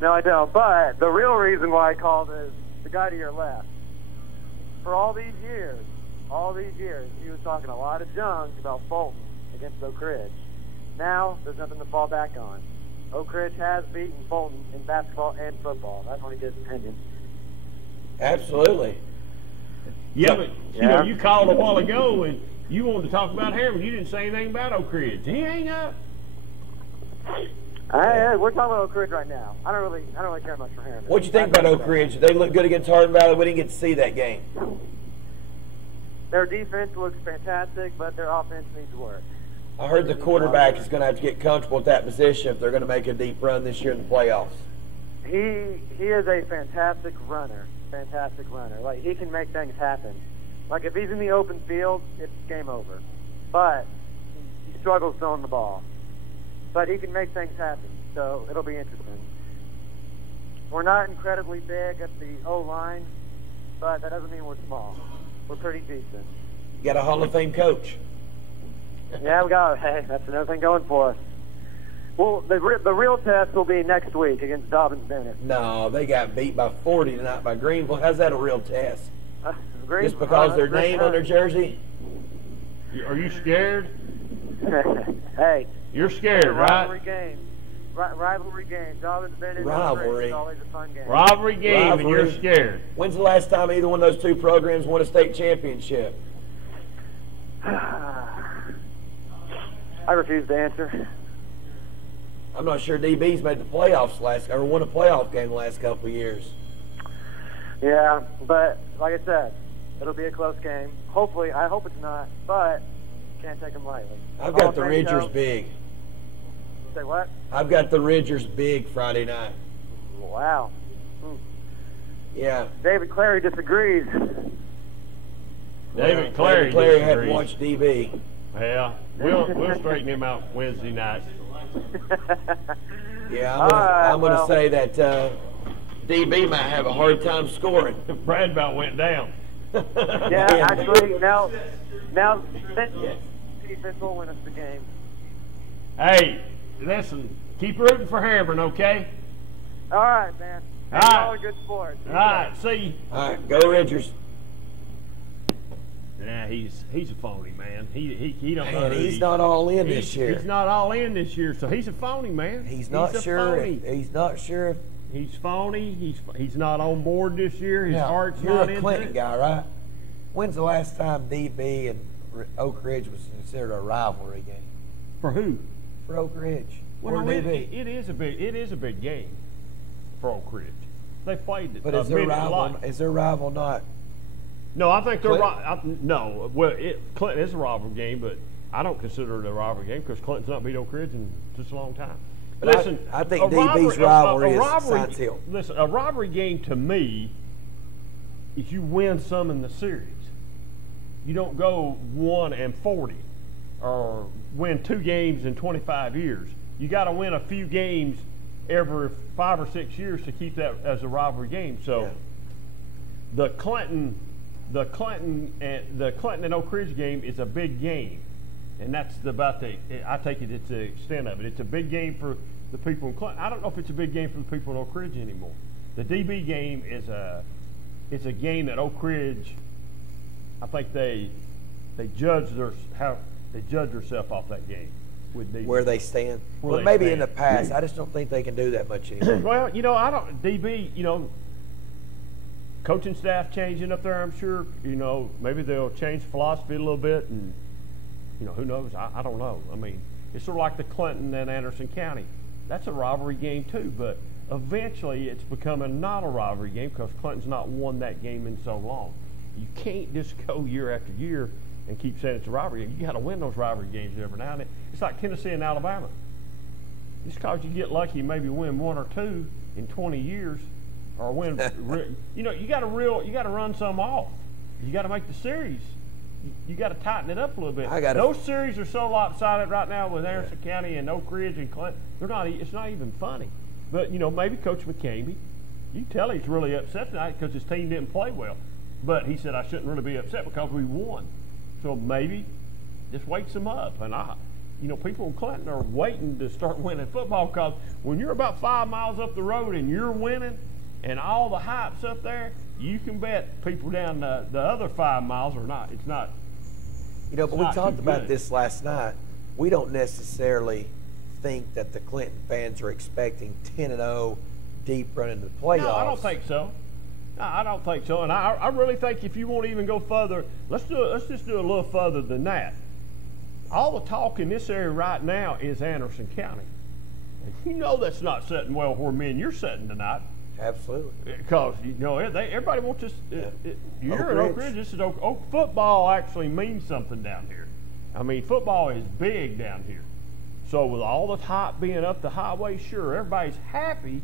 No, I don't. But the real reason why I called is the guy to your left. For all these years, he was talking a lot of junk about Fulton against Oak Ridge. Now there's nothing to fall back on. Oak Ridge has beaten Fulton in basketball and football. That's only his opinion. Absolutely. Yeah, but you know, you called a while ago and you wanted to talk about Harriman. You didn't say anything about Oak Ridge. He hang up. We're talking about Oak Ridge right now. I don't really care much for Harriman. What'd you think about Oak Ridge? They look good against Hardin Valley. We didn't get to see that game. Their defense looks fantastic, but their offense needs work. I heard the quarterback is going to have to get comfortable with that position if they're going to make a deep run this year in the playoffs. He is a fantastic runner. Like, he can make things happen. Like, if he's in the open field, it's game over. But he struggles throwing the ball. But he can make things happen, so it'll be interesting. We're not incredibly big at the O-line, but that doesn't mean we're small. We're pretty decent. You got a Hall of Fame coach. Yeah, hey, that's another thing going for us. Well, the real test will be next week against Dobbins Bennett. No, they got beat by 40 tonight by Greenville. How's that a real test? Just because their name on their jersey? Are you scared? Hey. You're scared, right? Rivalry game. Dobbins Bennett. Rivalry. It's always a fun game. Rivalry game, and you're scared. When's the last time either one of those two programs won a state championship? I refuse to answer. I'm not sure DB's made the playoffs or won a playoff game the last couple of years. Yeah, but like I said, it'll be a close game. Hopefully, I hope it's not, but can't take them lightly. I've got the Ridgers big. Say what? I've got the Ridgers big Friday night. Wow. Yeah. David Clary disagrees. David Clary hadn't watched DB. Yeah, we'll straighten him out Wednesday night. Yeah, I'm going to say that DB might have a hard time scoring. Brad about went down. Yeah, actually, now defense will win us the game. Hey, listen, keep rooting for Harriman, okay? All right, man. All right. All a good sport. All right, see you. All right, go Ridgers. Yeah, he's a phony, man. He don't know. He's not all in this year. He's not all in this year, so he's a phony, man. He's not sure. He's not sure. He's phony. He's not on board this year. His heart's you're not a in Clinton it. guy, right? When's the last time DB and Oak Ridge was considered a rivalry game? For who? For Oak Ridge. Well, it is a big game for Oak Ridge. They played it. But is their rival not? No, I think they're no. Well, Clinton is a rivalry game, but I don't consider it a rivalry game because Clinton's not beat Oak Ridge in just a long time. But Listen, I think DB's rivalry is Science Hill. Listen, a rivalry game to me is you win some in the series. You don't go 1-40 or win 2 games in 25 years. You got to win a few games every 5 or 6 years to keep that as a rivalry game. So the Clinton and Oak Ridge game is a big game, and that's I take it it's the extent of it. It's a big game for the people in Clinton. I don't know if it's a big game for the people in Oak Ridge anymore. The DB game is a game that Oak Ridge, I think they judge themselves off that game with DB. Where they stand. Well, maybe in the past. I just don't think they can do that much anymore. Well, I don't DB. Coaching staff changing up there, I'm sure. Maybe they'll change philosophy a little bit, and who knows? I don't know. I mean, it's sort of like the Clinton and Anderson County that's a rivalry game too. But eventually it's becoming not a rivalry game because Clinton's not won that game in so long. You can't just go year after year and keep saying it's a rivalry game. You got to win those rivalry games every now and then. It's like Tennessee and Alabama. Just because you get lucky, maybe win one or two in 20 years, or win, you know, you got to run some off. You got to make the series. You got to tighten it up a little bit. Those series are so lopsided right now with Anderson County and Oak Ridge and Clinton. It's not even funny. But you know, maybe Coach McCamey, you can tell he's really upset tonight because his team didn't play well. But he said I shouldn't really be upset because we won. So maybe just wakes him up. And you know, people in Clinton are waiting to start winning football because when you're about 5 miles up the road and you're winning and all the hype's up there, you can bet people down the other 5 miles are not. It's not. You know, but we talked about this last night. We don't necessarily think that the Clinton fans are expecting 10-0 deep run into the playoffs. No, I don't think so. No, I don't think so. And I really think if you want to even go further, let's just do a little further than that. All the talk in this area right now is Anderson County. And you know that's not setting well where me and you're setting tonight. Absolutely. Because, you know, everybody wants this. You're in Oak Ridge. This is Oak football actually means something down here. I mean, football is big down here. So with all the hype being up the highway, sure, everybody's happy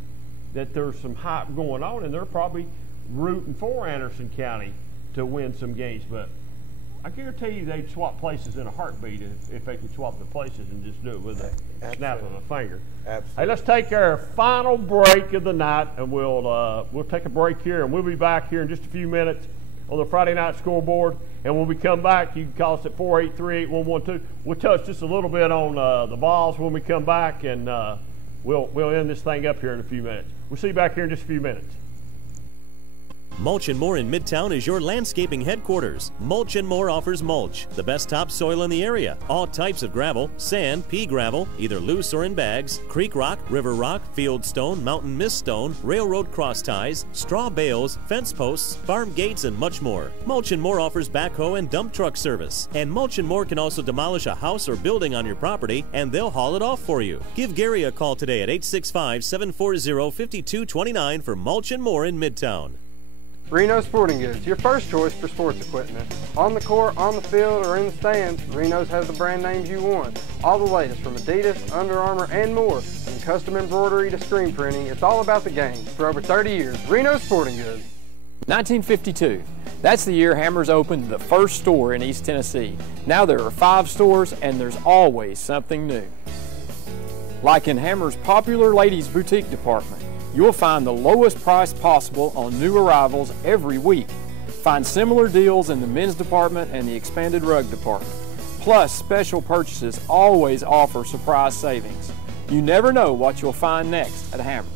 that there's some hype going on, and they're probably rooting for Anderson County to win some games. But I guarantee you they'd swap places in a heartbeat if they could swap the places and just do it with a snap of a finger. Absolutely. Hey, let's take our final break of the night, and we'll take a break here, and we'll be back here in just a few minutes on the Friday Night Scoreboard. And when we come back, you can call us at 483-8112. We'll touch just a little bit on the Vols when we come back, and we'll end this thing up here in a few minutes. We'll see you back here in just a few minutes. Mulch More in Midtown is your landscaping headquarters. Mulch More offers mulch, the best topsoil in the area. All types of gravel, sand, pea gravel, either loose or in bags, creek rock, river rock, field stone, mountain mist stone, railroad cross ties, straw bales, fence posts, farm gates, and much more. Mulch More offers backhoe and dump truck service. And Mulch More can also demolish a house or building on your property, and they'll haul it off for you. Give Gary a call today at 865-740-5229 for Mulch More in Midtown. Reno Sporting Goods, your first choice for sports equipment. On the court, on the field, or in the stands, Reno's has the brand names you want. All the latest from Adidas, Under Armour, and more. From custom embroidery to screen printing, it's all about the game. For over 30 years, Reno Sporting Goods. 1952. That's the year Hammers opened the first store in East Tennessee. Now there are 5 stores, and there's always something new. Like in Hammers' popular ladies' boutique department, you'll find the lowest price possible on new arrivals every week. Find similar deals in the men's department and the expanded rug department. Plus, special purchases always offer surprise savings. You never know what you'll find next at Hammers.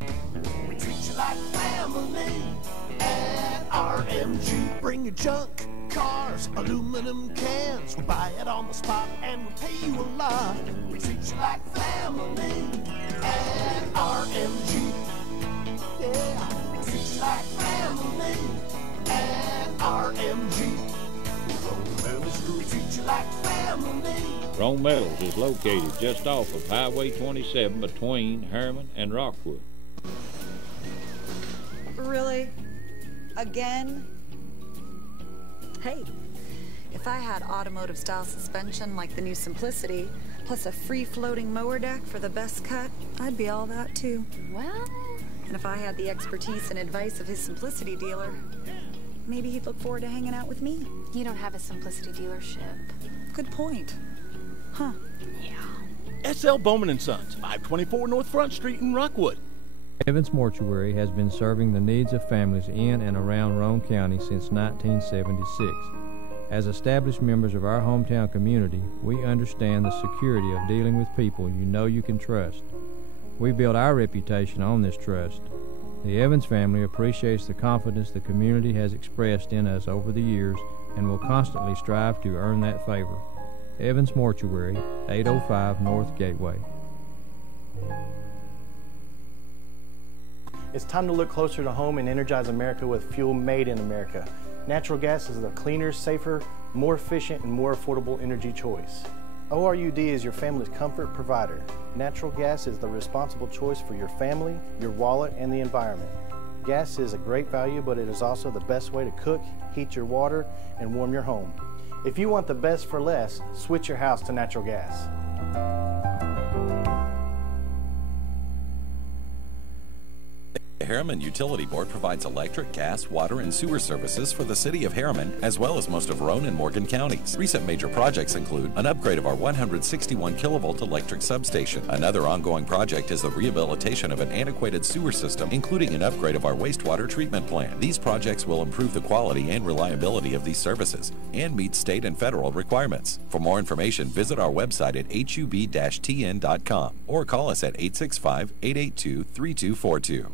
We treat you like family at RMG. Bring your junk, cars, aluminum cans. We'll buy it on the spot and we'll pay you a lot. We treat you like family at RMG. Yeah, we treat you like family at RMG. We treat you like family. Rome Metals is located just off of Highway 27 between Herman and Rockwood. Really? Again? Hey, if I had automotive style suspension like the new Simplicity, plus a free floating mower deck for the best cut, I'd be all that too. Well... And if I had the expertise and advice of his Simplicity dealer, maybe he'd look forward to hanging out with me. You don't have a Simplicity dealership. Good point. Huh. Yeah. SL Bowman & Sons, 524 North Front Street in Rockwood. Evans Mortuary has been serving the needs of families in and around Roane County since 1976. As established members of our hometown community, we understand the security of dealing with people you know you can trust. We build our reputation on this trust. The Evans family appreciates the confidence the community has expressed in us over the years and will constantly strive to earn that favor. Evans Mortuary, 805 North Gateway. It's time to look closer to home and energize America with fuel made in America. Natural gas is the cleaner, safer, more efficient, and more affordable energy choice. ORUD is your family's comfort provider. Natural gas is the responsible choice for your family, your wallet, and the environment. Gas is a great value, but it is also the best way to cook, heat your water, and warm your home. If you want the best for less, switch your house to natural gas. The Harriman Utility Board provides electric, gas, water, and sewer services for the city of Harriman, as well as most of Roane and Morgan counties. Recent major projects include an upgrade of our 161 kilovolt electric substation. Another ongoing project is the rehabilitation of an antiquated sewer system, including an upgrade of our wastewater treatment plant. These projects will improve the quality and reliability of these services and meet state and federal requirements. For more information, visit our website at hub-tn.com or call us at 865-882-3242.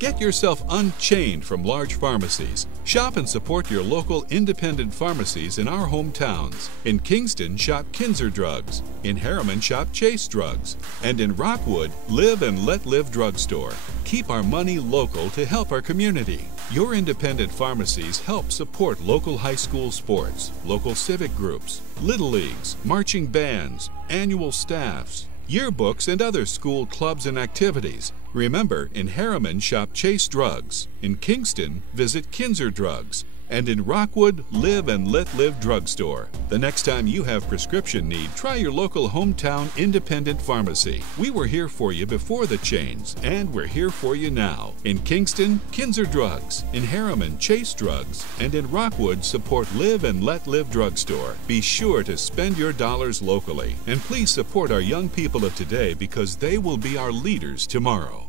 Get yourself unchained from large pharmacies. Shop and support your local independent pharmacies in our hometowns. In Kingston, shop Kinser Drugs. In Harriman, shop Chase Drugs. And in Rockwood, Live and Let Live Drugstore. Keep our money local to help our community. Your independent pharmacies help support local high school sports, local civic groups, little leagues, marching bands, annual staffs, yearbooks, and other school clubs and activities. Remember, in Harriman, shop Chase Drugs. In Kingston, visit Kinser Drugs. And in Rockwood, Live and Let Live Drugstore. The next time you have prescription need, try your local hometown independent pharmacy. We were here for you before the chains, and we're here for you now. In Kingston, Kinser Drugs. In Harriman, Chase Drugs. And in Rockwood, support Live and Let Live Drugstore. Be sure to spend your dollars locally. And please support our young people of today, because they will be our leaders tomorrow.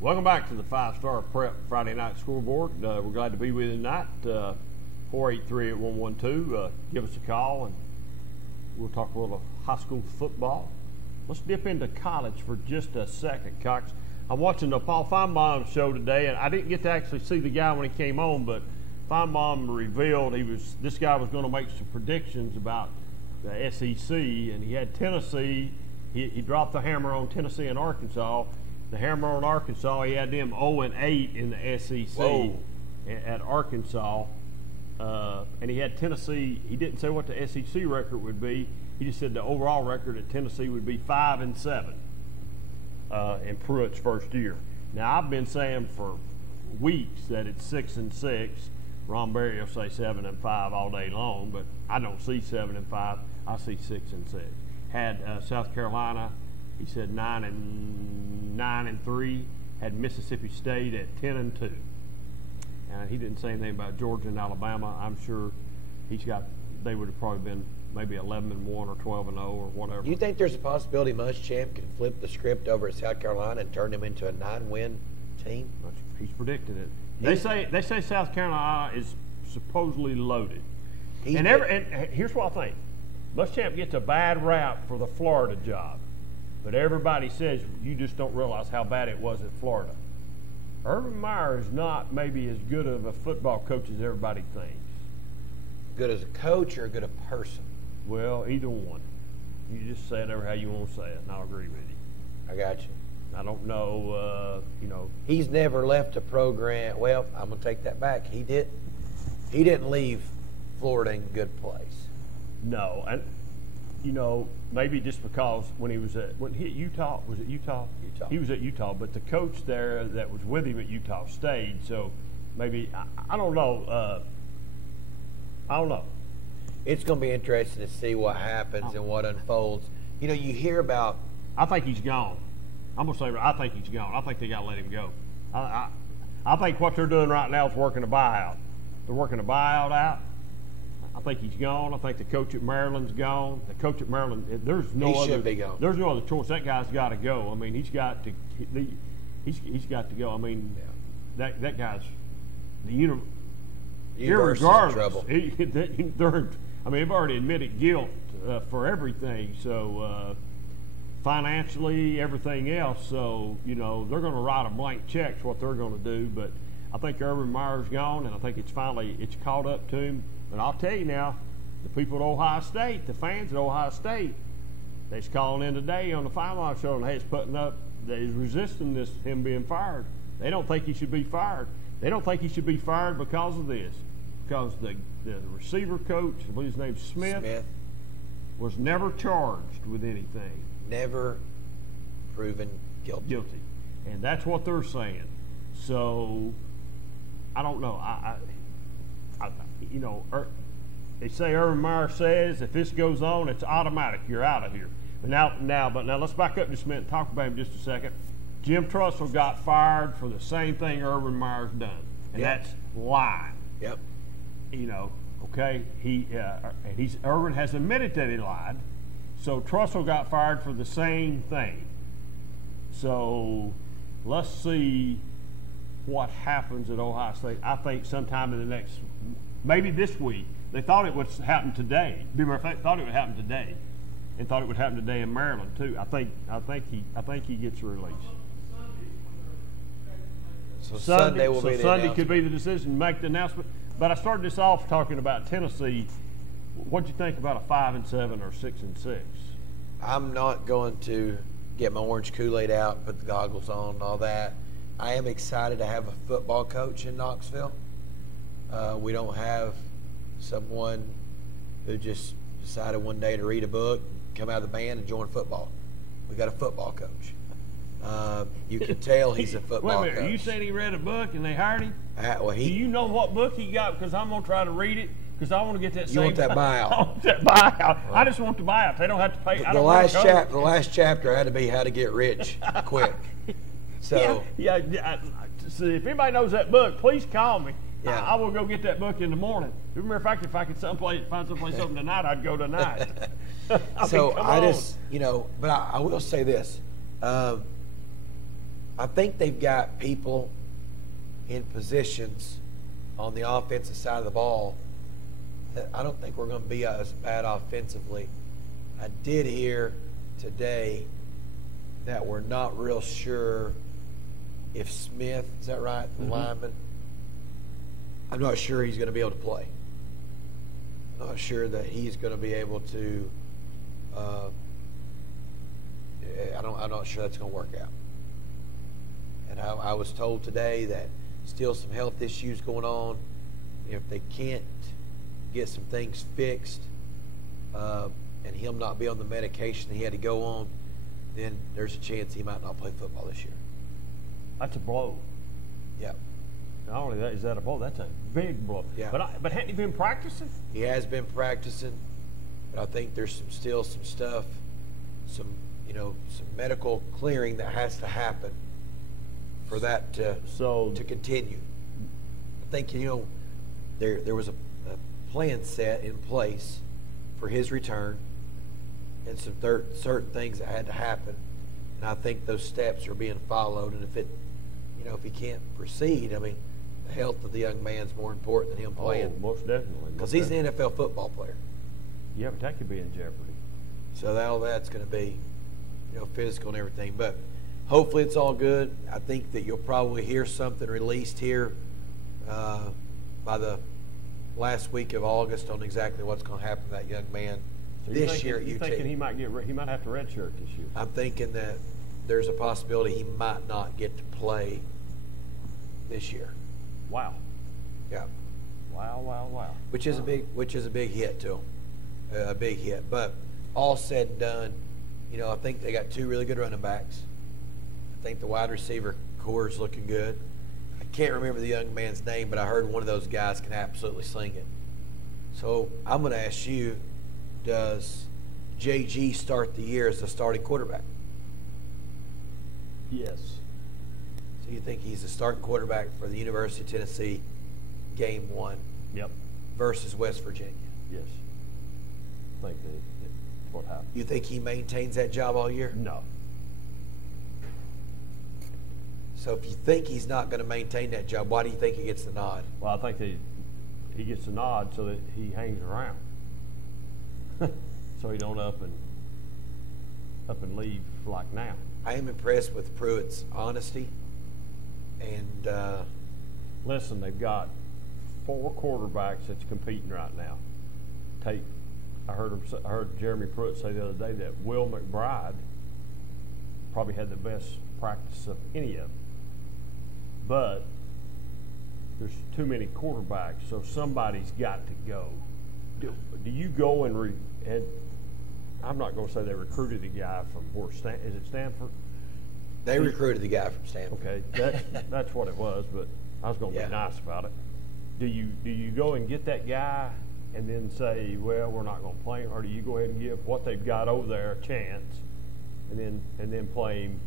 Welcome back to the 5-Star Prep Friday Night Scoreboard. We're glad to be with you tonight. 483-8112. Give us a call, and we'll talk a little high school football. Let's dip into college for just a second, Cox. I'm watching the Paul Feinbaum show today, and I didn't get to actually see the guy when he came on, but Feinbaum revealed this guy was going to make some predictions about the SEC, and he had Tennessee. He dropped the hammer on Tennessee and Arkansas. The hammer on Arkansas, he had them 0-8 in the SEC. Whoa. At Arkansas. And he had Tennessee. He didn't say what the SEC record would be. He just said the overall record at Tennessee would be 5-7 in Pruitt's first year. Now, I've been saying for weeks that it's 6-6. Ron Berry will say 7-5 all day long, but I don't see 7-5. I see 6-6. Had South Carolina. He said 9-3, had Mississippi State at 10-2. He didn't say anything about Georgia and Alabama. I'm sure they would have probably been maybe 11-1 or 12-0 or whatever. Do you think there's a possibility Muschamp can flip the script over at South Carolina and turn them into a 9-win team? He's predicted it. They say South Carolina is supposedly loaded. And here's what I think. Muschamp gets a bad rap for the Florida job. But everybody says you just don't realize how bad it was at Florida. Urban Meyer is not maybe as good of a football coach as everybody thinks. Good as a coach or good a person? Well, either one. You just say it over how you want to say it, and I'll agree with you. I got you. I don't know, He's never left a program. Well, I'm going to take that back. He didn't leave Florida in a good place. No, and maybe just because when he at Utah, was it Utah? Utah. He was at Utah, but the coach there that was with him at Utah stayed. So maybe I don't know. I don't know. It's going to be interesting to see what happens and what unfolds. You hear about. I think he's gone. I'm going to say I think he's gone. I think they got to let him go. I think what they're doing right now is working a buyout. They're working a buyout out. I think he's gone. I think the coach at Maryland's gone. The coach at Maryland, there's no should be gone. There's no other choice. That guy's got to go. I mean, he's got to go. I mean, that guy's the irregardless. Trouble. They've already admitted guilt for everything. So financially, everything else. So they're going to write a blank check. What they're going to do. But I think Urban Meyer's gone, and I think it's caught up to him. But I'll tell you now, the people at Ohio State, the fans at Ohio State, they's calling in today on the Feinbaum show, and he's putting up, they's resisting him being fired. They don't think he should be fired. They don't think he should be fired because of this. Because the receiver coach, I believe his name's Smith, was never charged with anything. Never proven guilty. And that's what they're saying. So, I don't know. You know, they say Urban Meyer says if this goes on, it's automatic. You're out of here. But now let's back up just a minute and talk about him just a second. Jim Trussell got fired for the same thing Urban Meyer's done, and that's lying. Yep. You know, okay. Urban has admitted that he lied. So Trussell got fired for the same thing. So let's see what happens at Ohio State. I think sometime in the next, maybe this week. They thought it would happen today. They thought it would happen today, and thought it would happen today in Maryland too. I think he gets released. So Sunday will be the Sunday could be the decision to make the announcement. But I started this off talking about Tennessee. What'd you think about a 5-7 or 6-6? I'm not going to get my orange Kool-Aid out, put the goggles on, and all that. I am excited to have a football coach in Knoxville. We don't have someone who just decided one day to read a book, come out of the band, and join football. We got a football coach. You can tell he's a football Wait a minute, coach. you said he read a book and they hired him? Do you know what book he got? Because I'm going to try to read it. Because I want to get that. You want that buyout? I want that buyout. I just want the buyout. They don't have to pay. The last chapter had to be how to get rich quick. So yeah. See, if anybody knows that book, please call me. Yeah. I will go get that book in the morning. As a matter of fact, if I could find someplace open tonight, I'd go tonight. But I will say this. I think they've got people in positions on the offensive side of the ball that I don't think we're going to be as bad offensively. I did hear today that we're not real sure if Smith, is that right, the lineman? I'm not sure he's going to be able to play. I'm not sure that he's going to be able to. I'm not sure that's going to work out. And I was told today that still some health issues going on. If they can't get some things fixed, and him not be on the medication he had to go on, then there's a chance he might not play football this year. That's a blow. Yeah. Not only that, is that a blow? That's a big blow. Yeah. But hadn't he been practicing? He has been practicing, but I think there's still some stuff, some medical clearing that has to happen for that to continue. I think there was a plan set in place for his return, and some certain things that had to happen, and I think those steps are being followed. And if he can't proceed, I mean, the health of the young man's more important than him playing. Oh, most definitely. Because he's an NFL football player. Yeah, but that could be in jeopardy. So all that's going to be, physical and everything. But hopefully it's all good. I think that you'll probably hear something released here by the last week of August on exactly what's going to happen to that young man this year at UT. You're thinking he might have to redshirt this year? I'm thinking that there's a possibility he might not get to play this year. Wow. Yeah. Wow. Which is a big hit to him. A big hit. But all said and done, I think they got two really good running backs. I think the wide receiver core is looking good. I can't remember the young man's name, but I heard one of those guys can absolutely sling it. So I'm going to ask you, does JG start the year as the starting quarterback? Yes. So you think he's the starting quarterback for the University of Tennessee game 1? Yep. Versus West Virginia? Yes. I think that's what happened. You think he maintains that job all year? No. So if you think he's not going to maintain that job, why do you think he gets the nod? Well, I think that he gets the nod so that he hangs around. So he don't up and leave like now. I am impressed with Pruitt's honesty. And listen, they've got 4 quarterbacks that's competing right now. I heard Jeremy Pruitt say the other day that Will McBride probably had the best practice of any of them. But there's too many quarterbacks, so somebody's got to go. Do you go and I'm not going to say they recruited a guy from where is it Stanford? They recruited the guy from Stanford. Okay, that's what it was, but I was going to be nice about it. Do you go and get that guy and then say, well, we're not going to play him, or do you go ahead and give what they've got over there a chance, and then play him,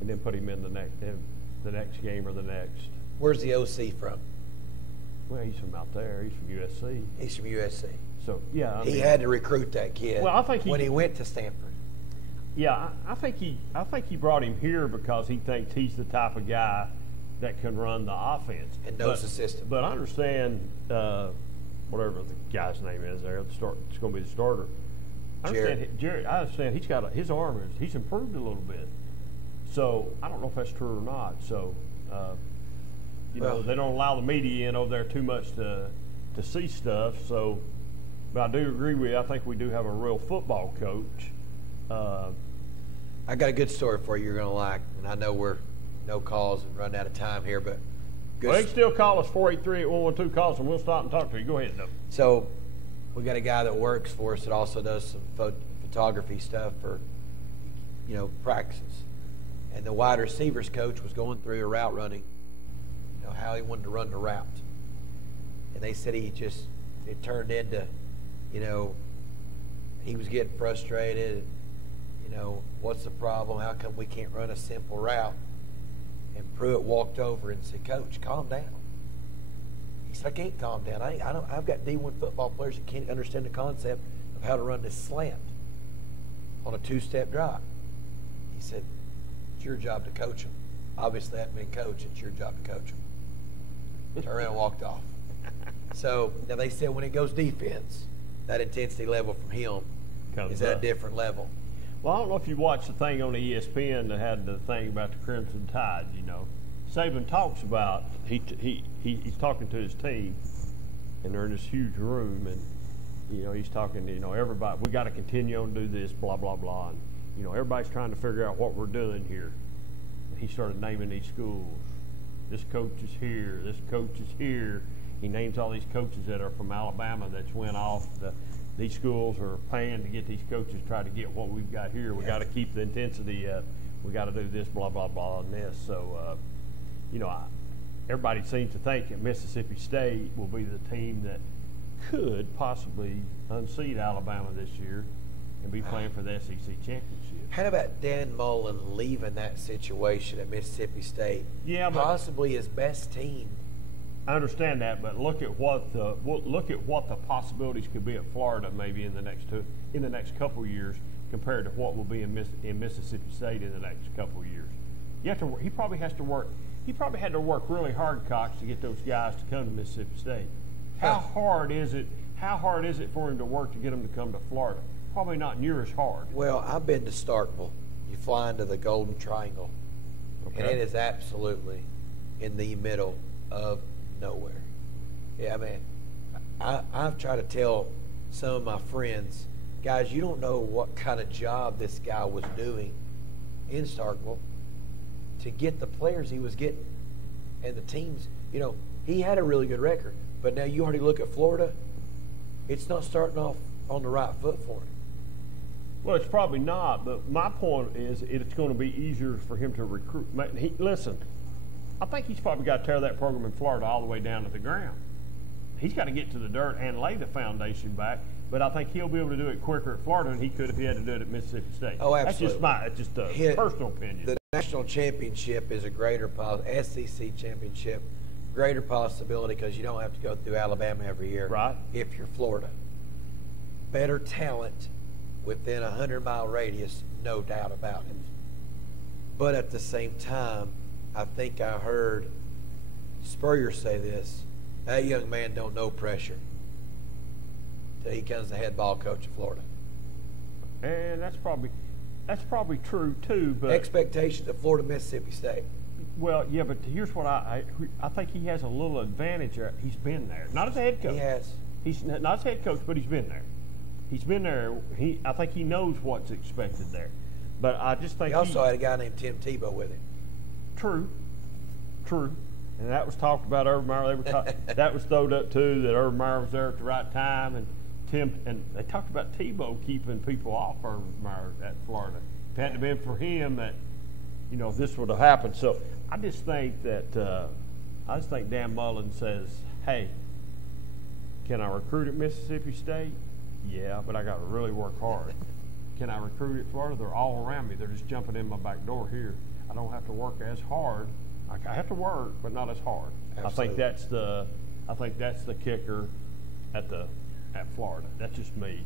and then put him in the next game or the next? Where's the OC from? Well, he's from out there. He's from USC. He's from USC. So yeah, he had to recruit that kid. Well, I think when he went to Stanford. Yeah, I think he brought him here because he thinks he's the type of guy that can run the offense and knows the system. But I understand whatever the guy's name is there. It's going to be the starter. Jared. I understand his arm he's improved a little bit. So I don't know if that's true or not. So you know, they don't allow the media in over there too much to see stuff. So, but I do agree with you. I think we do have a real football coach. I got a good story for you. You're going to like, and I know we're no calls and running out of time here, but well, they can still call us 483-8112 calls, and we'll stop and talk to you. Go ahead, though. So we got a guy that works for us that also does some photography stuff for, you know, practices. And the wide receivers coach was going through a route running, you know, how he wanted to run the route. And they said it turned into, you know, he was getting frustrated. You know, what's the problem? How come we can't run a simple route? And Pruitt walked over and said, Coach, calm down. He said, I can't calm down. I've got D1 football players that can't understand the concept of how to run this slant on a two-step drop. He said, it's your job to coach them. Obviously, I haven't been coached. It's your job to coach them. Turned around and walked off. So now they said when it goes defense, that intensity level from him is at a different level. Well, I don't know if you watched the thing on the ESPN that had the thing about the Crimson Tide. You know, Saban talks about he's talking to his team, and they're in this huge room, and you know he's talking to everybody. We got to continue on to do this, blah blah blah, and everybody's trying to figure out what we're doing here. And he started naming these schools. This coach is here. This coach is here. He names all these coaches that are from Alabama that's went off. These schools are paying to get these coaches, try to get what we've got here. We got to keep the intensity up. We got to do this, blah, blah, blah, and this. So, everybody seems to think that Mississippi State will be the team that could possibly unseat Alabama this year and be playing for the SEC championship. How about Dan Mullen leaving that situation at Mississippi State? Yeah, possibly his best team. I understand that, but look at what the possibilities could be at Florida maybe in the next couple of years compared to what will be in Mississippi State in the next couple of years. He probably had to work really hard, Cox, to get those guys to come to Mississippi State. How hard is it for him to work to get them to come to Florida? Probably not near as hard. Well, I've been to Starkville. You fly into the Golden Triangle, and it is absolutely in the middle of nowhere. Yeah, man. I've tried to tell some of my friends, guys, you don't know what kind of job this guy was doing in Starkville to get the players he was getting. And the teams, he had a really good record. But now you already look at Florida, it's not starting off on the right foot for him. Well, it's probably not, but my point is it's going to be easier for him to recruit. Listen, I think he's probably got to tear that program in Florida all the way down to the ground. He's got to get to the dirt and lay the foundation back, but I think he'll be able to do it quicker at Florida than he could if he had to do it at Mississippi State. Oh, absolutely. That's just a personal opinion. The national championship is a greater SEC championship, greater possibility because you don't have to go through Alabama every year. Right. If you're Florida. Better talent within a 100-mile radius, no doubt about it. But at the same time, I think I heard Spurrier say this, that young man don't know pressure till he becomes the head ball coach of Florida. And that's probably true too. But expectations of Florida, Mississippi State. Well, yeah, but here's what I think he has a little advantage. He's been there, not as a head coach. He has. He's not as head coach, but he's been there. He's been there. I think he knows what's expected there. But I just think he also had a guy named Tim Tebow with him. True. And that was talked about. Urban Meyer. That was thrown up too. That Urban Meyer was there at the right time, and they talked about Tebow keeping people off Urban Meyer at Florida. If it hadn't been for him, that this would have happened. So I just think that Dan Mullen says, "Hey, can I recruit at Mississippi State? Yeah, but I got to really work hard. Can I recruit at Florida? They're all around me. They're just jumping in my back door here. I don't have to work as hard. I have to work, but not as hard." Absolutely. I think that's the kicker at Florida. That's just me.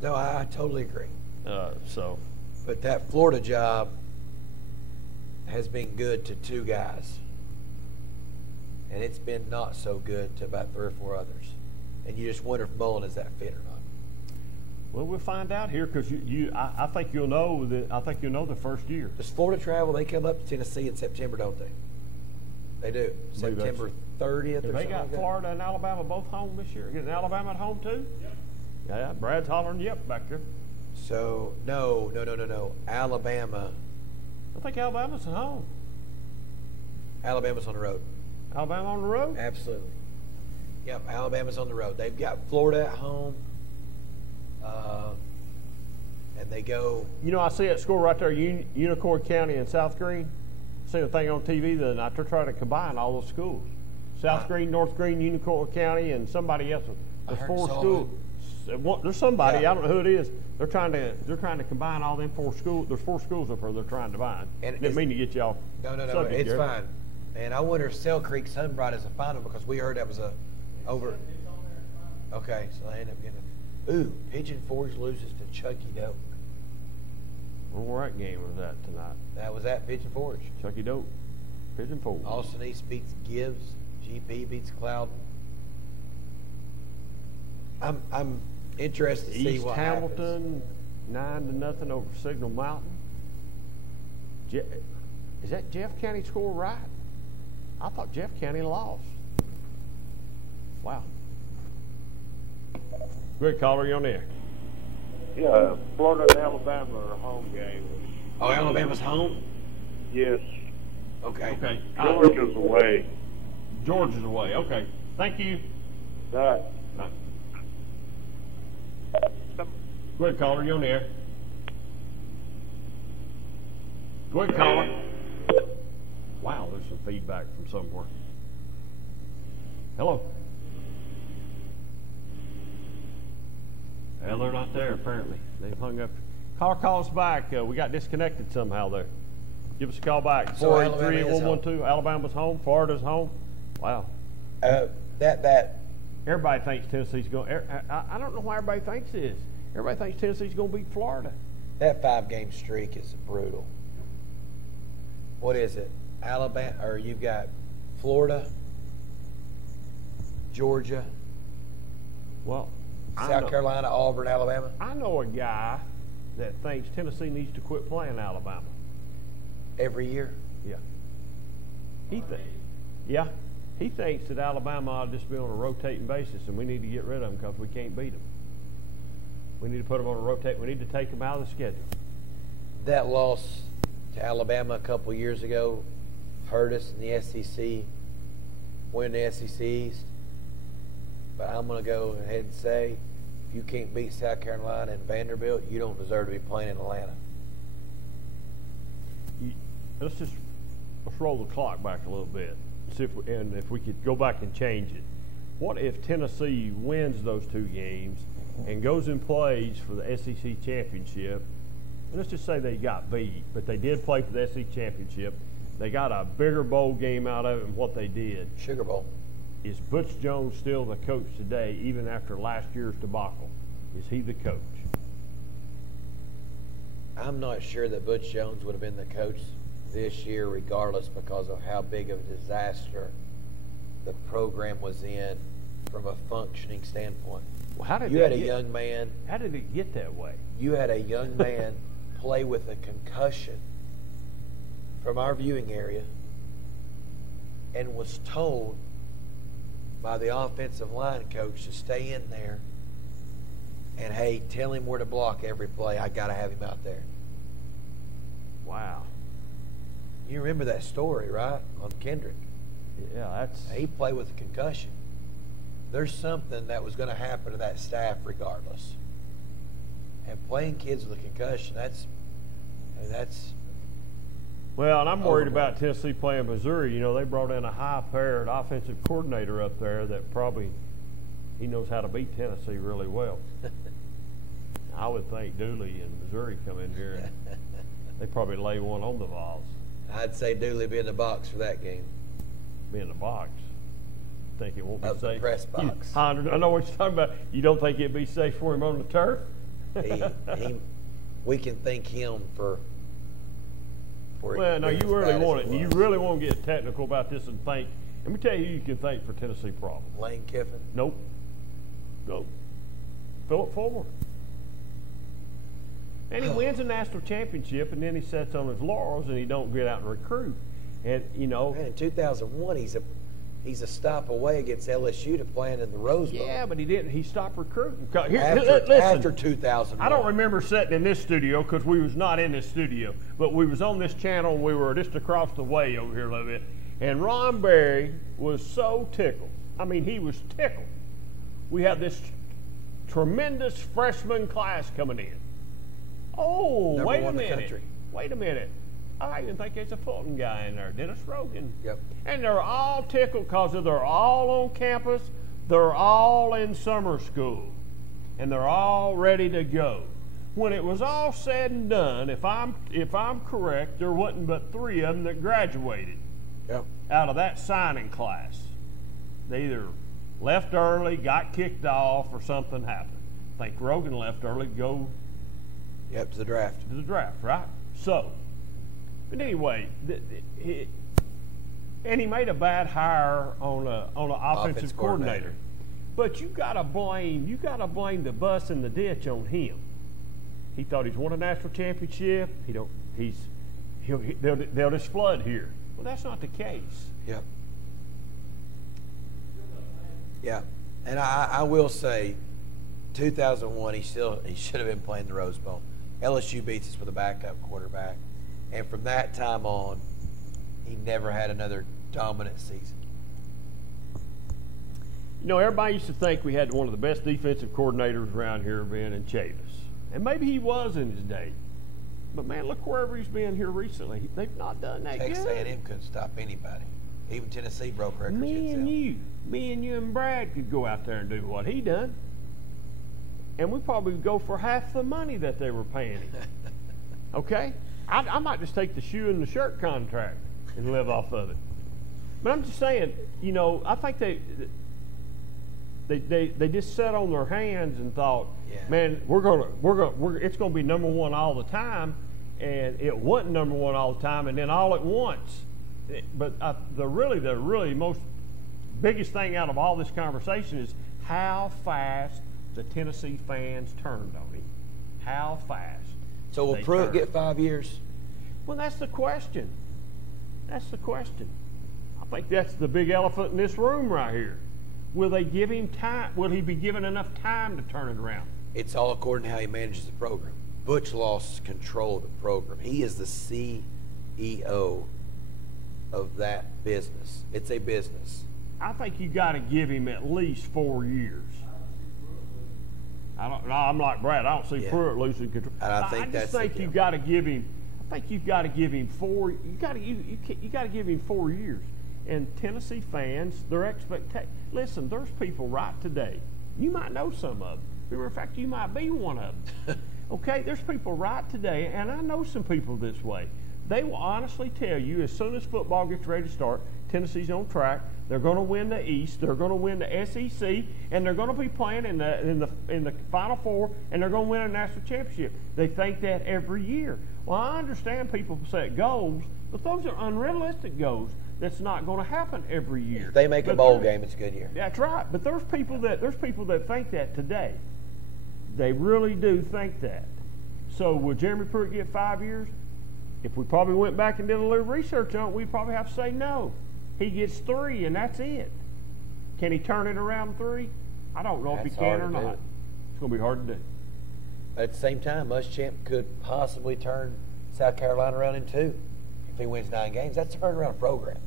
No, I totally agree. But that Florida job has been good to 2 guys, and it's been not so good to about 3 or 4 others. And you just wonder if Mullen is that fit or not. Well, we'll find out here because I think you'll know the first year. Does Florida travel? They come up to Tennessee in September, don't they? They do. September 30th. They got like Florida and Alabama both home this year. Is Alabama at home too? Yep. Yeah, Brad's hollering yep back there. So no. Alabama. I think Alabama's at home. Alabama's on the road. Alabama on the road? Absolutely. Yep, Alabama's on the road. They've got Florida at home. And they go. I see that score right there, Unicoi County and South Green. I see the thing on TV the other night. They're trying to combine all those schools. South Green, North Green, Unicoi County, and somebody else. There's 4 schools. There's somebody, I don't know who it is. They're trying to combine all them 4 schools. There's 4 schools up there they're trying to combine. And didn't mean to get y'all. No, it's fine. And I wonder if Sale Creek Sunbright is a final because we heard that was a over. Okay, so they end up getting it. Ooh, Pigeon Forge loses to Chucky Doak. Where that game was at tonight? That was at Pigeon Forge. Chucky Doak, Pigeon Forge. Austin East beats Gibbs. GP beats Cloudon. I'm interested to see what happens. East Hamilton 9-0 over Signal Mountain. Is that Jeff County score right? I thought Jeff County lost. Wow. Good caller, you on there? Yeah, Florida and Alabama are home games. Oh, Alabama's home? Yes. Okay. Georgia's away. Georgia's away. Okay. Thank you. All right. Go ahead, caller. You on the air? Go ahead, caller. Wow, there's some feedback from somewhere. Hello. Well, they're not there, apparently. They've hung up. Caller, call us back. We got disconnected somehow there. Give us a call back. 483-112. Alabama's home. Florida's home. Wow. Everybody thinks Tennessee's going. I don't know why everybody thinks this. Everybody thinks Tennessee's going to beat Florida. That 5-game streak is brutal. What is it? Alabama, or you've got Florida, Georgia, South Carolina, Auburn, Alabama. I know a guy that thinks Tennessee needs to quit playing Alabama. Every year? Yeah. He thinks that Alabama ought to just be on a rotating basis, and we need to get rid of them because we can't beat them. We need to put them on a rotate. We need to take them out of the schedule. That loss to Alabama a couple years ago hurt us in the SEC, win the SEC East. But I'm going to go ahead and say, if you can't beat South Carolina and Vanderbilt, you don't deserve to be playing in Atlanta. Let's roll the clock back a little bit. See if we could go back and change it. What if Tennessee wins those 2 games and goes and plays for the SEC championship? And let's just say they got beat, but they did play for the SEC championship. They got a bigger bowl game out of it than what they did. Sugar Bowl. Is Butch Jones still the coach today, even after last year's debacle? Is he the coach? I'm not sure that Butch Jones would have been the coach this year regardless because of how big of a disaster the program was in from a functioning standpoint. Well, how did young man. How did it get that way? You had a young man play with a concussion from our viewing area and was told by the offensive line coach to stay in there and, hey, tell him where to block every play. I got to have him out there. Wow. You remember that story, right, on Kendrick? Yeah, that's. He played with a concussion. There's something that was going to happen to that staff regardless. And playing kids with a concussion, that's. Well, and I'm worried about Tennessee playing Missouri. You know, they brought in a high-powered offensive coordinator up there that probably he knows how to beat Tennessee really well. I would think Dooley and Missouri come in here and they probably lay one on the Vols. I'd say Dooley be in the box for that game. Be in the box. Think it won't be safe. The press box. I know what you're talking about. You don't think it'd be safe for him on the turf? We can thank him for. Well, no, you really want it. You really want to get technical about this and think. Let me tell you who you can thank for Tennessee problems. Lane Kiffin? Nope. Philip Fuller. And he wins a national championship, and then he sits on his laurels, and he don't get out and recruit. And you know, man, in 2001, he's a stop away against LSU to playing in the Rose Bowl. Yeah, but he didn't. He stopped recruiting. After 2001. I don't remember sitting in this studio because we was not in this studio, but we was on this channel. We were just across the way over here a little bit, and Ron Berry was so tickled. I mean, he was tickled. We had this tremendous freshman class coming in. Oh, wait a minute. Wait a minute. I even think there's a Fulton guy in there, Dennis Rogan. Yep. And they're all tickled because they're all on campus. They're all in summer school. And they're all ready to go. When it was all said and done, if I'm correct, there wasn't but 3 of them that graduated out of that signing class. They either left early, got kicked off, or something happened. I think Rogan left early to go to the draft. To the draft, right? So, but anyway, and he made a bad hire on an offensive coordinator. But you gotta blame the bus in the ditch on him. He thought he's won a national championship. They'll just flood here. Well, that's not the case. Yep. Yeah, and I will say, 2001, he should have been playing the Rose Bowl. LSU beats us with a backup quarterback, and from that time on, he never had another dominant season. You know, everybody used to think we had one of the best defensive coordinators around here being in Chavis, and maybe he was in his day. But man, look wherever he's been here recently. They've not done that Texas good. A&M couldn't stop anybody. Even Tennessee broke records. Me and you and Brad could go out there and do what he done. And we probably would go for half the money that they were paying him. Okay? I might just take the shoe and the shirt contract and live off of it. But I'm just saying, you know, I think they just sat on their hands and thought, man, it's gonna be number one all the time, and it wasn't number one all the time, and then all at once. But the really most biggest thing out of all this conversation is how fast the Tennessee fans turned on him. How fast. So will Pruitt get 5 years? Well, that's the question. That's the question. I think that's the big elephant in this room right here. Will they give him time? Will he be given enough time to turn it around? It's all according to how he manages the program. Butch lost control of the program. He is the CEO of that business. It's a business. I think you got to give him at least 4 years. I'm like Brad. I don't see Pruitt losing control. And I just think you got to give him. I think you've got to give him 4. You got to give him 4 years. And Tennessee fans, their expectation. Listen, there's people right today. You might know some of them. As a matter of fact, you might be one of them. Okay, there's people right today, and I know some people this way. They will honestly tell you as soon as football gets ready to start, Tennessee's on track. They're going to win the East. They're going to win the SEC, and they're going to be playing in the Final Four, and they're going to win a national championship. They think that every year. Well, I understand people set goals, but those are unrealistic goals. That's not going to happen every year. If they make a bowl game, it's a good year. That's right. But there's people that think that today. They really do think that. So will Jeremy Pruitt get 5 years? If we probably went back and did a little research on it, we'd probably have to say no. He gets 3, and that's it. Can he turn it around 3? I don't know if he can or not. It's going to be hard to do. At the same time, Muschamp could possibly turn South Carolina around in 2 if he wins 9 games. That's a turnaround program.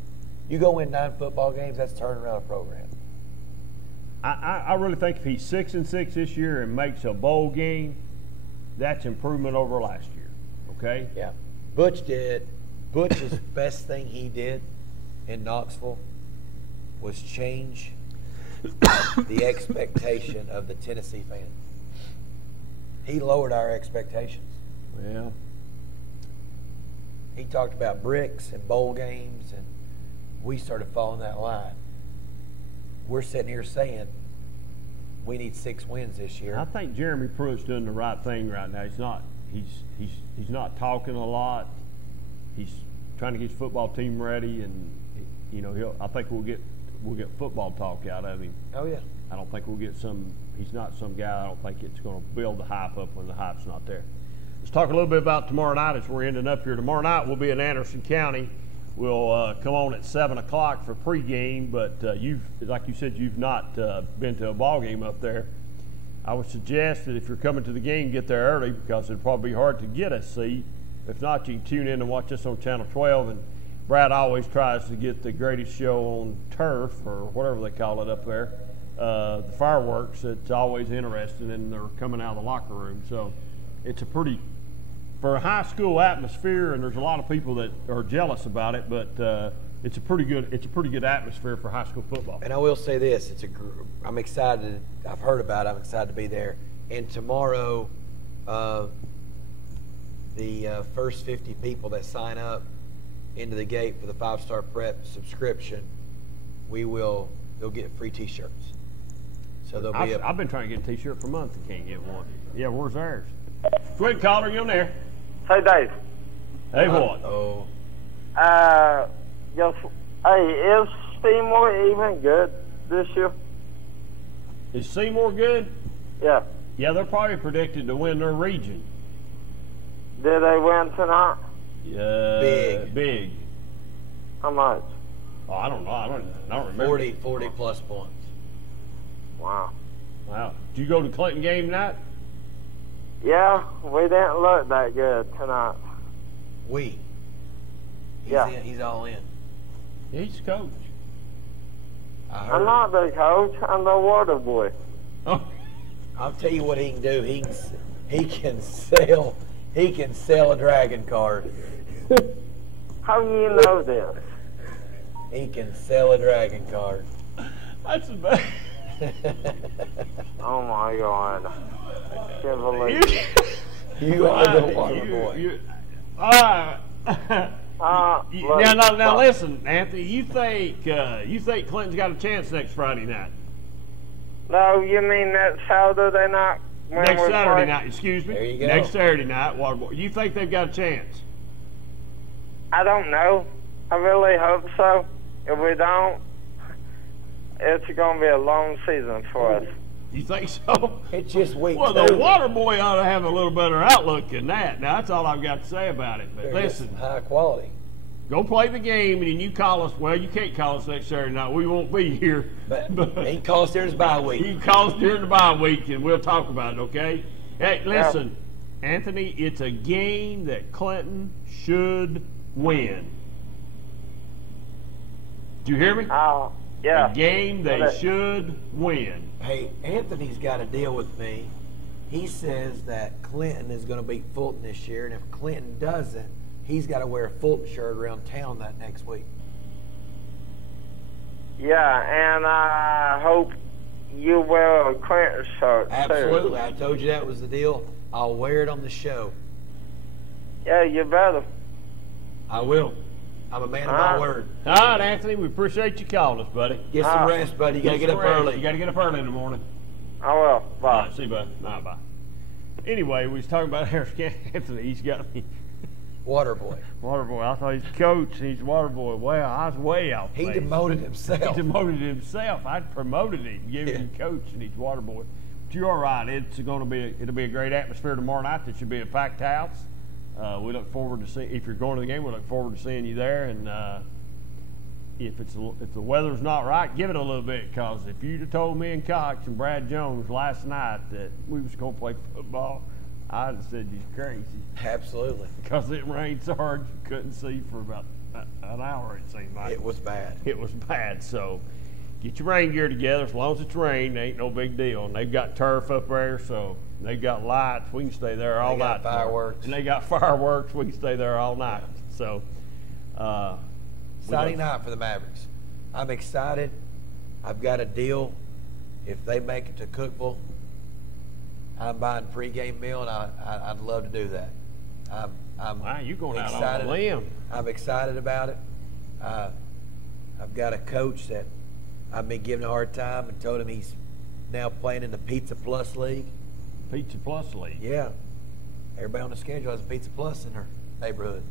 You go win 9 football games, that's turning around a program. I really think if he's 6-6 this year and makes a bowl game, that's improvement over last year. Okay? Yeah. Butch's best thing he did in Knoxville was change the expectation of the Tennessee fans. He lowered our expectations. Well, he talked about bricks and bowl games, and we started following that line. We're sitting here saying we need 6 wins this year. I think Jeremy Pruitt's doing the right thing right now. He's not talking a lot. He's trying to get his football team ready, and I think we'll get football talk out of him. Oh yeah. I don't think we'll get he's not some guy. I don't think it's going to build the hype up when the hype's not there. Let's talk a little bit about tomorrow night as we're ending up here. Tomorrow night we'll be in Anderson County. We'll come on at 7 o'clock for pregame, but like you said, you've not been to a ball game up there. I would suggest that if you're coming to the game, get there early because it'll probably be hard to get a seat. If not, you can tune in and watch us on Channel 12. And Brad always tries to get the greatest show on turf or whatever they call it up there. The fireworks, it's always interesting, and they're coming out of the locker room. So it's for a high school atmosphere, and there's a lot of people that are jealous about it, but it's a pretty good atmosphere for high school football. And I will say this: I'm excited. I've heard about it. I'm excited to be there. And tomorrow, the first 50 people that sign up into the gate for the 5-Star Prep subscription, they'll get free T-shirts. So there'll be I've been trying to get a T-shirt for months and can't get one. Yeah, where's ours? Quick caller, you on there? Hey, Dave. Hey, what? Oh. Yes. Hey, is Seymour even good this year? Is Seymour good? Yeah. Yeah, they're probably predicted to win their region. Did they win tonight? Big. How much? Oh, I don't know. I don't remember. 40 plus points. Wow. Did you go to Clinton game tonight? Yeah, we didn't look that good tonight. He's all in. Yeah, he's coach. I'm not the coach. I'm the water boy. Oh. I'll tell you what he can do. He can sell a dragon card. How do you know this? He can sell a dragon card. That's bad. Oh my God! I can't believe it. You are the water boy. Now listen, Anthony. You think Clinton's got a chance next Friday night? No, you mean that Saturday night? Next Saturday night, excuse me. There you go. Next Saturday night, Waterboy. You think they've got a chance? I don't know. I really hope so. If we don't, it's going to be a long season for us. You think so? It's just week 2. Well, the Waterboy ought to have a little better outlook than that. Now, that's all I've got to say about it. But listen, high quality. Go play the game, and then you call us. Well, you can't call us next Saturday night. We won't be here. But he can call us during the bye week. He can call us during the bye week, and we'll talk about it, okay? Hey, listen, Anthony, it's a game that Clinton should win. Do you hear me? Yeah. A game they should win. Hey, Anthony's got a deal with me. He says that Clinton is going to beat Fulton this year, and if Clinton doesn't, he's got to wear a Fulton shirt around town that next week. Yeah, and I hope you wear a Clinton shirt, Absolutely. too. I told you that was the deal. I'll wear it on the show. Yeah, you better. I will. I'm a man of my word. All right, Anthony, we appreciate you calling us, buddy. Get some rest, buddy. You got to get up early. You got to get up early in the morning. I will. Bye. All right, see you, bud. All right, bye. Anyway, we was talking about Anthony. He's got me. Water boy. Water boy. I thought he's coach and he's water boy. Well, I was way off. He demoted himself. He demoted himself. I promoted him, gave him coach, and he's water boy. But you're all right. It'll be a great atmosphere tomorrow night. There should be a packed house. We look forward to seeing. If you're going to the game, we look forward to seeing you there. And if the weather's not right, give it a little bit. Because if you'd have told me and Cox and Brad Jones last night that we was going to play football, I'd have said you're crazy. Absolutely. Because it rained so hard you couldn't see for about an hour, it seemed like. It was bad. It was bad. So get your rain gear together. As long as it's rain, ain't no big deal. And they've got turf up there, so they've got lights. We can stay there all night. Fireworks. And they got fireworks. We can stay there all night. So exciting night for the Mavericks. I'm excited. I've got a deal. If they make it to Cookeville, I'm buying pregame meal, and I'd love to do that. Wow, you're going excited. out on a limb. I'm excited about it. I've got a coach that I've been giving a hard time and told him he's now playing in the Pizza Plus League. Pizza Plus League? Yeah. Everybody on the schedule has a Pizza Plus in their neighborhood.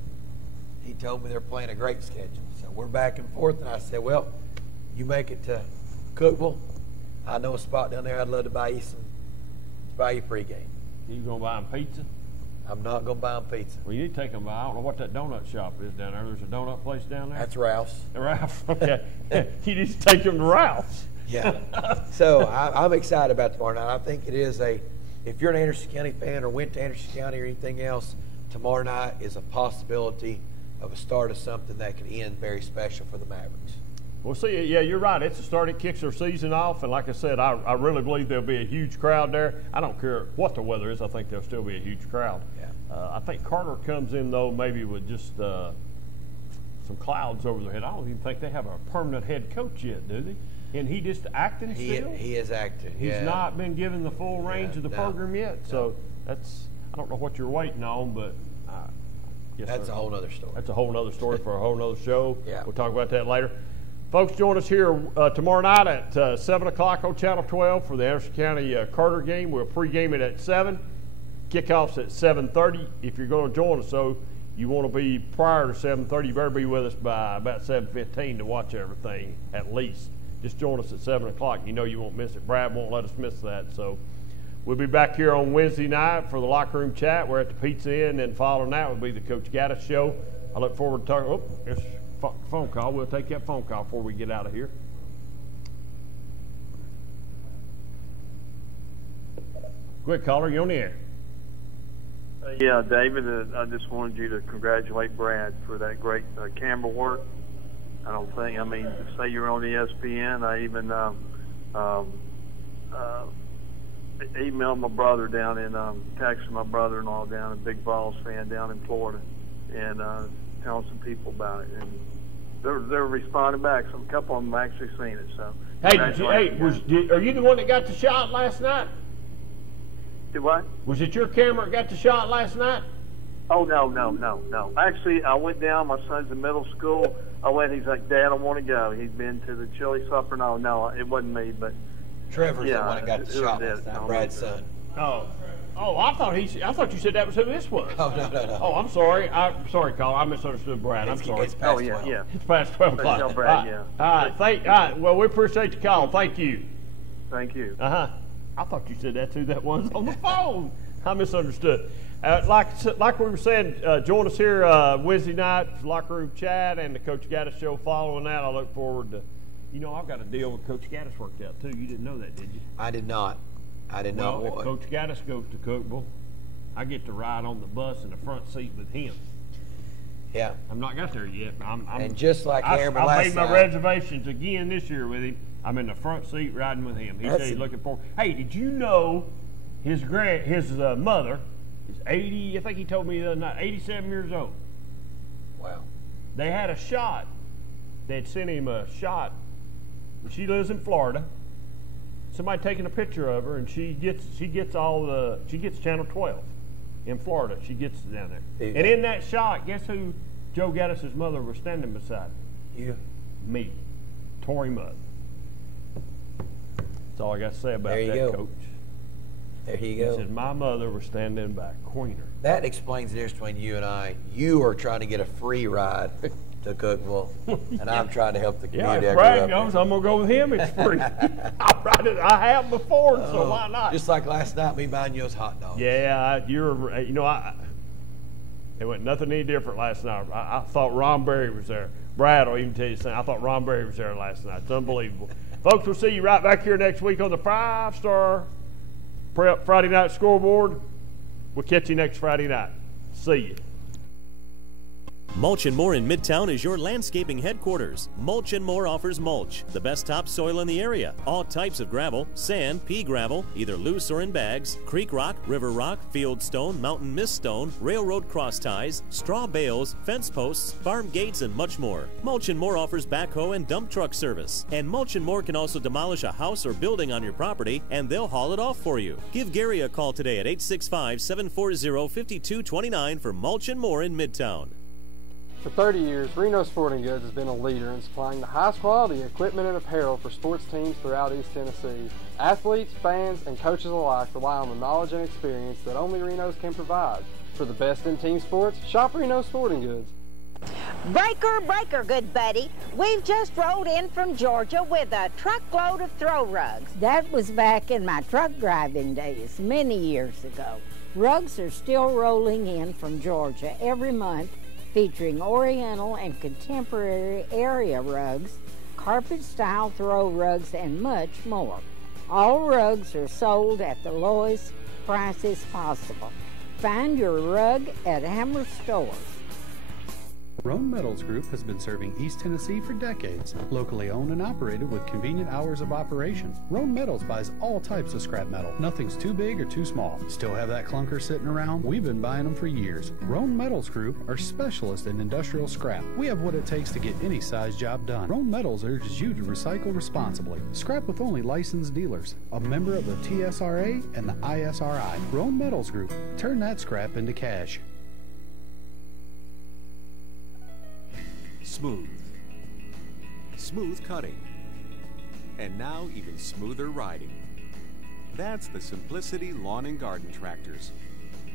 He told me they're playing a great schedule. So we're back and forth, and I said, well, you make it to Cookeville, I know a spot down there I'd love to buy you pregame. You going to buy them pizza? I'm not going to buy them pizza. Well, you need to take them by. I don't know what that donut shop is down there. There's a donut place down there? That's Ralph's. Ralph's, okay. You need to take them to Ralph's. Yeah. So I'm excited about tomorrow night. I think it is if you're an Anderson County fan or went to Anderson County or anything else, tomorrow night is a possibility of a start of something that can end very special for the Mavericks. Well, see, yeah, you're right. It's a start. It kicks their season off. And like I said, I really believe there'll be a huge crowd there. I don't care what the weather is. I think there'll still be a huge crowd. Yeah. I think Carter comes in, though, maybe with just some clouds over their head. I don't even think they have a permanent head coach yet, do they? And he just acting still? He is acting, He's not been given the full range of the program yet. So that's, I don't know what you're waiting on, but that's a whole other story. That's a whole other story for a whole other show. Yeah. We'll talk about that later. Folks, join us here tomorrow night at 7 o'clock on Channel 12 for the Anderson County Carter game. We'll pregame it at 7. Kickoff's at 7:30. If you're going to join us, though, you want to be prior to 7:30. You better be with us by about 7:15 to watch everything, at least. Just join us at 7 o'clock. You know you won't miss it. Brad won't let us miss that. So we'll be back here on Wednesday night for the locker room chat. We're at the Pizza Inn, and following that will be the Coach Gaddis show. I look forward to talking. Oh, there's a phone call. We'll take that phone call before we get out of here. Quick caller, you're on the air. Yeah, David, I just wanted you to congratulate Brad for that great camera work. To say you're on ESPN, I even emailed my brother down in, texted my brother-in-law down, a big Vols fan down in Florida, and telling some people about it. And they're responding back. A couple of them have actually seen it. So, are you the one that got the shot last night? Did what? Was it your camera that got the shot last night? Oh, no. Actually, I went down. My son's in middle school. I went. He's like, Dad, I want to go. He's been to the chili supper. No, it wasn't me, but Trevor's the one that got the shot last night. Brad's son. Oh, I thought you said that was who this was. Oh, no. Oh, I'm sorry. Carl. I misunderstood Brad. I'm sorry. It's past 12. Yeah. It's past 12 o'clock. Tell Brad, yeah. All right. Well, we appreciate the call. Thank you. Thank you. I thought you said that's who that was on the phone. I misunderstood. Like we were saying, join us here Wednesday night for locker room chat and the Coach Gaddis show. Following that, I look forward to. I've got a deal with Coach Gaddis worked out too. You didn't know that, did you? I did not. If Coach Gaddis goes to Cookeville, I get to ride on the bus in the front seat with him. Yeah. I'm not got there yet. And just like Harriman last I made my reservations again this year with him. I'm in the front seat riding with him. He said he's looking forward. Hey, did you know his mother is 80? I think he told me the other night, 87 years old. Wow. They had a shot. They'd sent him a shot. She lives in Florida. Somebody taking a picture of her, and she gets Channel 12 in Florida. She gets it down there. And in that shot, guess who Joe Gaddis' mother was standing beside? You. Me. Tori Mudd. That's all I got to say about that, Coach. There you go. He said, my mother was standing by Queener. That explains the difference between you and I. You are trying to get a free ride to Cookeville, and I'm trying to help the community. If Brad goes, I'm going to go with him. It's free. I have before, so why not? Just like last night, me buying you those hot dogs. Yeah, it went nothing any different last night. I thought Ron Berry was there. Brad will even tell you something. I thought Ron Berry was there last night. It's unbelievable. Folks, we'll see you right back here next week on the 5-Star Prep Friday Night Scoreboard. We'll catch you next Friday night. See you. Mulch More in Midtown is your landscaping headquarters. Mulch More offers mulch, the best topsoil in the area. All types of gravel, sand, pea gravel, either loose or in bags, creek rock, river rock, field stone, mountain mist stone, railroad cross ties, straw bales, fence posts, farm gates, and much more. Mulch More offers backhoe and dump truck service. And Mulch More can also demolish a house or building on your property, and they'll haul it off for you. Give Gary a call today at 865-740-5229 for Mulch More in Midtown. For 30 years, Reno Sporting Goods has been a leader in supplying the highest quality equipment and apparel for sports teams throughout East Tennessee. Athletes, fans, and coaches alike rely on the knowledge and experience that only Reno's can provide. For the best in team sports, shop Reno Sporting Goods. Breaker, breaker, good buddy. We've just rolled in from Georgia with a truckload of throw rugs. That was back in my truck driving days, many years ago. Rugs are still rolling in from Georgia every month, featuring Oriental and contemporary area rugs, carpet-style throw rugs, and much more. All rugs are sold at the lowest prices possible. Find your rug at Hammer Stores. Rone Metals Group has been serving East Tennessee for decades. Locally owned and operated with convenient hours of operation. Rone Metals buys all types of scrap metal. Nothing's too big or too small. Still have that clunker sitting around? We've been buying them for years. Rone Metals Group are specialists in industrial scrap. We have what it takes to get any size job done. Rone Metals urges you to recycle responsibly. Scrap with only licensed dealers. A member of the TSRA and the ISRI. Rone Metals Group. Turn that scrap into cash. Smooth. Smooth cutting. And now even smoother riding. That's the Simplicity Lawn and Garden Tractors.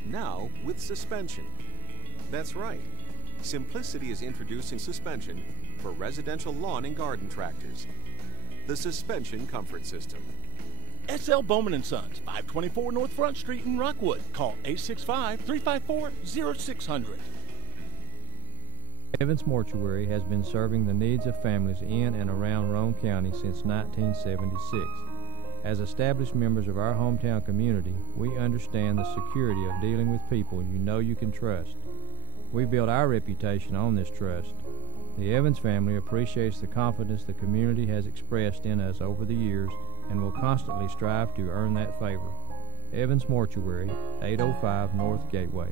Now with suspension. That's right. Simplicity is introducing suspension for residential lawn and garden tractors. The Suspension Comfort System. S.L. Bowman & Sons, 524 North Front Street in Rockwood. Call 865-354-0600. Evans Mortuary has been serving the needs of families in and around Roane County since 1976. As established members of our hometown community, we understand the security of dealing with people you know you can trust. We build our reputation on this trust. The Evans family appreciates the confidence the community has expressed in us over the years and will constantly strive to earn that favor. Evans Mortuary, 805 North Gateway.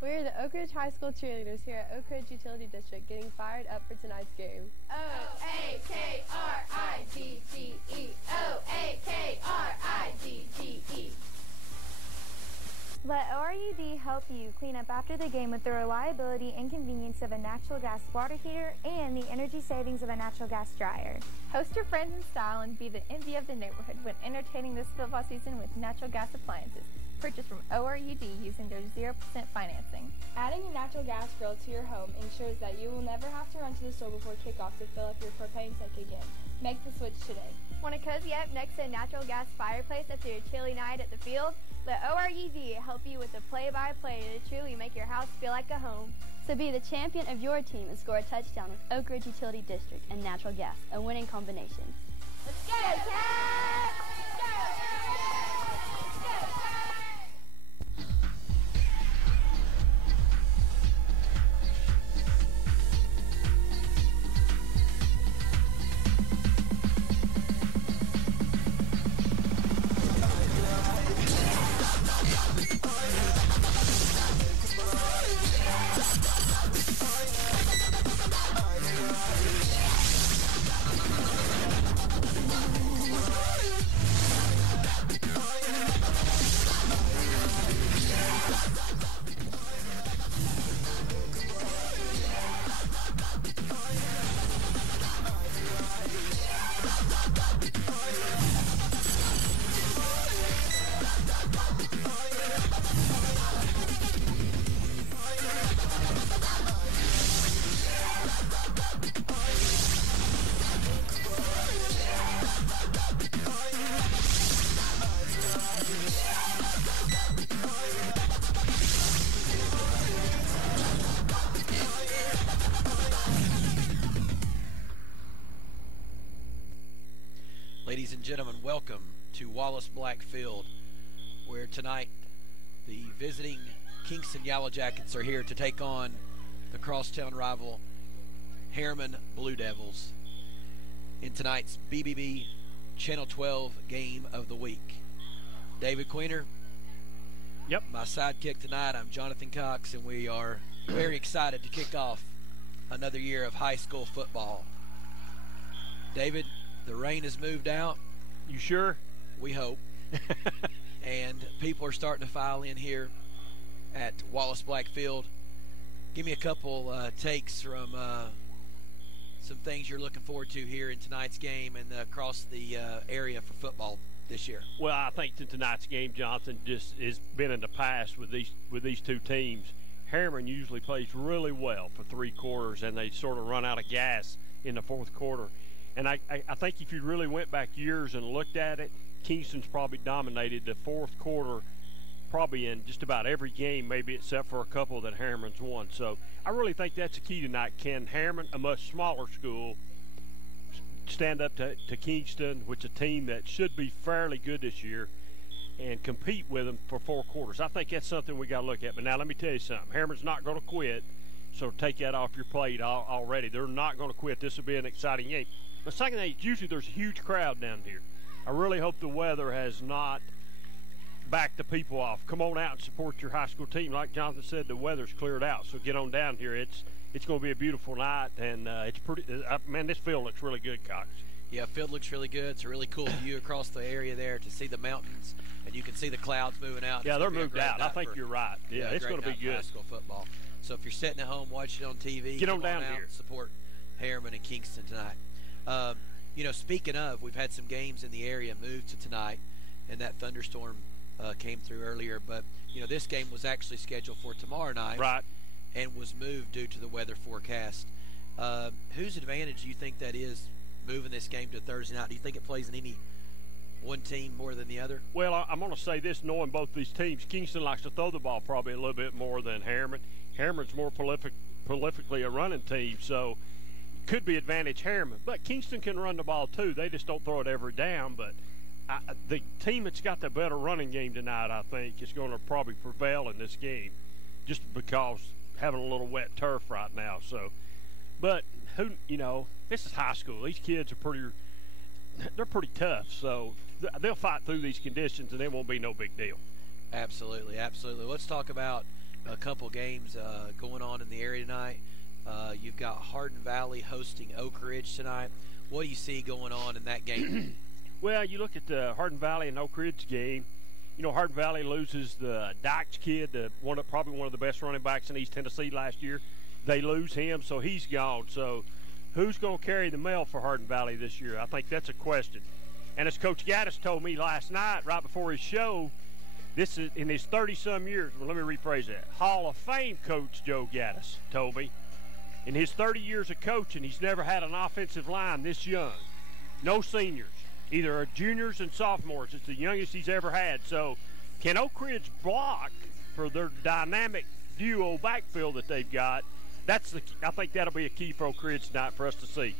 We're the Oak Ridge High School cheerleaders here at Oak Ridge Utility District getting fired up for tonight's game. O-A-K-R-I-G-G-E. O-A-K-R-I-G-G-E. Let ORUD help you clean up after the game with the reliability and convenience of a natural gas water heater and the energy savings of a natural gas dryer. Host your friends in style and be the envy of the neighborhood when entertaining this football season with natural gas appliances. Purchase from ORUD using their 0% financing. Adding a natural gas grill to your home ensures that you will never have to run to the store before kickoff to fill up your propane tank again. Make the switch today. Want to cozy up next to a natural gas fireplace after a chilly night at the field? Let ORUD help you with the play-by-play to truly make your house feel like a home. So be the champion of your team and score a touchdown with Oak Ridge Utility District and natural gas, a winning combination. Let's go, Cats! Ladies and gentlemen, welcome to Wallace Black Field, where tonight the visiting Kingston Yellow Jackets are here to take on the crosstown rival Harriman Blue Devils in tonight's BBB Channel 12 game of the week. David Queener. Yep. My sidekick tonight, I'm Jonathan Cox, and we are very excited to kick off another year of high school football. David, the rain has moved out. You sure? We hope. And people are starting to file in here at Wallace Black Field. Give me a couple takes from some things you're looking forward to here in tonight's game and across the area for football this year. Well, I think tonight's game, Johnson, just has been in the past with these two teams. Harriman usually plays really well for three quarters, and they sort of run out of gas in the fourth quarter. And I think if you really went back years and looked at it, Kingston's probably dominated the fourth quarter probably in just about every game, maybe except for a couple that Harriman's won. So I really think that's the key tonight. Can Harriman, a much smaller school, stand up to Kingston, which is a team that should be fairly good this year, and compete with them for four quarters? I think that's something we got to look at. But now let me tell you something. Harriman's not going to quit, so take that off your plate already. They're not going to quit. This will be an exciting game. The second thing, usually there's a huge crowd down here. I really hope the weather has not backed the people off. Come on out and support your high school team. Like Jonathan said, the weather's cleared out, so get on down here. It's going to be a beautiful night, and it's pretty. Man, this field looks really good, Cox. Yeah, field looks really good. It's a really cool view across the area there to see the mountains, and you can see the clouds moving out. Yeah, they're moved out. I think you're right. Yeah, it's going to be good. High school football. So if you're sitting at home watching it on TV, get on down here. Support Harriman and Kingston tonight. Speaking of, we've had some games in the area move to tonight, and that thunderstorm came through earlier. But, this game was actually scheduled for tomorrow night. Right. And was moved due to the weather forecast. Whose advantage do you think that is, moving this game to Thursday night? Do you think it plays in any one team more than the other? Well, I'm going to say this, knowing both these teams. Kingston likes to throw the ball probably a little bit more than Harriman. Harriman's more prolifically a running team, so could be advantage Harriman. But Kingston can run the ball too. They just don't throw it every down. But the team that's got the better running game tonight, I think, is going to probably prevail in this game, just because having a little wet turf right now. So, but this is high school. These kids are they're pretty tough. So they'll fight through these conditions, and it won't be no big deal. Absolutely, absolutely. Let's talk about a couple games going on in the area tonight. You've got Hardin Valley hosting Oak Ridge tonight. What do you see going on in that game? Well, you look at the Hardin Valley and Oak Ridge game, Hardin Valley loses the Dykes kid, probably one of the best running backs in East Tennessee last year. They lose him, so he's gone. So who's going to carry the mail for Hardin Valley this year? I think that's a question. And as Coach Gaddis told me last night, right before his show, this is in his 30-some years. Well, let me rephrase that. Hall of Fame coach Joe Gaddis told me, in his 30 years of coaching, he's never had an offensive line this young. No seniors, either juniors and sophomores. It's the youngest he's ever had. So can Oak Ridge block for their dynamic duo backfield that they've got? I think that'll be a key for Oak Ridge tonight for us to see.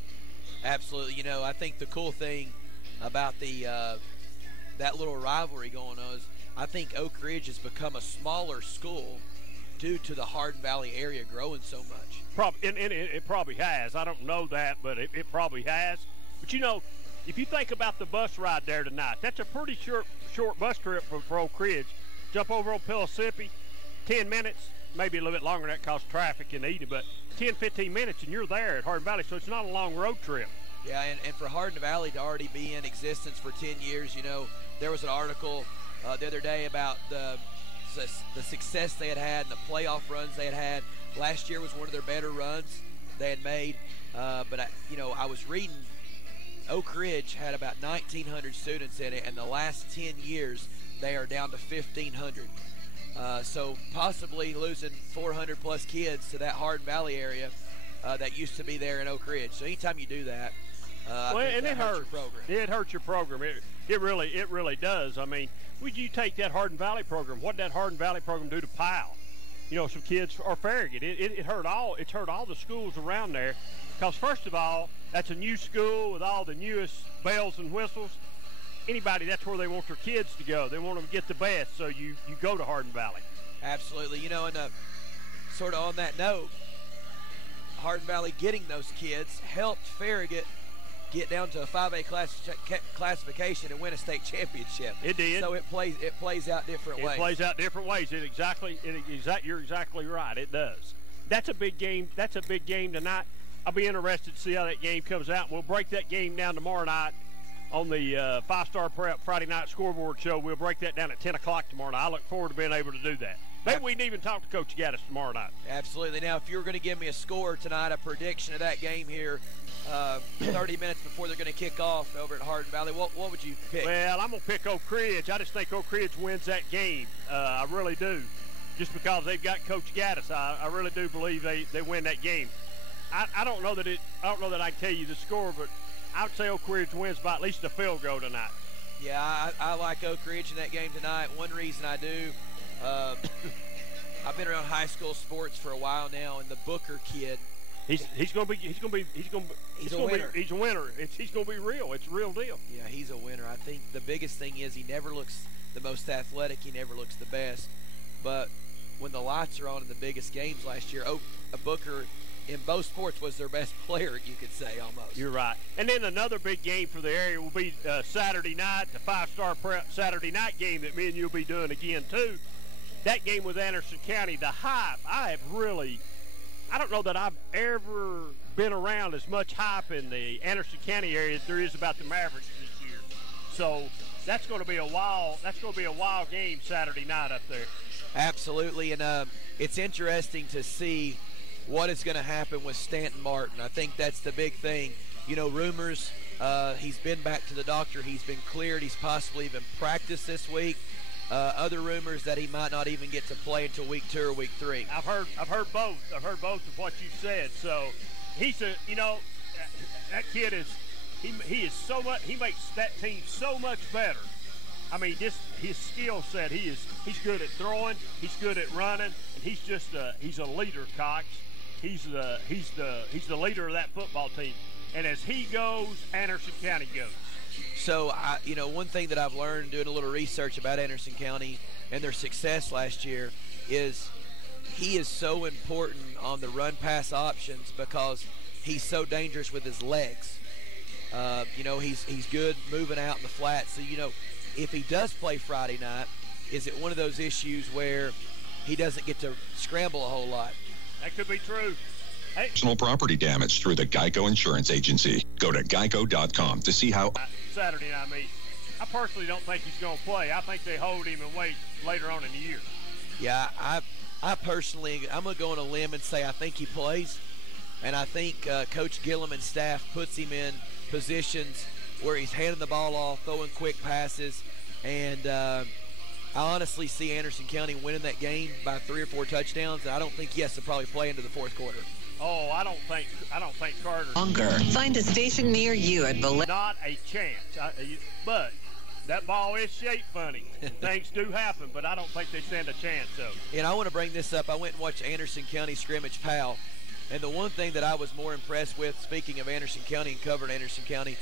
Absolutely. I think the cool thing about that little rivalry going on is I think Oak Ridge has become a smaller school due to the Hardin Valley area growing so much. Probably, and it probably has. I don't know that, but it probably has. But, if you think about the bus ride there tonight, that's a pretty short bus trip for Oak Ridge. Jump over on Pellissippi, 10 minutes, maybe a little bit longer than that because traffic and Eden, but 10, 15 minutes, and you're there at Hardin Valley, so it's not a long road trip. Yeah, and for Hardin Valley to already be in existence for 10 years, there was an article the other day about the success they had and the playoff runs they had. Last year was one of their better runs they had made. But I was reading Oak Ridge had about 1,900 students in it, and the last 10 years they are down to 1,500. So possibly losing 400-plus kids to that Hardin Valley area that used to be there in Oak Ridge. So anytime you do that, and it hurts. It hurts your program. It really does. I mean, would you take that Hardin Valley program? What did that Hardin Valley program do to Powell? Some kids or Farragut. It hurt all. It's hurt all the schools around there. Because first of all, that's a new school with all the newest bells and whistles. Anybody, that's where they want their kids to go. They want them to get the best. So you go to Hardin Valley. Absolutely. And sort of on that note, Hardin Valley getting those kids helped Farragut get down to a 5A classification and win a state championship. It did. So it plays out different ways. It plays out different ways. You're exactly right. It does. That's a big game. That's a big game tonight. I'll be interested to see how that game comes out. We'll break that game down tomorrow night on the 5-Star Prep Friday Night Scoreboard Show. We'll break that down at 10 o'clock tomorrow night. I look forward to being able to do that. Maybe we can even talk to Coach Gaddis tomorrow night. Absolutely. Now, if you were going to give me a score tonight, a prediction of that game here, 30 minutes before they're going to kick off over at Hardin Valley, what would you pick? Well, I'm going to pick Oak Ridge. I just think Oak Ridge wins that game. I really do. Just because they've got Coach Gaddis, I really do believe they win that game. I don't know that I can tell you the score, but I would say Oak Ridge wins by at least a field goal tonight. Yeah, I like Oak Ridge in that game tonight. One reason I do, I've been around high school sports for a while now, and the Booker kid, he's a winner. He's going to be real. It's a real deal. Yeah, he's a winner. I think the biggest thing is he never looks the most athletic. He never looks the best. But when the lights are on in the biggest games last year, Booker in both sports was their best player, you could say, almost. You're right. And then another big game for the area will be Saturday night, the 5-Star Prep Saturday night game that me and you will be doing again, too. That game with Anderson County, the hype, I don't know that I've ever been around as much hype in the Anderson County area as there is about the Mavericks this year. So that's going to be a wild game Saturday night up there. Absolutely, and it's interesting to see what is going to happen with Stanton Martin. I think that's the big thing. Rumors, he's been back to the doctor. He's been cleared. He's possibly even practiced this week. Other rumors that he might not even get to play until week 2 or week 3. I've heard both. I've heard both of what you said. So he's that kid is he is so much. He makes that team so much better. I mean, just his skill set. He's good at throwing. He's good at running, and he's a leader, Cox. He's the leader of that football team. And as he goes, Anderson County goes. So, one thing that I've learned doing a little research about Anderson County and their success last year is he is so important on the run-pass options because he's so dangerous with his legs. He's good moving out in the flat. So, if he does play Friday night, is it one of those issues where he doesn't get to scramble a whole lot? That could be true. Hey. Personal property damage through the Geico Insurance Agency. Go to geico.com to see how. Saturday night, I personally don't think he's going to play. I think they hold him and wait later on in the year. Yeah, I personally, I'm going to go on a limb and say I think he plays. And I think Coach Gillum and staff puts him in positions where he's handing the ball off, throwing quick passes. And I honestly see Anderson County winning that game by 3 or 4 touchdowns. And I don't think he has to probably play into the fourth quarter. Oh, I don't think Carter. Longer. Find a station near you at Not a chance. But that ball is shaped funny. Things do happen, but I don't think they stand a chance of it. And I want to bring this up. I went and watched Anderson County scrimmage Powell. And the one thing that I was more impressed with, speaking of Anderson County and covering Anderson County,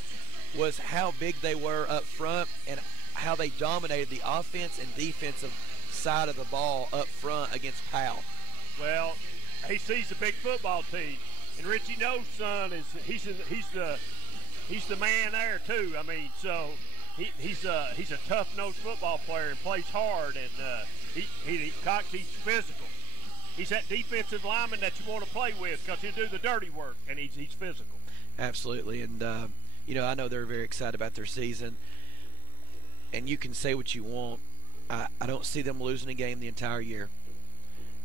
was how big they were up front and how they dominated the offense and defensive side of the ball up front against Powell. Well, he sees a big football team, and Richie No's son he's the man there too. I mean, so he's a tough-nosed football player and plays hard, and he's physical. He's that defensive lineman that you want to play with because he'll do the dirty work, and he's physical. Absolutely, and I know they're very excited about their season, and you can say what you want. I don't see them losing a game the entire year.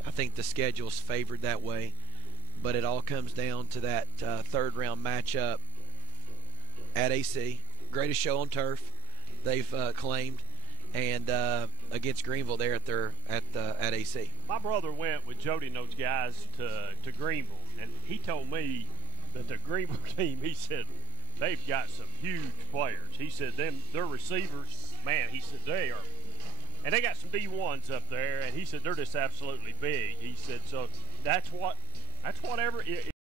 I think the schedule's favored that way, but it all comes down to that third-round matchup at AC. Greatest show on turf, they've claimed, and against Greenville there at AC. My brother went with Jody and those guys to Greenville, and he told me that the Greenville team, he said, they've got some huge players. He said their receivers, man, he said they are. And they got some D1s up there, and he said they're just absolutely big. He said, so that's whatever.